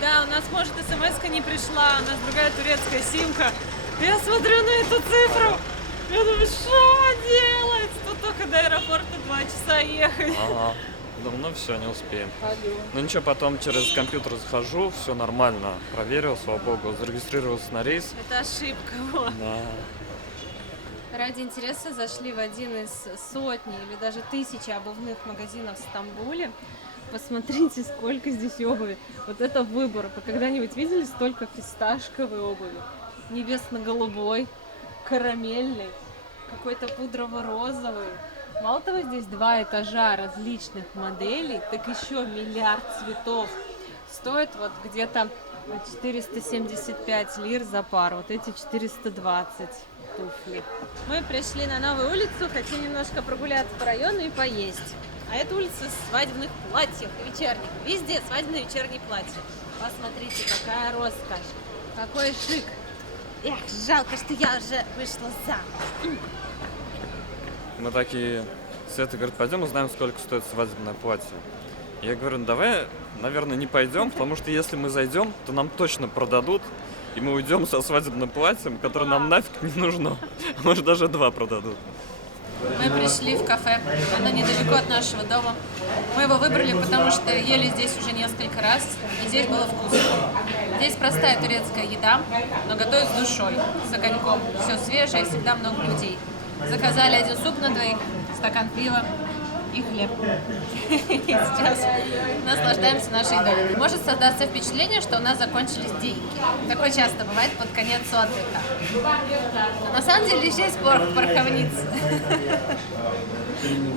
Да, у нас, может, смс-ка не пришла, у нас другая турецкая симка. Я смотрю на эту цифру, я думаю: что делать? Тут только до аэропорта 2 часа ехать. Ага. Ну все, не успеем. Ну ничего, потом через компьютер захожу, все нормально. Проверил, слава богу, зарегистрировался на рейс. Это ошибка. Вот. Да. Ради интереса зашли в один из сотни или даже тысячи обувных магазинов в Стамбуле. Посмотрите, сколько здесь обуви. Вот это выбор. Вы когда-нибудь видели столько фисташковой обуви? Небесно-голубой, карамельный, какой-то пудрово-розовый. Мало того, здесь 2 этажа различных моделей, так еще миллиард цветов. Стоит вот где-то 475 лир за пару. Вот эти 420 туфли. Мы пришли на новую улицу, хотим немножко прогуляться по району и поесть. А это улица свадебных платьев и вечерних. Везде свадебные вечерние платья. Посмотрите, какая роскошь, какой шик. Эх, жалко, что я уже вышла замуж. Мы такие, Света говорит, пойдем узнаем, сколько стоит свадебное платье. Я говорю, ну давай, наверное, не пойдем, потому что если мы зайдем, то нам точно продадут, и мы уйдем со свадебным платьем, которое нам нафиг не нужно. Может, даже 2 продадут. Мы пришли в кафе, оно недалеко от нашего дома. Мы его выбрали, потому что ели здесь уже несколько раз, и здесь было вкусно. Здесь простая турецкая еда, но готовят с душой, с огоньком. Все свежее, всегда много людей. Заказали 1 суп на 2, стакан пива и хлеб. И сейчас наслаждаемся нашей едой. Может создаться впечатление, что у нас закончились деньги. Такое часто бывает под конец отдыха. Но на самом деле здесь пороховница.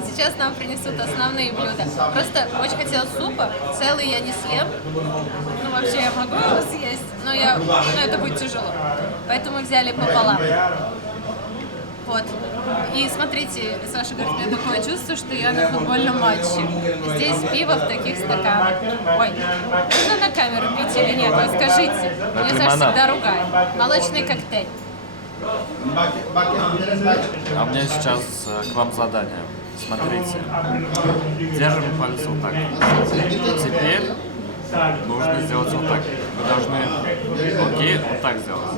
Сейчас нам принесут основные блюда. Просто очень хотела супа, целый я не съем. Ну вообще я могу его съесть, но это будет тяжело. Поэтому взяли пополам. Вот. И смотрите, Саша говорит, у меня такое чувство, что я на футбольном матче. Здесь пиво в таких стаканах. Ой, нужно на камеру пить или нет? Вы скажите. Меня Саша всегда ругает. Молочный коктейль. А у меня сейчас к вам задание. Смотрите. Держим палец вот так. Теперь нужно сделать вот так. Вы должны, окей, вот так сделать.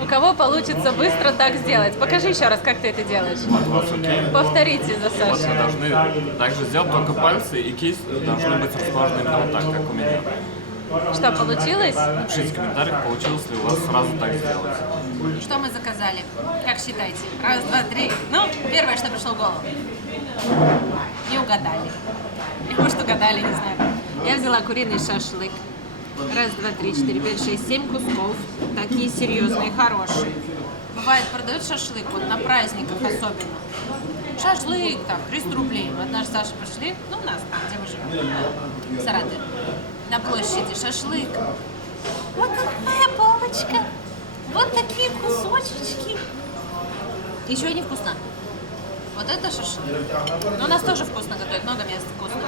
У кого получится быстро так сделать? Покажи еще раз, как ты это делаешь. Вот, окей. Повторите за Вот Сашей. вы должны также сделать, только пальцы и кисть должны быть расположены именно вот так, как у меня. Что, получилось? Напишите в комментариях, получилось ли у вас сразу так сделать. Что мы заказали? Как считаете? 1, 2, 3. Ну, первое, что пришло в голову. Не угадали. Или может угадали, не знаю. Я взяла куриный шашлык. 1, 2, 3, 4, 5, 6, 7 кусков. Такие серьезные, хорошие. Бывает, продают шашлык, вот на праздниках особенно. Шашлык, там, 300 рублей. Мы однажды с Сашей пошли, ну, у нас там, где мы живем, в Саратове, на площади шашлык. Вот такая палочка. Вот такие кусочечки. Еще и невкусно. Вот это шашлык. Но у нас тоже вкусно готовят, много мест вкусно.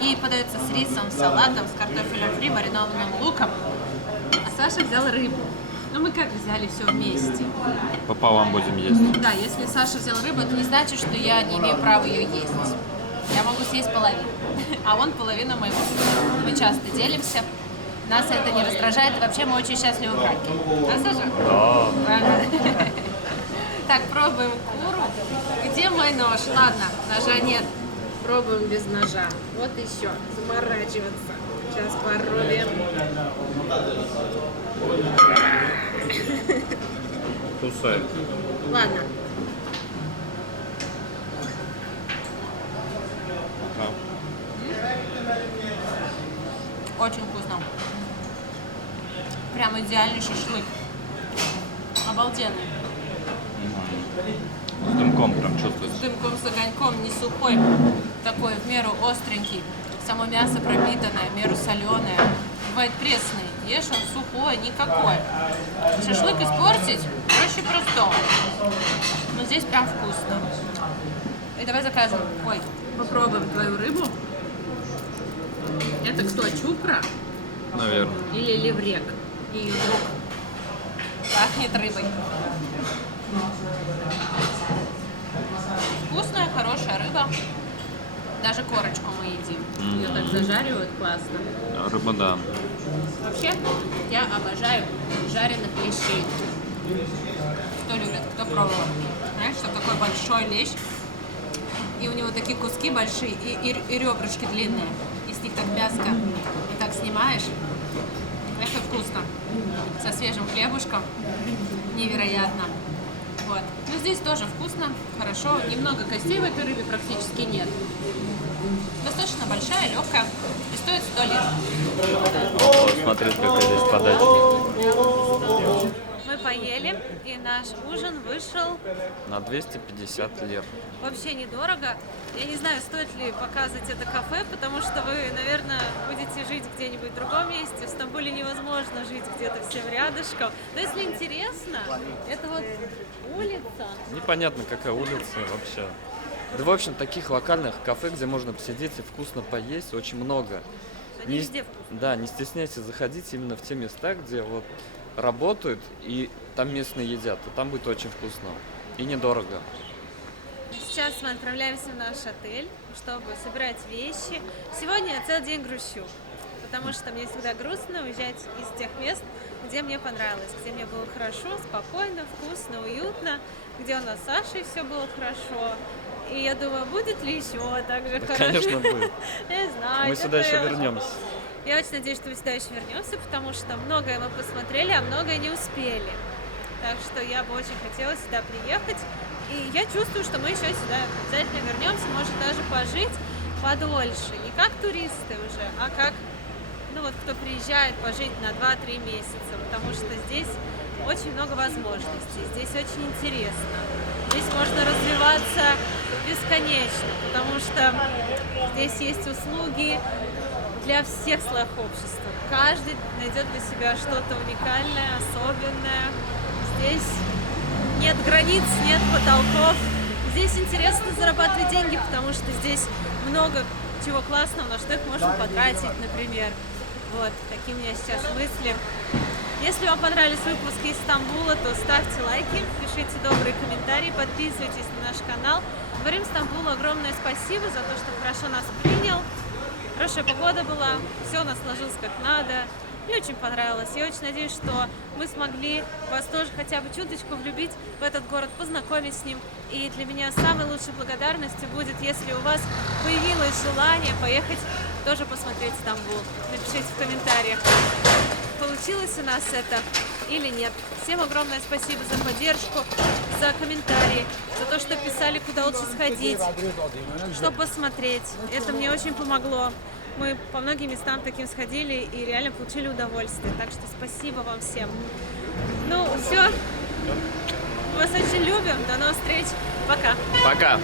И подается с рисом, салатом, с картофелем фри, маринованным луком. А Саша взял рыбу. Ну мы как взяли все вместе. Пополам будем есть. Да, если Саша взял рыбу, это не значит, что я не имею права ее есть. Я могу съесть половину, а он половину моего. Мы часто делимся. Нас это не раздражает, и вообще мы очень счастливы в браке. Да, Саша? Да. Правильно. Так, пробуем куру. Где мой нож? Ладно, ножа нет. Пробуем без ножа. Вот еще. Заморачиваться. Сейчас попробуем. Кусай. Ладно. Очень вкусно. Прям идеальный шашлык. Обалденный. С дымком прям чувствуется. С дымком, с огоньком, не сухой. Такой в меру остренький. Само мясо пропитанное, в меру соленое. Бывает пресный. Ешь, он сухой, никакой. Шашлык испортить проще простого. Но здесь прям вкусно. И давай закажем. Ой, попробуем твою рыбу. Это кто, чупра Наверное. или леврек? Ее друг. Пахнет рыбой. Вкусная, хорошая рыба. Даже корочку мы едим. Ее так зажаривают классно. Рыба, да. Вообще, я обожаю жареных лещей. Кто любит, кто пробовал. Знаешь, что такой большой лещ И у него такие куски большие и ребрышки длинные. И с них так мяско вот так снимаешь. Это вкусно. Со свежим хлебушком. Невероятно. Вот. Но здесь тоже вкусно, хорошо. Немного костей в этой рыбе практически нет. Достаточно большая, легкая. И стоит 100 лир. Вот, смотрите, какая здесь подача. Мы поели, и наш ужин вышел На 250 лир. вообще недорого. Я не знаю, стоит ли показывать это кафе, потому что вы, наверное, будете жить где-нибудь в другом месте. В Стамбуле невозможно жить где-то всем рядышком. Но если интересно, это вот улица. Непонятно, какая улица вообще. Да, в общем, таких локальных кафе, где можно посидеть и вкусно поесть, очень много. Они везде вкусные. Да, не стесняйтесь заходить именно в те места, где вот работают и там местные едят. И там будет очень вкусно. И недорого. Сейчас мы отправляемся в наш отель, чтобы собирать вещи. Сегодня я целый день грущу, потому что мне всегда грустно уезжать из тех мест, где мне понравилось, где мне было хорошо, спокойно, вкусно, уютно, где у нас с Сашей все было хорошо. И я думаю, будет ли еще так же Да, хорошо? конечно, будет. Я знаю. Мы сюда еще это- вернемся. Я очень надеюсь, что мы сюда еще вернемся, потому что многое мы посмотрели, а многое не успели. Так что я бы очень хотела сюда приехать. И я чувствую, что мы еще сюда обязательно вернемся, может даже пожить подольше. Не как туристы уже, а как, ну вот, кто приезжает пожить на 2-3 месяца. Потому что здесь очень много возможностей, здесь очень интересно. Здесь можно развиваться бесконечно, потому что здесь есть услуги для всех слоев общества. Каждый найдет для себя что-то уникальное, особенное. Здесь нет границ, нет потолков. Здесь интересно зарабатывать деньги, потому что здесь много чего классного, на что их можно потратить, например. Вот, такие у меня сейчас мысли. Если вам понравились выпуски из Стамбула, то ставьте лайки, пишите добрые комментарии, подписывайтесь на наш канал. Говорим Стамбулу огромное спасибо за то, что хорошо нас принял. Хорошая погода была, все у нас сложилось как надо. Мне очень понравилось. Я очень надеюсь, что мы смогли вас тоже хотя бы чуточку влюбить в этот город, познакомить с ним. И для меня самой лучшей благодарностью будет, если у вас появилось желание поехать тоже посмотреть Стамбул. Напишите в комментариях, получилось у нас это или нет. Всем огромное спасибо за поддержку, за комментарии, за то, что писали, куда лучше сходить, что посмотреть. Это мне очень помогло. Мы по многим местам таким сходили и реально получили удовольствие. Так что спасибо вам всем. Ну, все. Мы вас очень любим. До новых встреч. Пока. Пока!